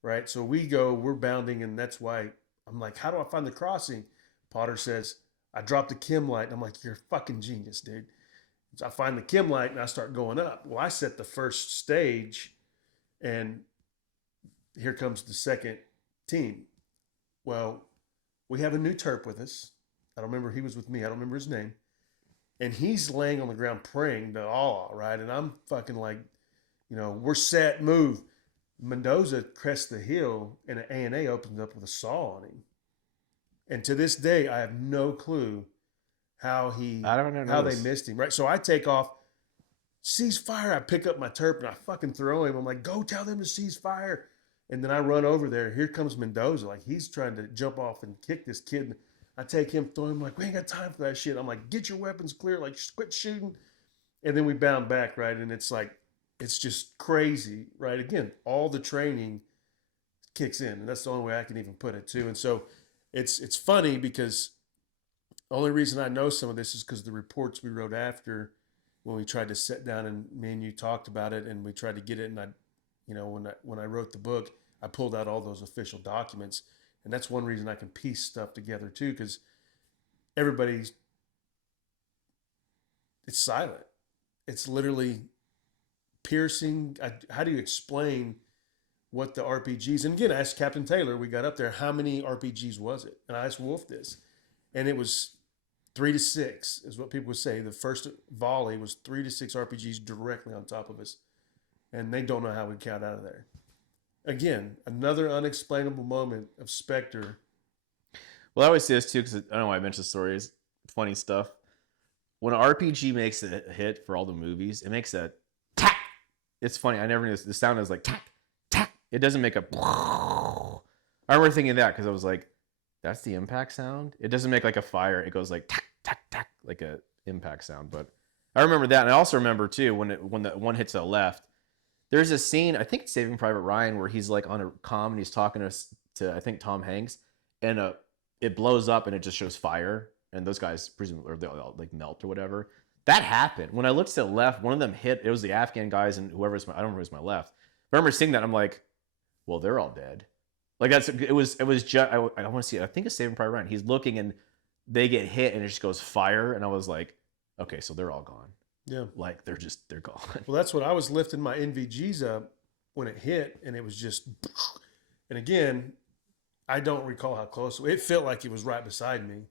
right? So we go, we're bounding, and that's why I'm like, how do I find the crossing? Potter says, I dropped the chem light. And I'm like, you're a fucking genius, dude. So I find the chem light, and I start going up. Well, I set the first stage, and here comes the second team. Well, we have a new Terp with us. I don't remember, he was with me. I don't remember his name. And he's laying on the ground praying to Allah, right? And I'm fucking like, we're set, move. Mendoza crests the hill, and an A&A opens up with a saw on him. And to this day, I have no clue how they missed him, right? So I take off, cease fire. I pick up my Terp, and I fucking throw him. I'm like, go tell them to cease fire. And then I run over there. Here comes Mendoza. Like, he's trying to jump off and kick this kid. I take him, throw him, like, we ain't got time for that shit. I'm like, get your weapons clear. Like, quit shooting. And then we bound back, right? And it's like, it's just crazy, right? Again, all the training kicks in. And that's the only way I can even put it, too. And so it's funny because the only reason I know some of this is because the reports we wrote after when we tried to sit down and me and you talked about it and we tried to get it. And when I wrote the book, I pulled out all those official documents. And that's one reason I can piece stuff together too, because it's silent. It's literally piercing. How do you explain what the RPGs, and again, I asked Captain Taylor, we got up there, how many RPGs was it? And I asked Wolf this, and it was 3 to 6 is what people would say. The first volley was 3 to 6 RPGs directly on top of us. And they don't know how we got out of there. Again, another unexplainable moment of Specter. Well, I always say this too, because I don't know why I mentioned the story. It's funny stuff. When an RPG makes a hit for all the movies, it makes a tack. It's funny. I never knew this. The sound is like tack, tack. It doesn't make a. I remember thinking that because I was like, that's the impact sound. It doesn't make like a fire. It goes like tack, tack, tack, like a impact sound. But I remember that. And I also remember too, when the one hits the left, there's a scene, I think it's Saving Private Ryan, where he's like on a comm and he's talking to I think Tom Hanks, and it blows up and it just shows fire, and those guys presumably they'll like melt or whatever. That happened. When I looked to the left, one of them hit. It was the Afghan guys and whoever's I don't remember who's my left. I remember seeing that. I'm like, well, they're all dead. Like it was just I want to see it. I think it's Saving Private Ryan. He's looking and they get hit and it just goes fire, and I was like, okay, so they're all gone. Yeah. Like they're gone. Well, that's what I was lifting my NVGs up when it hit, and it was just, and again, I don't recall how close. It felt like it was right beside me,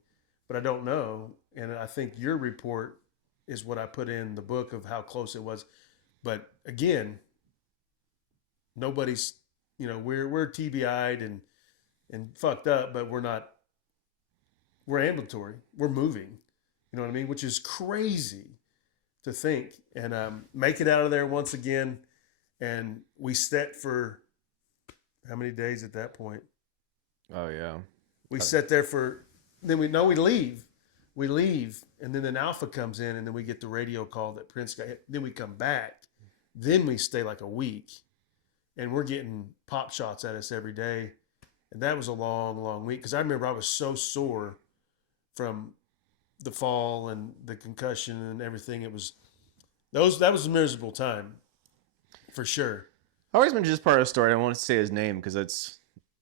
but I don't know. And I think your report is what I put in the book of how close it was. But again, nobody's, we're TBI'd and fucked up, but we're ambulatory. We're moving, you know what I mean? Which is crazy to think. And make it out of there once again. And we sat for how many days at that point? Oh yeah. We sat there then we leave. We leave, and then an Alpha comes in, and then we get the radio call that Prince got hit. Then we come back. Then we stay like a week, and we're getting pop shots at us every day. And that was a long, long week, because I remember I was so sore from the fall and the concussion and everything. That was a miserable time, for sure. I always mentioned this part of the story. I don't want to say his name because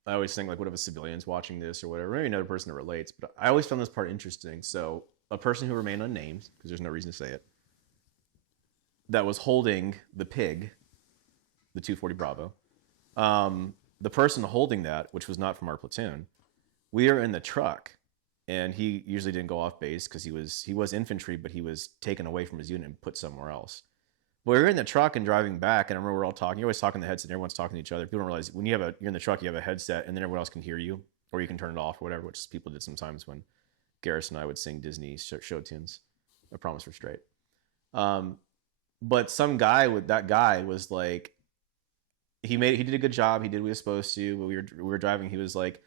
I always think like, what if a civilian's watching this or whatever? Maybe another person that relates, but I always found this part interesting. So a person who remained unnamed, because there's no reason to say it, that was holding the pig, the 240 Bravo. The person holding that, which was not from our platoon, we are in the truck. And he usually didn't go off base because he was infantry, but he was taken away from his unit and put somewhere else. But we were in the truck and driving back, and I remember we're all talking. You're always talking in the headset, and everyone's talking to each other. People don't realize when you're in the truck, you have a headset, and then everyone else can hear you, or you can turn it off or whatever, which people did sometimes when Garrus and I would sing Disney show tunes. I promise we're straight. But that guy was like, he did a good job. He did what he was supposed to. But we were driving. He was like,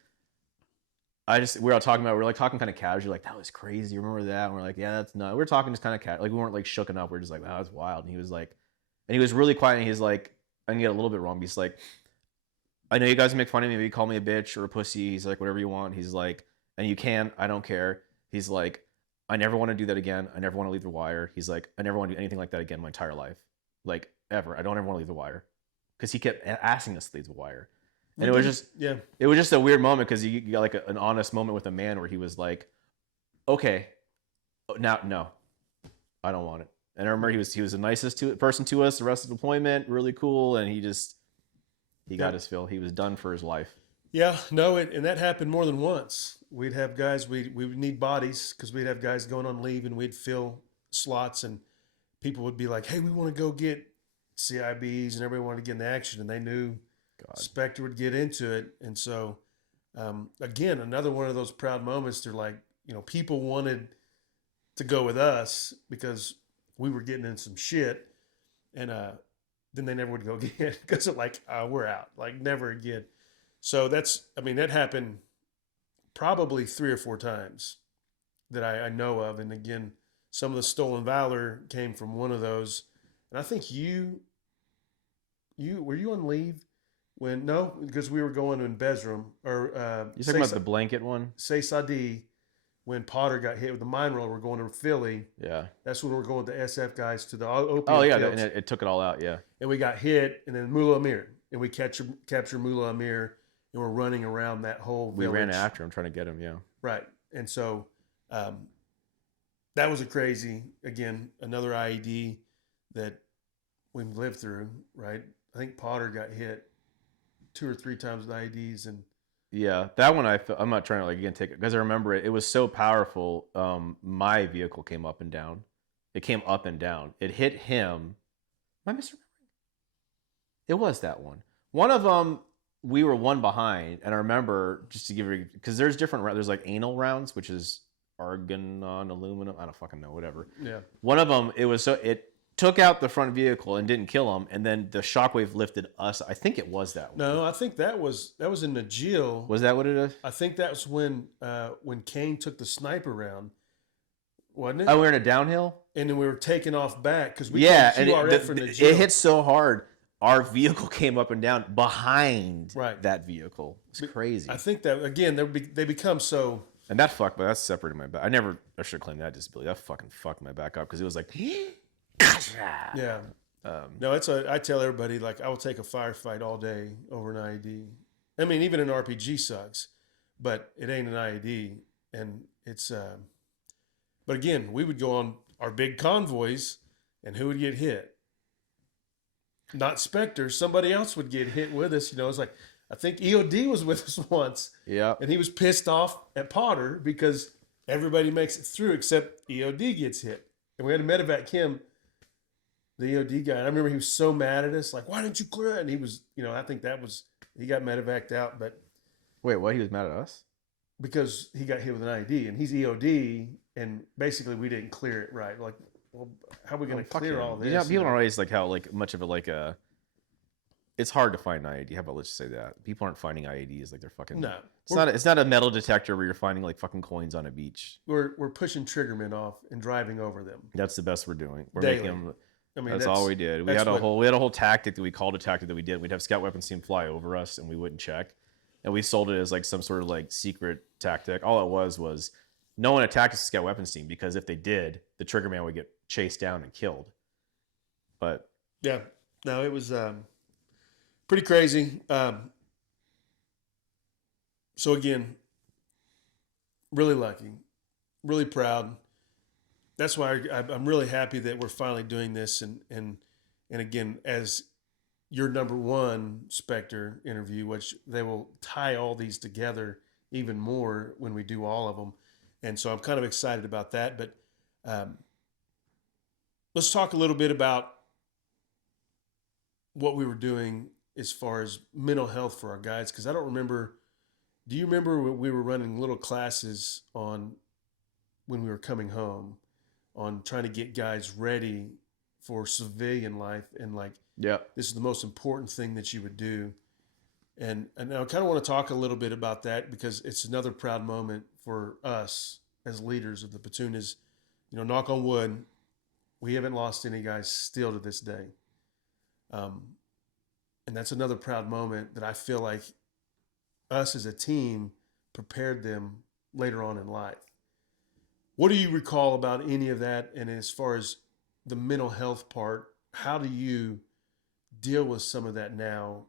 we were all talking about, we were like talking kind of casually, like, that was crazy. You remember that? And we're like, yeah, that's not. We were talking just kind of like we weren't like shooken up. We were just like, wow, that's wild. And he was like, and he was really quiet. And he's like, I can get a little bit wrong. He's like, I know you guys make fun of me. Maybe call me a bitch or a pussy. He's like, whatever you want. He's like, and you can. I don't care. He's like, I never want to do that again. I never want to leave the wire. He's like, I never want to do anything like that again my entire life. Like, ever. I don't ever want to leave the wire. Because he kept asking us to leave the wire. And it was just a weird moment because you got like an honest moment with a man where he was like, okay, now, no, I don't want it. And I remember he was the nicest person to us the rest of the deployment, really cool. And he got his fill. He was done for his life. Yeah, no, and that happened more than once. We'd have guys, we would need bodies because we'd have guys going on leave and we'd fill slots and people would be like, hey, we want to go get CIBs and everybody wanted to get in the action and they knew Specter would get into it. And so, again, another one of those proud moments. They're like, people wanted to go with us because we were getting in some shit. And then they never would go again because of like, we're out, like never again. So that happened probably 3 or 4 times that I know of. And again, some of the stolen valor came from one of those. And I think were you on leave when, no, because we were going in Bezram or, you talking about the blanket one? Say Sadi, when Potter got hit with the mine roll, we're going to Philly. Yeah. That's when we're going with the SF guys to the opium fields. And it took it all out, yeah. And we got hit, and then Mullah Amir. And we capture Mullah Amir, and we're running around that whole village. We ran after him, trying to get him, yeah. Right. And so that was another IED that we lived through, right? I think Potter got hit 2 or 3 times with IEDs, and yeah, that one I'm not trying to take it because I remember it. It was so powerful. My vehicle came up and down. It came up and down. It hit him. Am I misremembering? It was that one. One of them, we were one behind, and I remember just to give you because there's different rounds. There's like anal rounds, which is argon on aluminum. I don't fucking know. Whatever. Yeah. One of them, it took out the front vehicle and didn't kill him, and then the shockwave lifted us. I think it was that one. No, I think that was in Najil. Was that what it is? I think that was when Kane took the sniper round, wasn't it? Oh, we were in a downhill, and then we were taking off back because we and it hit so hard, our vehicle came up and down behind that vehicle. It's crazy. I think that again they become so. And that separated my back. I should claim that disability. That fucking fucked my back up because it was like. Yeah. No, I tell everybody, like, I will take a firefight all day over an IED. I mean, even an RPG sucks, but it ain't an IED. And it's, but again, we would go on our big convoys and who would get hit? Not Specter. Somebody else would get hit with us. It's like, I think EOD was with us once. Yeah. And he was pissed off at Potter because everybody makes it through except EOD gets hit. And we had to medevac him. The EOD guy, and I remember he was so mad at us, like, why didn't you clear it? And he was, I think he got medevaced out, but. Wait, what? He was mad at us? Because he got hit with an IED, and he's EOD, and basically we didn't clear it right. Like, well, how are we going to clear all this? People don't always like how much of it it's hard to find an IED. How about let's just say that people aren't finding IEDs like they're fucking. No, it's not a metal detector where you're finding like fucking coins on a beach. We're pushing triggermen off and driving over them. That's the best we're doing. We're daily. making them. I mean, that's all we did. We had a whole tactic that we called a tactic that we did. We'd have scout weapons team fly over us, and we wouldn't check, and we sold it as like some sort of like secret tactic. All it was no one attacked a scout weapons team because if they did, the triggerman would get chased down and killed. But yeah, no, it was pretty crazy. So again, really lucky, really proud. That's why I'm really happy that we're finally doing this. And again, as your number one Specter interview, which they will tie all these together even more when we do all of them. And so I'm kind of excited about that. But let's talk a little bit about what we were doing as far as mental health for our guys. Because I don't remember, do you remember when we were running little classes on when we were coming home? On trying to get guys ready for civilian life and this is the most important thing that you would do. And I kind of want to talk a little bit about that because it's another proud moment for us as leaders of the platoon is, knock on wood, we haven't lost any guys still to this day. And that's another proud moment that I feel like us as a team prepared them later on in life. What do you recall about any of that? And as far as the mental health part, how do you deal with some of that now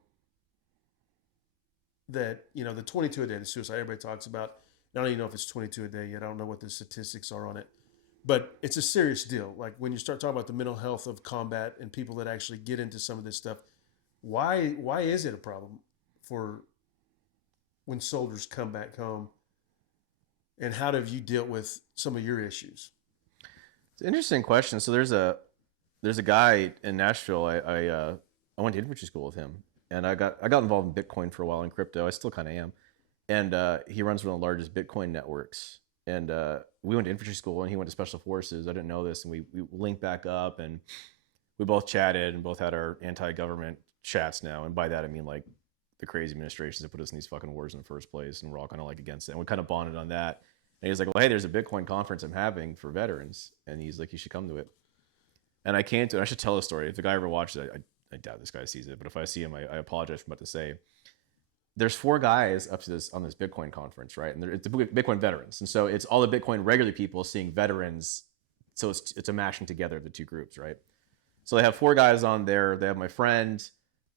that, you know, the 22 a day, the suicide everybody talks about? I don't even know if it's 22 a day yet. I don't know what the statistics are on it. But it's a serious deal. Like when you start talking about the mental health of combat and people that actually get into some of this stuff, why is it a problem for when soldiers come back home? And how have you dealt with some of your issues? It's an interesting question. So there's a guy in Nashville. I went to infantry school with him, and I got involved in Bitcoin for a while, in crypto. I still kind of am. And he runs one of the largest Bitcoin networks. And we went to infantry school, and he went to special forces. I didn't know this, and we linked back up, and we both chatted and both had our anti-government chats now. And by that I mean like the crazy administrations that put us in these fucking wars in the first place, and we're all kind of like against it. And we kind of bonded on that. And he was like, well, hey, there's a Bitcoin conference I'm having for veterans, and he's like, you should come to it. And I came to it. I should tell a story. If the guy ever watches it, I doubt this guy sees it, but if I see him, I apologize for what to say. There's 4 guys up to this on this Bitcoin conference, right? And it's the Bitcoin veterans, and so it's all the Bitcoin regular people seeing veterans. So it's a mashing together of the 2 groups, right? So they have 4 guys on there. They have my friend,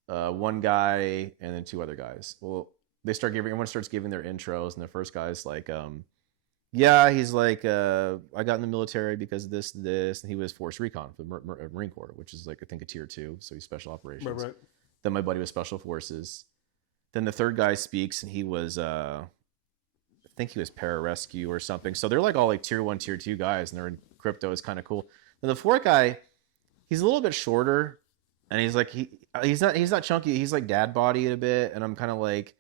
1 guy, and then 2 other guys. Well, everyone starts giving their intros, and the first guy's like, yeah, he's like, I got in the military because of this, and he was Force Recon for the Marine Corps, which is like, I think, a tier 2, so he's special operations. Right. Then my buddy was special forces. Then the third guy speaks, and he was, I think he was pararescue or something. So they're like all like tier 1, tier 2 guys, and they're in crypto. Is kind of cool. Then the fourth guy, he's a little bit shorter, and he's like he's not chunky. He's like dad bodied a bit, and I'm kind of like,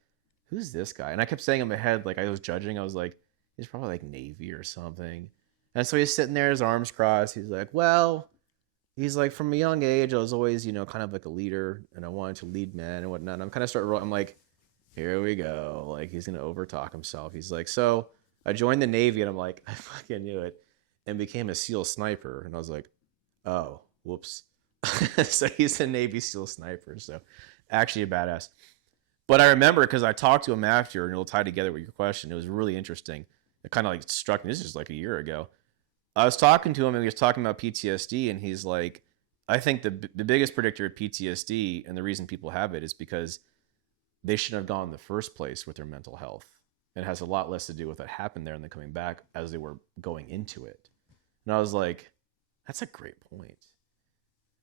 who's this guy? And I kept saying in my head, like I was judging. I was like, he's probably like Navy or something. And so he's sitting there, his arms crossed. He's like, well, he's like, from a young age, I was always, you know, kind of like a leader, and I wanted to lead men and whatnot. And I'm kind of I'm like, here we go. Like, he's going to overtalk himself. He's like, so I joined the Navy, and I'm like, I fucking knew it, and became a SEAL sniper. And I was like, oh, whoops. So he's a Navy SEAL sniper. So actually a badass. But I remember, because I talked to him after, and it'll tie together with your question. It was really interesting. It kind of like struck me. This is like a year ago. I was talking to him, and he was talking about PTSD, and he's like, I think the biggest predictor of PTSD, and the reason people have it, is because they shouldn't have gone in the first place with their mental health. It has a lot less to do with what happened there and then coming back as they were going into it. And I was like, that's a great point.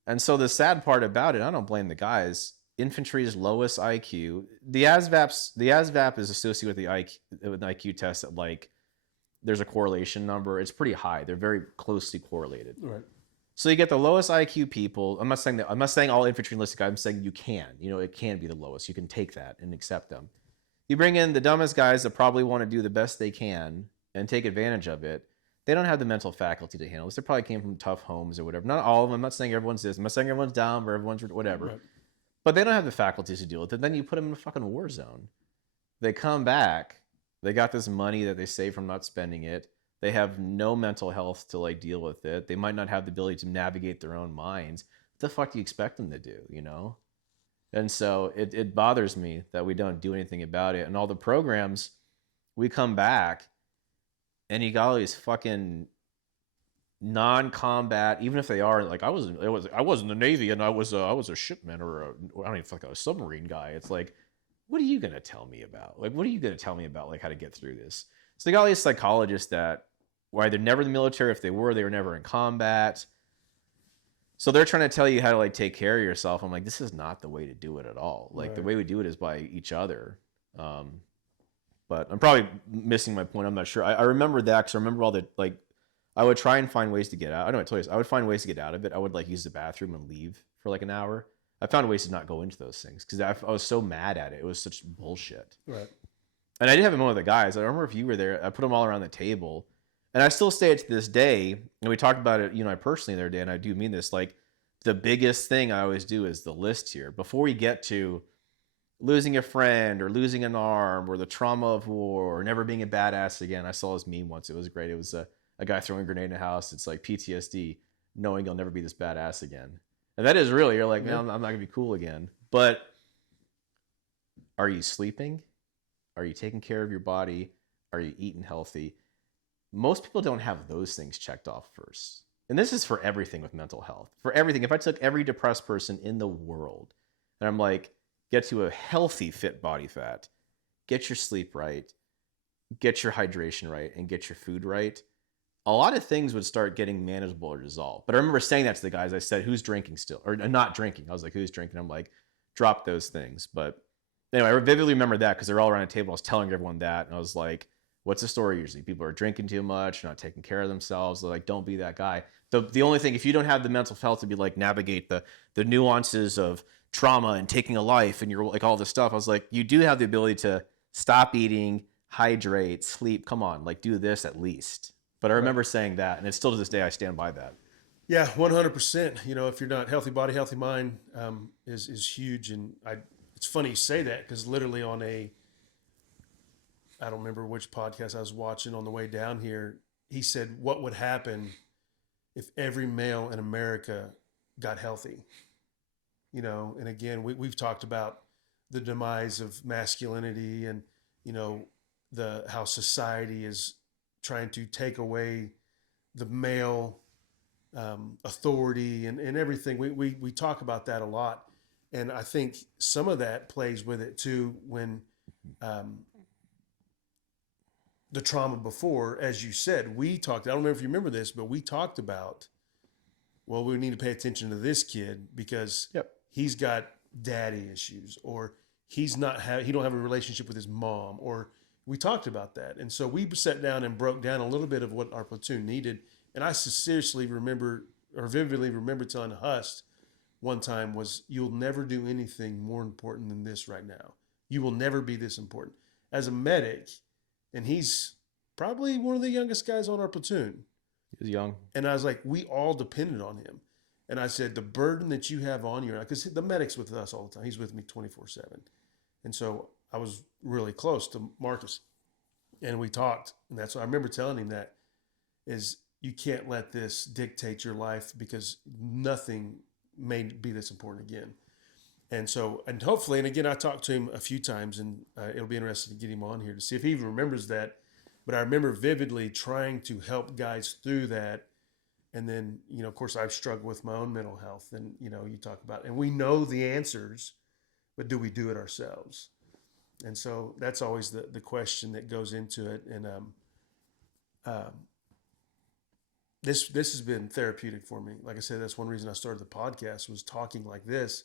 And so the sad part about it, I don't blame the guys. Infantry's lowest IQ. The ASVAB is associated with the IQ test at like, there's a correlation number. It's pretty high. They're very closely correlated. Right. So you get the lowest IQ people. I'm not saying all infantry enlisted guys. I'm saying you can. You know, it can be the lowest. You can take that and accept them. You bring in the dumbest guys that probably want to do the best they can and take advantage of it. They don't have the mental faculty to handle this. They probably came from tough homes or whatever. Not all of them. I'm not saying everyone's this. I'm not saying everyone's dumb or everyone's whatever. Right. But they don't have the faculties to deal with it. Then you put them in a fucking war zone. They come back. They got this money that they save from not spending it. They have no mental health to like deal with it. They might not have the ability to navigate their own minds. What the fuck do you expect them to do, you know? And so it bothers me that we don't do anything about it. And all the programs, we come back and you got all these fucking non-combat, even if they are like, I was in the Navy and I was a shipman or I don't even feel like a submarine guy. It's like, what are you going to tell me about? Like, what are you going to tell me about like how to get through this? So they got all these psychologists that were either never in the military. If they were never in combat. So they're trying to tell you how to like take care of yourself. I'm like, this is not the way to do it at all. Like, right. The way we do it is by each other. But I'm probably missing my point. I'm not sure. I remember that because I remember all the like, I would try and find ways to get out. I know I told you this. I would find ways to get out of it. I would like use the bathroom and leave for like an hour. I found ways to not go into those things because I was so mad at it. It was such bullshit. Right. And I did have a moment with the guys. I remember if you were there, I put them all around the table. And I still say it to this day. And we talked about it, you know, I personally the other day, and I do mean this. Like, the biggest thing I always do is the list here. Before we get to losing a friend or losing an arm or the trauma of war or never being a badass again. I saw this meme once. It was great. It was a guy throwing a grenade in a house. It's like PTSD, knowing you'll never be this badass again. And that is really, you're like, man, I'm not going to be cool again. But Are you sleeping? Are you taking care of your body? Are you eating healthy? Most people don't have those things checked off first. And this is for everything with mental health. For everything. If I took every depressed person in the world and I'm like, get to a healthy, fit body fat, get your sleep right, get your hydration right, and get your food right, a lot of things would start getting manageable or resolved. But I remember saying that to the guys. I said, who's drinking still? Or not drinking. I was like, who's drinking? I'm like, drop those things. But anyway, I vividly remember that because they're all around a table. I was telling everyone that. And I was like, what's the story usually? People are drinking too much, not taking care of themselves. They're like, don't be that guy. The only thing, if you don't have the mental health to be like, navigate the nuances of trauma and taking a life and you're like all this stuff, I was like, you do have the ability to stop eating, hydrate, sleep. Come on, like do this at least. But I remember saying that, and it's still to this day I stand by that. Yeah, 100%. You know, if you're not healthy body, healthy mind is huge. And it's funny you say that because literally on I don't remember which podcast I was watching on the way down here, he said, what would happen if every male in America got healthy? You know, and again, we've talked about the demise of masculinity and, you know, how society is trying to take away the male authority and everything. We talk about that a lot. And I think some of that plays with it too when the trauma before, as you said, I don't remember if you remember this, but we talked about, well, we need to pay attention to this kid because he's got daddy issues, or he don't have a relationship with his mom, or we talked about that. And so we sat down and broke down a little bit of what our platoon needed. And I seriously vividly remember telling Hust one time was, you'll never do anything more important than this right now. You will never be this important. As a medic, and he's probably one of the youngest guys on our platoon. He was young. And I was like, we all depended on him. And I said, the burden that you have on you, because the medic's with us all the time. He's with me 24/7. And so I was really close to Marcus. And we talked. And that's what I remember telling him that is, you can't let this dictate your life because nothing may be this important again. And so, and hopefully, and again, I talked to him a few times, and it'll be interesting to get him on here to see if he even remembers that. But I remember vividly trying to help guys through that. And then, you know, of course, I've struggled with my own mental health. And, you know, you talk about, and we know the answers, but do we do it ourselves? And so that's always the question that goes into it. And this has been therapeutic for me. Like I said, that's one reason I started the podcast, was talking like this.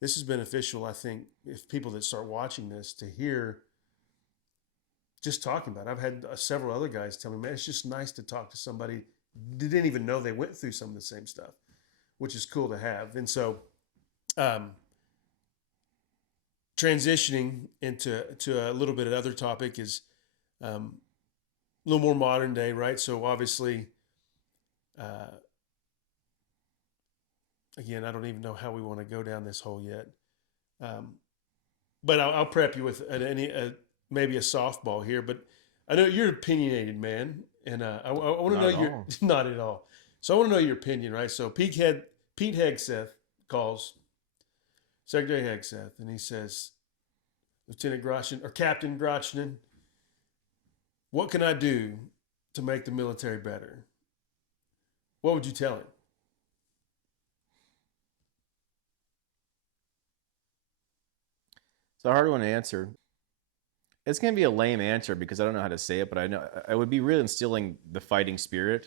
This is beneficial, I think, if people that start watching this to hear just talking about it. I've had several other guys tell me, man, it's just nice to talk to somebody that didn't even know they went through some of the same stuff, which is cool to have. And so transitioning into a little bit of other topic is a little more modern day, right? So obviously, again, I don't even know how we want to go down this hole yet. But I'll prep you with maybe a softball here. But I know you're an opinionated man, and I want to know your not at all. So I want to know your opinion, right? So Pete Hegseth calls Secretary Hegseth, and he says, Lieutenant Grachanin or Captain Grachanin, what can I do to make the military better? What would you tell him? It's a hard one to answer. It's going to be a lame answer because I don't know how to say it, but I know I would be really instilling the fighting spirit.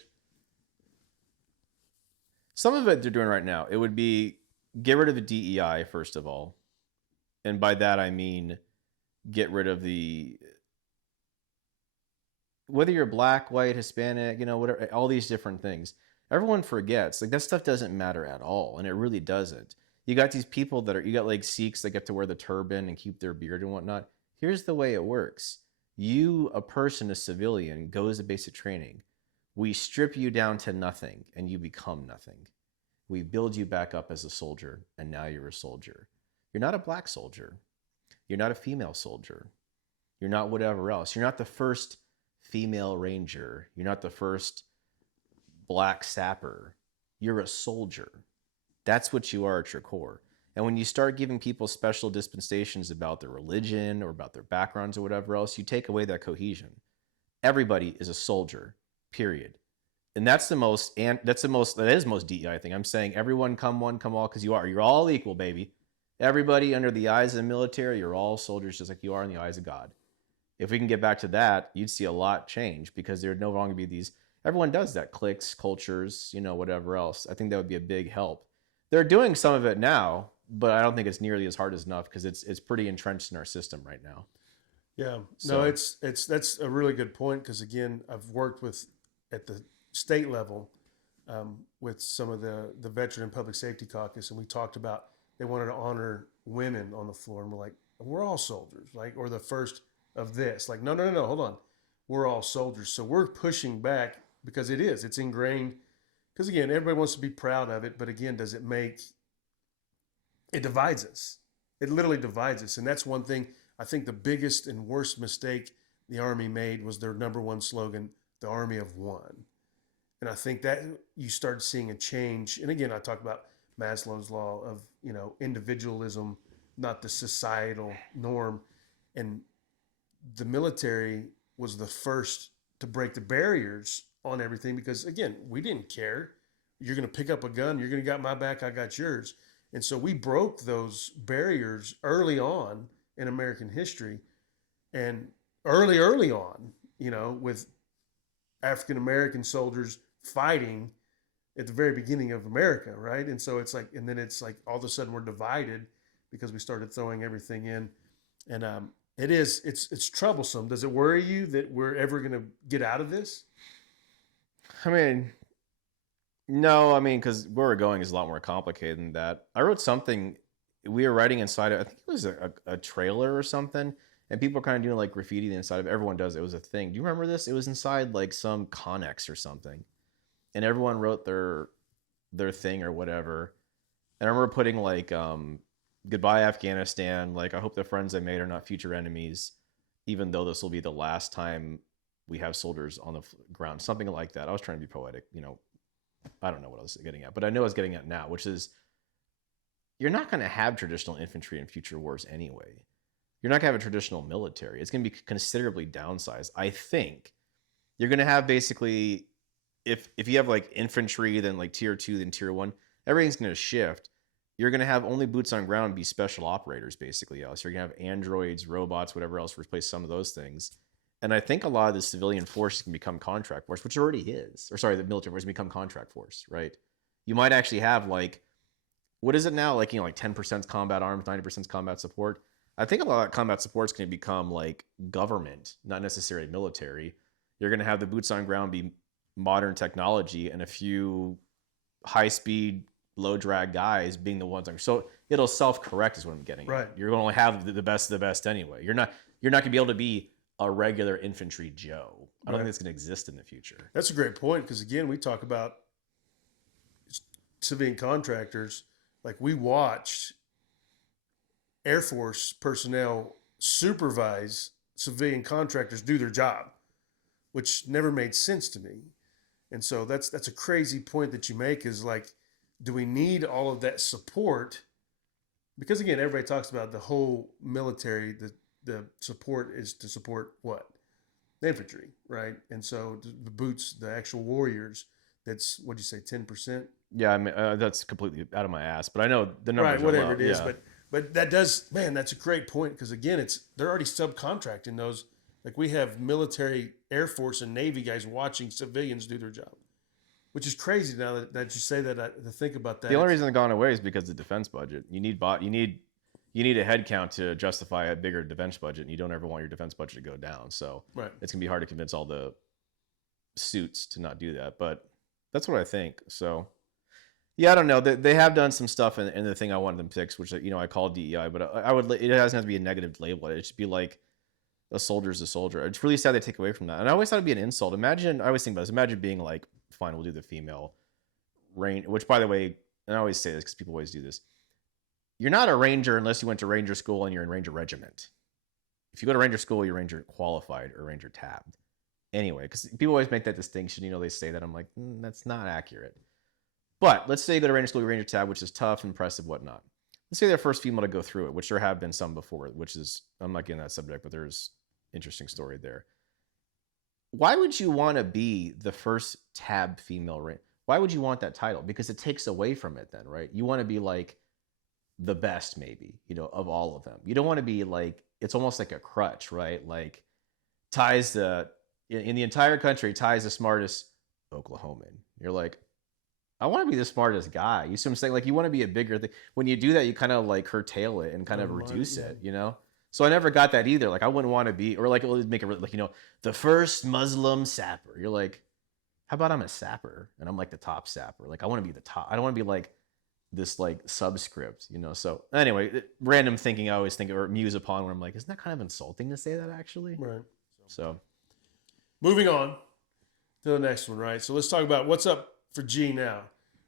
Some of it they're doing right now. It would be get rid of the DEI, first of all. And by that, I mean, get rid of whether you're black, white, Hispanic, you know, whatever, all these different things. Everyone forgets, like, that stuff doesn't matter at all. And it really doesn't. You got these people you got like Sikhs that get to wear the turban and keep their beard and whatnot. Here's the way it works. You, a person, a civilian, goes to basic training. We strip you down to nothing and you become nothing. We build you back up as a soldier, and now you're a soldier. You're not a black soldier. You're not a female soldier. You're not whatever else. You're not the first female ranger. You're not the first black sapper. You're a soldier. That's what you are at your core. And when you start giving people special dispensations about their religion or about their backgrounds or whatever else, you take away that cohesion. Everybody is a soldier, period. And that is most DEI thing. I'm saying everyone come one, come all, because you're all equal, baby. Everybody under the eyes of the military, you're all soldiers just like you are in the eyes of God. If we can get back to that, you'd see a lot change, because there'd no longer be these, everyone does that, cliques, cultures, whatever else. I think that would be a big help. They're doing some of it now, but I don't think it's nearly as hard as enough, because it's pretty entrenched in our system right now. Yeah, So- no, that's a really good point, because again, I've worked at the state level with some of the Veteran and Public Safety Caucus, and we talked about they wanted to honor women on the floor, and we're like, we're all soldiers, like, or the first of this, like, no, hold on, we're all soldiers. So we're pushing back, because it's ingrained, because again, everybody wants to be proud of it, but again, it divides us. It literally divides us. And that's one thing, I think the biggest and worst mistake the Army made was their number one slogan, the Army of One. And I think that you start seeing a change. And again, I talk about Maslow's law of, individualism, not the societal norm. And the military was the first to break the barriers on everything, because again, we didn't care. You're going to pick up a gun, you're going to got my back, I got yours. And so we broke those barriers early on in American history, and early on, with African American soldiers fighting at the very beginning of America, right? And so it's like all of a sudden we're divided because we started throwing everything in, and it's troublesome. Does it worry you that we're ever going to get out of this? I mean, no, because where we're going is a lot more complicated than that. I wrote something, we were writing inside of, I think it was a trailer or something, and people were kind of doing like graffiti inside of, everyone does, it was a thing. Do you remember this? It was inside like some Connex or something, and everyone wrote their thing or whatever. And I remember putting like, goodbye Afghanistan, like I hope the friends I made are not future enemies, even though this will be the last time we have soldiers on the ground, something like that. I was trying to be poetic, I don't know what I was getting at, but I know I was getting at now, which is you're not going to have traditional infantry in future wars anyway. You're not going to have a traditional military. It's going to be considerably downsized. I think you're going to have basically, if you have like infantry, then like tier 2, then tier 1, everything's going to shift. You're going to have only boots on ground be special operators, basically. Else you're going to have androids, robots, whatever else, replace some of those things. And I think a lot of the civilian force can become contract force, which already is. Or sorry, the military force can become contract force, right? You might actually have like, what is it now? Like, like 10% combat arms, 90% combat support. I think a lot of combat support is going to become like government, not necessarily military. You're going to have the boots on ground be modern technology and a few high-speed, low-drag guys being the ones. So it'll self-correct is what I'm getting Right. at. You're going to have the best of the best anyway. You're not going to be able to be a regular infantry Joe. I don't think that's going to exist in the future. That's a great point, because again, we talk about civilian contractors. Like, we watched Air Force personnel supervise civilian contractors do their job, which never made sense to me. And so that's a crazy point that you make, is like, do we need all of that support? Because again, everybody talks about the whole military, the support is to support what? The infantry, right? And so the boots, the actual warriors, that's, what'd you say, 10%? Yeah, that's completely out of my ass, but I know the numbers Right, are whatever low. it is. Yeah. But that does, man, that's a great point, because again, they're already subcontracting those. Like, we have military, Air Force, and Navy guys watching civilians do their job, which is crazy now that you say that, to think about that. The only reason it's gone away is because of the defense budget. You need a head count to justify a bigger defense budget, and you don't ever want your defense budget to go down. So Right. it's going to be hard to convince all the suits to not do that. But that's what I think. So, yeah, I don't know. They have done some stuff in the thing I wanted them to fix, which, I call DEI, but it doesn't have to be a negative label. It should be like a soldier's a soldier. It's really sad they take away from that. And I always thought it'd be an insult. I always think about this. Imagine being like, fine, we'll do the female range, which, by the way, and I always say this because people always do this. You're not a ranger unless you went to ranger school and you're in ranger regiment. If you go to ranger school, you're ranger qualified or ranger tabbed. Anyway, because people always make that distinction. They say that. I'm like, that's not accurate. But let's say you go to ranger school, you're ranger tab, which is tough, impressive, whatnot. let's say they're the first female to go through it, which there have been some before, which is, I'm not getting that subject, but there's interesting story there. Why would you want to be the first tab female? Why would you want that title? Because it takes away from it then, right? You want to be like the best, maybe, of all of them. You don't want to be like, it's almost like a crutch, right? Like Ty's in the entire country, Ty's the smartest Oklahoman. You're like, I want to be the smartest guy. You see what I'm saying? Like, you want to be a bigger thing. When you do that, you kind of like curtail it and kind of reduce it, So I never got that either. Like, I wouldn't want to be, or like, make it like, the first Muslim sapper. You're like, how about I'm a sapper and I'm like the top sapper? Like, I want to be the top. I don't want to be like this like subscript, So anyway, random thinking I always think or muse upon where I'm like, isn't that kind of insulting to say that actually? Right. So moving on to the next one, right? So let's talk about what's up for G now,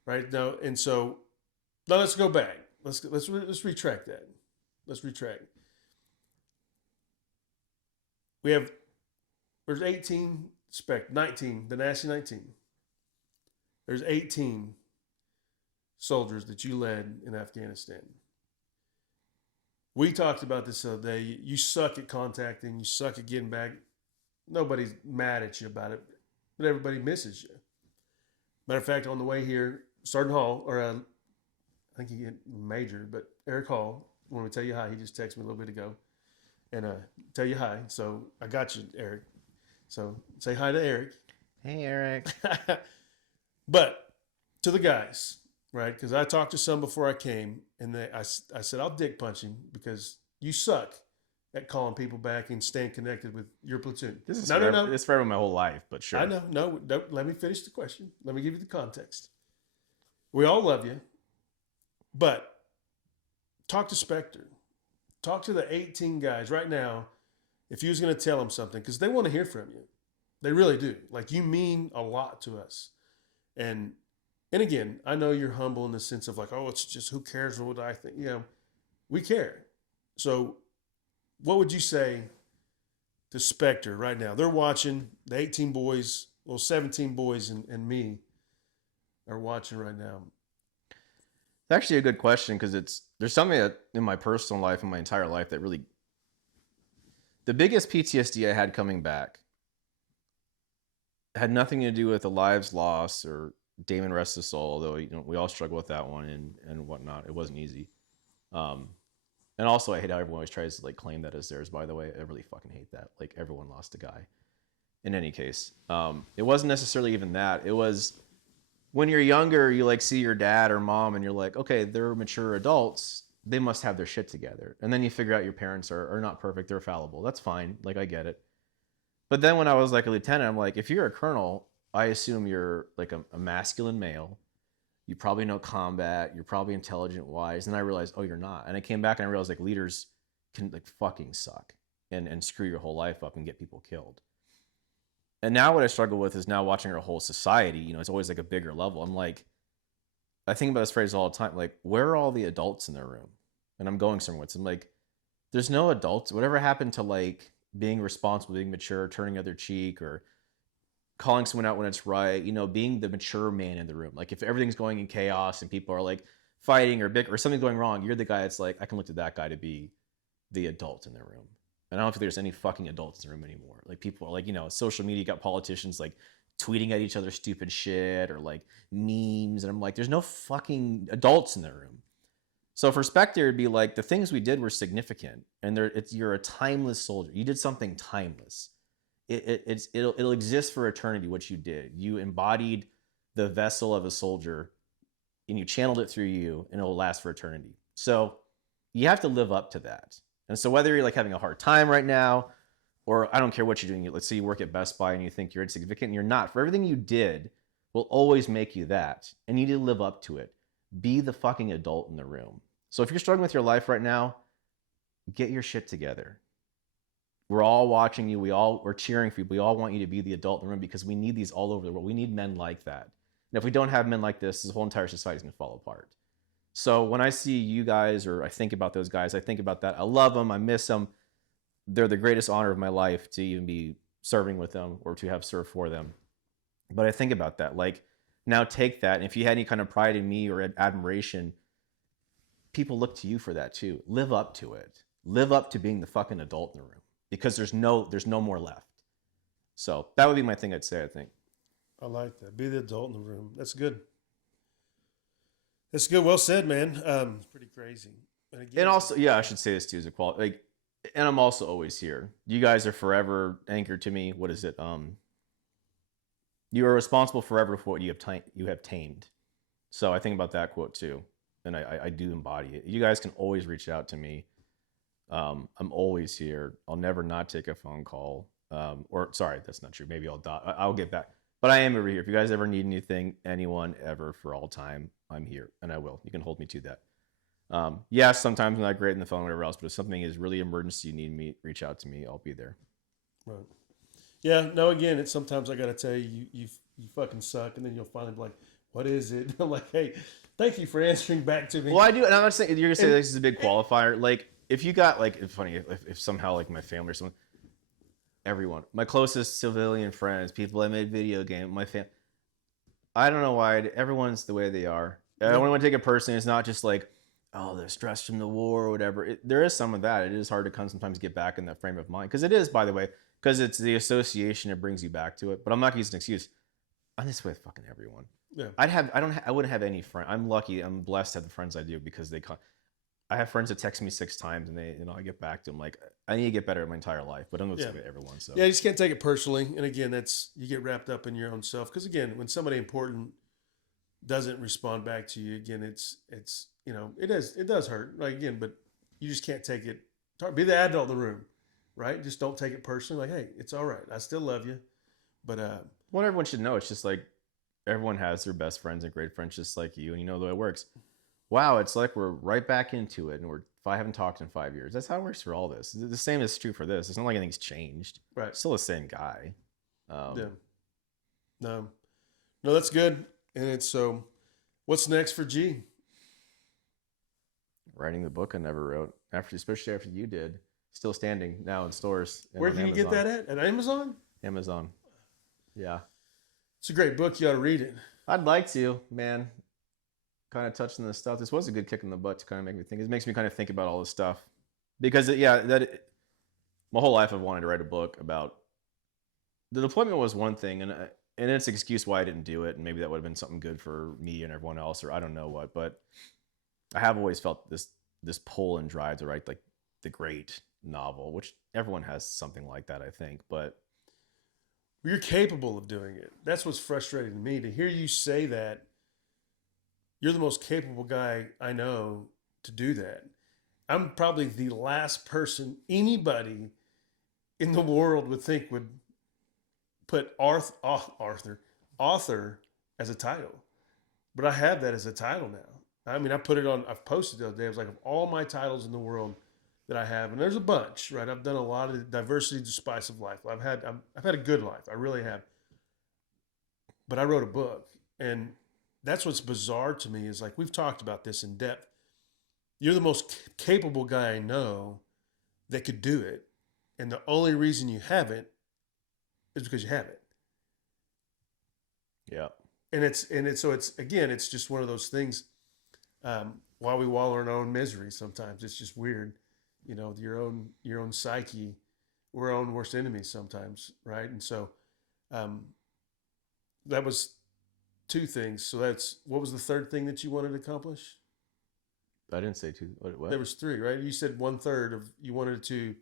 right? Now, and so now let's go back. Let's retract that. Let's retract. There's 18 19, the Nasty 19. There's 18 soldiers that you led in Afghanistan. We talked about this the other day. You suck at contacting. You suck at getting back. Nobody's mad at you about it, but everybody misses you. Matter of fact, on the way here, Sergeant Hall, or I think he get Major, but Eric Hall, when we tell you hi, he just texted me a little bit ago, and tell you hi. So I got you, Eric. So say hi to Eric. Hey, Eric. But to the guys, right? Because I talked to some before I came, and I said, I'll dick punch him because you suck at calling people back and staying connected with your platoon. This is no. It's forever my whole life, but sure. I know. No, let me finish the question. Let me give you the context. We all love you, but talk to Specter. Talk to the 18 guys right now. If you was going to tell them something, because they want to hear from you. They really do. Like, you mean a lot to us. And again, I know you're humble in the sense of like, oh, it's just, who cares what I think? We care. So what would you say to Specter right now? They're watching, the 18 boys, 17 boys and me are watching right now. It's actually a good question because there's something that in my personal life, in my entire life, that really, the biggest PTSD I had coming back had nothing to do with the lives lost or Damon rest his soul, although we all struggle with that one and whatnot. It wasn't easy. And also, I hate how everyone always tries to like claim that as theirs. By the way, I really fucking hate that. Like, everyone lost a guy. In any case, it wasn't necessarily even that. It was when you're younger, you like see your dad or mom, and you're like, okay, they're mature adults. They must have their shit together. And then you figure out your parents are not perfect. They're fallible. That's fine. Like, I get it. But then when I was like a lieutenant, I'm like, if you're a colonel, I assume you're like a masculine male. You probably know combat. You're probably intelligent, wise. And I realized, oh, you're not. And I came back and I realized like leaders can like fucking suck and screw your whole life up and get people killed. And now what I struggle with is now watching our whole society. It's always like a bigger level. I'm like, I think about this phrase all the time. Like, where are all the adults in the room? And I'm going somewhere. I'm like, there's no adults. Whatever happened to like being responsible, being mature, turning the other cheek, or calling someone out when it's right, being the mature man in the room. Like, if everything's going in chaos and people are like fighting or big or something's going wrong, you're the guy that's like, I can look to that guy to be the adult in the room. And I don't think there's any fucking adults in the room anymore. Like, people are like, social media got politicians like tweeting at each other stupid shit or like memes. And I'm like, there's no fucking adults in the room. So for Specter, it'd be like, the things we did were significant, and you're a timeless soldier. You did something timeless. It'll exist for eternity. What you did, you embodied the vessel of a soldier, and you channeled it through you, and it'll last for eternity. So you have to live up to that. And so whether you're like having a hard time right now, or I don't care what you're doing, let's say you work at Best Buy and you think you're insignificant, and you're not. For everything you did will always make you that, and you need to live up to it. Be the fucking adult in the room. So if you're struggling with your life right now, get your shit together. We're all watching you. We're cheering for you. We all want you to be the adult in the room because we need these all over the world. We need men like that. And if we don't have men like this whole entire society is going to fall apart. So when I see you guys, or I think about those guys, I think about that. I love them. I miss them. They're the greatest honor of my life to even be serving with them or to have served for them. But I think about that. Like, now take that. And if you had any kind of pride in me or admiration, people look to you for that too. Live up to it. Live up to being the fucking adult in the room, because there's no more left. So that would be my thing I'd say, I think. I like that. Be the adult in the room. That's good. That's good. Well said, man. It's pretty crazy. And also, yeah, I should say this too, as a quality. Like, and I'm also always here. You guys are forever anchored to me. What is it? You are responsible forever for what you have tamed. So I think about that quote too, and I do embody it. You guys can always reach out to me. I'm always here. I'll never not take a phone call. Or sorry, that's not true. Maybe I'll get back. But I am over here. If you guys ever need anything, anyone ever, for all time, I'm here, and I will. You can hold me to that. Yes, sometimes I'm not great in the phone or whatever else, but if something is really emergency, you need me, reach out to me. I'll be there. Right. Yeah. No. Again, it's sometimes I gotta tell you, you fucking suck, and then you'll finally be like, "What is it?" I'm like, "Hey, thank you for answering back to me." Well, I do, and I'm not saying you're gonna say this is a big qualifier. Like, if you got like, it's funny if somehow like my family or someone, everyone, my closest civilian friends, people I made video game, my family. I don't know why everyone's the way they are. I don't want to take it personally. It's not just like, oh, they're stressed from the war or whatever. There is some of that. It is hard to sometimes get back in that frame of mind, because it is, by the way, because it's the association that brings you back to it. But I'm not using an excuse. I'm this way with fucking everyone. Yeah. I wouldn't have any friend. I'm lucky. I'm blessed to have the friends I do, because I have friends that text me 6 times, and I get back to them like, I need to get better at my entire life, but I'm not with everyone. So yeah, you just can't take it personally. And again, you get wrapped up in your own self. Because again, when somebody important doesn't respond back to you, again, it does hurt. Like, again, but you just can't take it. Be the adult in the room, right? Just don't take it personally. Like, hey, it's all right. I still love you. But what everyone should know, it's just like everyone has their best friends and great friends just like you, and you know the way it works. Wow, it's like we're right back into it, and I haven't talked in 5 years. That's how it works for all this. The same is true for this. It's not like anything's changed. Right. Still the same guy. Yeah. No, that's good. And it's so, what's next for G? Writing the book I never wrote, especially after you did. Still standing now in stores. Where can you get that at? At Amazon? Amazon. Yeah. It's a great book. You ought to read it. I'd like to, man. Kind of touching this stuff. This was a good kick in the butt to kind of make me think. It makes me kind of think about all this stuff, because my whole life I've wanted to write a book about. The deployment was one thing, and it's an excuse why I didn't do it, and maybe that would have been something good for me and everyone else, or I don't know what. But I have always felt this pull and drive to write like the great novel, which everyone has something like that, I think. But you're capable of doing it. That's what's frustrating to me, to hear you say that. You're the most capable guy I know to do that. I'm probably the last person anybody in the world would think would put author as a title. But I have that as a title now. I mean, I've posted the other day. I was like, of all my titles in the world that I have, and there's a bunch, right? I've done a lot of diversity, the spice of life. I've had a good life. I really have. But I wrote a book, and that's what's bizarre to me, is like, we've talked about this in depth. You're the most capable guy I know that could do it. And the only reason you haven't is because you haven't. Yeah. And it's just one of those things, while we wallow in our own misery sometimes. It's just weird. Your own psyche, we're our own worst enemies sometimes, right? And so that was 2 things. So what was the 3rd thing that you wanted to accomplish? I didn't say 2. What? There was 3, right? You said 1/3 of you wanted to.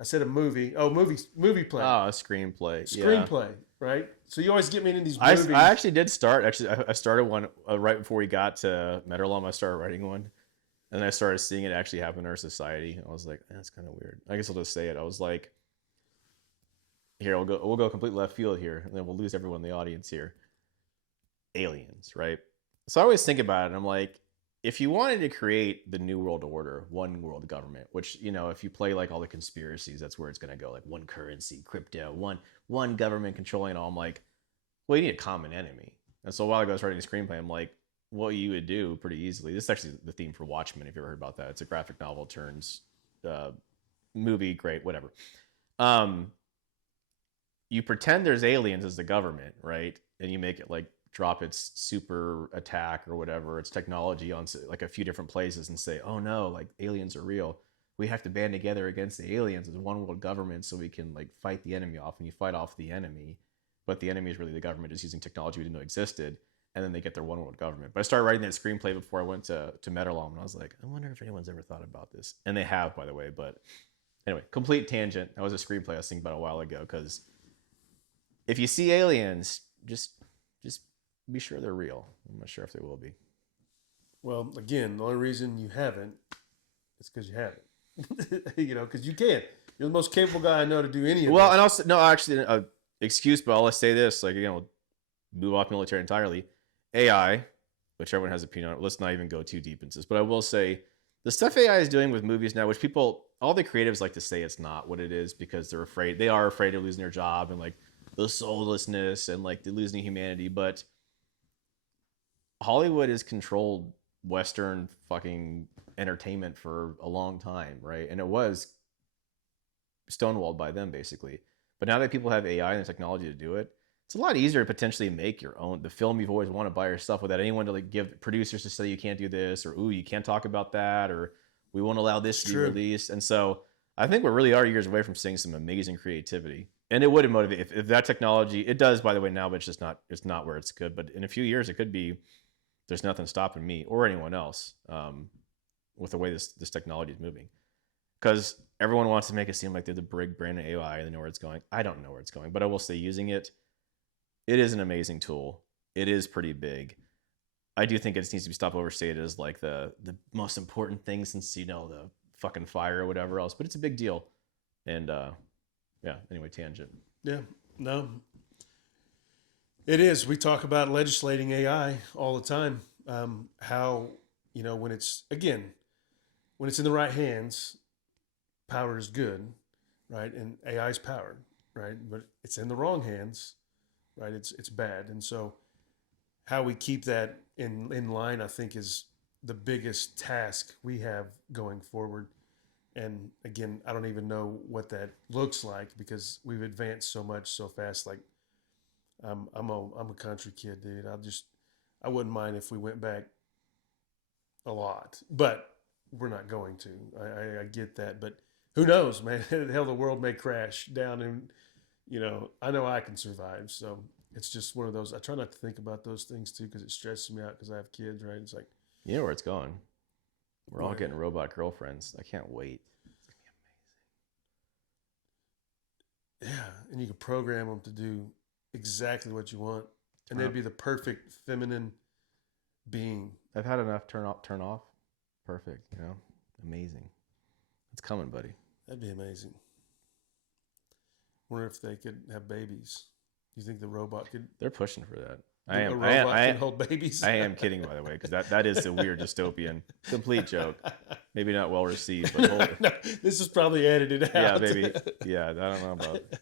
I said a movie. Oh, movie play. Oh, a screenplay. Screenplay, right? So you always get me into these movies. I actually did start. I started one right before we got to Meadowlarm. I started writing one, and then I started seeing it actually happen in our society. I was like, that's kind of weird. I guess I'll just say it. I was like, here, we'll go complete left field here, and then we'll lose everyone in the audience here. Aliens, right? So I always think about it, and I'm like, if you wanted to create the new world order, one world government, which, if you play like all the conspiracies, that's where it's going to go, like one currency, crypto, one government controlling it all. I'm like, well, you need a common enemy. And so a while ago I was writing a screenplay. I'm like, what you would do pretty easily. This is actually the theme for Watchmen, if you ever heard about that. It's a graphic novel turns movie, great, whatever. You pretend there's aliens as the government, right? And you make it like drop its super attack or whatever, its technology on like a few different places and say, oh no, like aliens are real. We have to band together against the aliens as one world government so we can like fight the enemy off, and you fight off the enemy. But the enemy is really the government just using technology we didn't know existed, and then they get their one world government. But I started writing that screenplay before I went to Metalom, and I was like, I wonder if anyone's ever thought about this. And they have, by the way. But anyway, complete tangent. That was a screenplay I was thinking about a while ago, because if you see aliens, just be sure they're real. I'm not sure if they will be. Well, again, the only reason you haven't is because you haven't. Because you can't. You're the most capable guy I know to do any of this. Well, and also, no, actually, excuse, but I'll say this, like, we'll move off military entirely. AI, which everyone has an opinion on, let's not even go too deep into this, but I will say the stuff AI is doing with movies now, which all the creatives like to say it's not what it is because they are afraid of losing their job and like the soullessness and like the losing humanity. But Hollywood has controlled Western fucking entertainment for a long time, right? And it was stonewalled by them, basically. But now that people have AI and the technology to do it, it's a lot easier to potentially make the film you've always wanted by yourself without anyone to like give producers to say you can't do this, or ooh, you can't talk about that, or we won't allow this to be released. And so I think we really are years away from seeing some amazing creativity. And it would motivate if that technology, it does, by the way, now, but it's not where it's good. But in a few years, it could be. There's nothing stopping me or anyone else with the way this technology is moving. Because everyone wants to make it seem like they're the big brand of AI and they know where it's going. I don't know where it's going, but I will say using it is an amazing tool. It is pretty big. I do think it needs to be stopped overstated as like the most important thing since, the fucking fire or whatever else. But it's a big deal. And anyway, tangent. Yeah, no. It is. We talk about legislating AI all the time. How, when it's in the right hands, power is good, right? And AI is powered, right? But it's in the wrong hands, right? It's bad. And so how we keep that in line, I think, is the biggest task we have going forward. And again, I don't even know what that looks like because we've advanced so much so fast. Like, I'm a country kid, dude. I wouldn't mind if we went back a lot, but we're not going to. I get that, but who knows, man? Hell, the world may crash down, and I know I can survive. So it's just one of those. I try not to think about those things too because it stresses me out because I have kids, right? It's like, you know where it's going. We're all getting robot girlfriends. I can't wait. It's gonna be amazing. Yeah, and you can program them to do exactly what you want, and they'd be the perfect feminine being. I've had enough turn off. Perfect, amazing. It's coming, buddy. That'd be amazing. Wonder if they could have babies. You think the robot could? They're pushing for that. A robot can hold babies. I am kidding, by the way, because that is a weird dystopian, complete joke. Maybe not well received, but no, this is probably edited out. Yeah, maybe. Yeah, I don't know about it.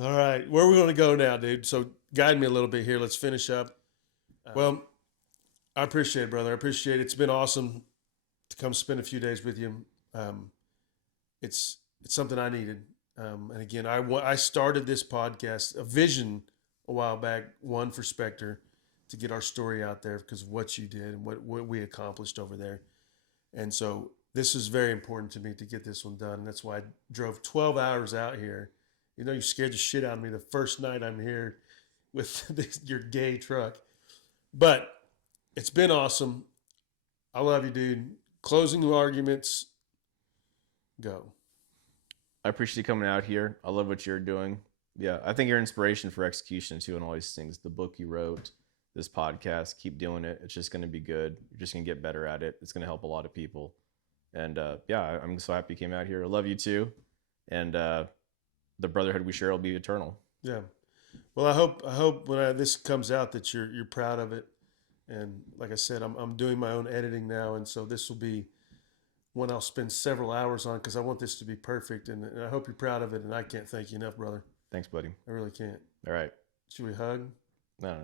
All right, where are we going to go now, dude? So guide me a little bit here. Let's finish up. Well, I appreciate it, brother. I appreciate it. It's been awesome to come spend a few days with you. It's something I needed. And again, I started this podcast, a vision a while back, one for Specter, to get our story out there because of what you did and what we accomplished over there. And so this is very important to me to get this one done. And that's why I drove 12 hours out here. You scared the shit out of me the first night I'm here with your gay truck. But it's been awesome. I love you, dude. Closing arguments. Go. I appreciate you coming out here. I love what you're doing. Yeah, I think you're inspiration for execution too and all these things. The book you wrote, this podcast, keep doing it. It's just going to be good. You're just going to get better at it. It's going to help a lot of people. And I'm so happy you came out here. I love you too. And the brotherhood we share will be eternal. Yeah. Well, I hope when this comes out that you're proud of it. And like I said, I'm doing my own editing now, and so this will be one I'll spend several hours on because I want this to be perfect. And I hope you're proud of it. And I can't thank you enough, brother. Thanks, buddy. I really can't. All right. Should we hug? No.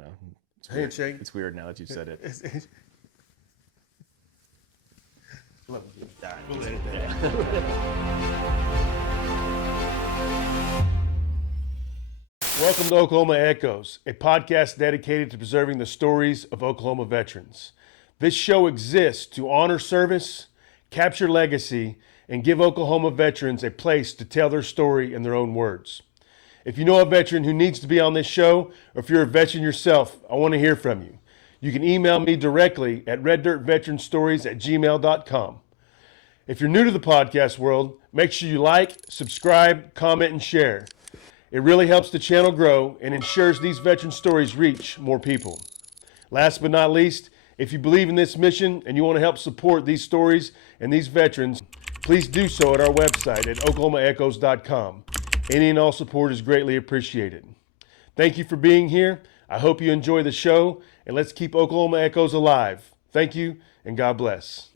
It's handshake. It's weird now that you've said it. Love you. All right. We'll edit that. Welcome to Oklahoma Echoes, a podcast dedicated to preserving the stories of Oklahoma veterans. This show exists to honor service, capture legacy, and give Oklahoma veterans a place to tell their story in their own words. If you know a veteran who needs to be on this show, or if you're a veteran yourself, I want to hear from you. You can email me directly at reddirtveteranstories@gmail.com. If you're new to the podcast world, make sure you like, subscribe, comment, and share. It really helps the channel grow and ensures these veteran stories reach more people. Last but not least, if you believe in this mission and you want to help support these stories and these veterans, please do so at our website at oklahomaechoes.com. Any and all support is greatly appreciated. Thank you for being here. I hope you enjoy the show, and let's keep Oklahoma Echoes alive. Thank you, and God bless.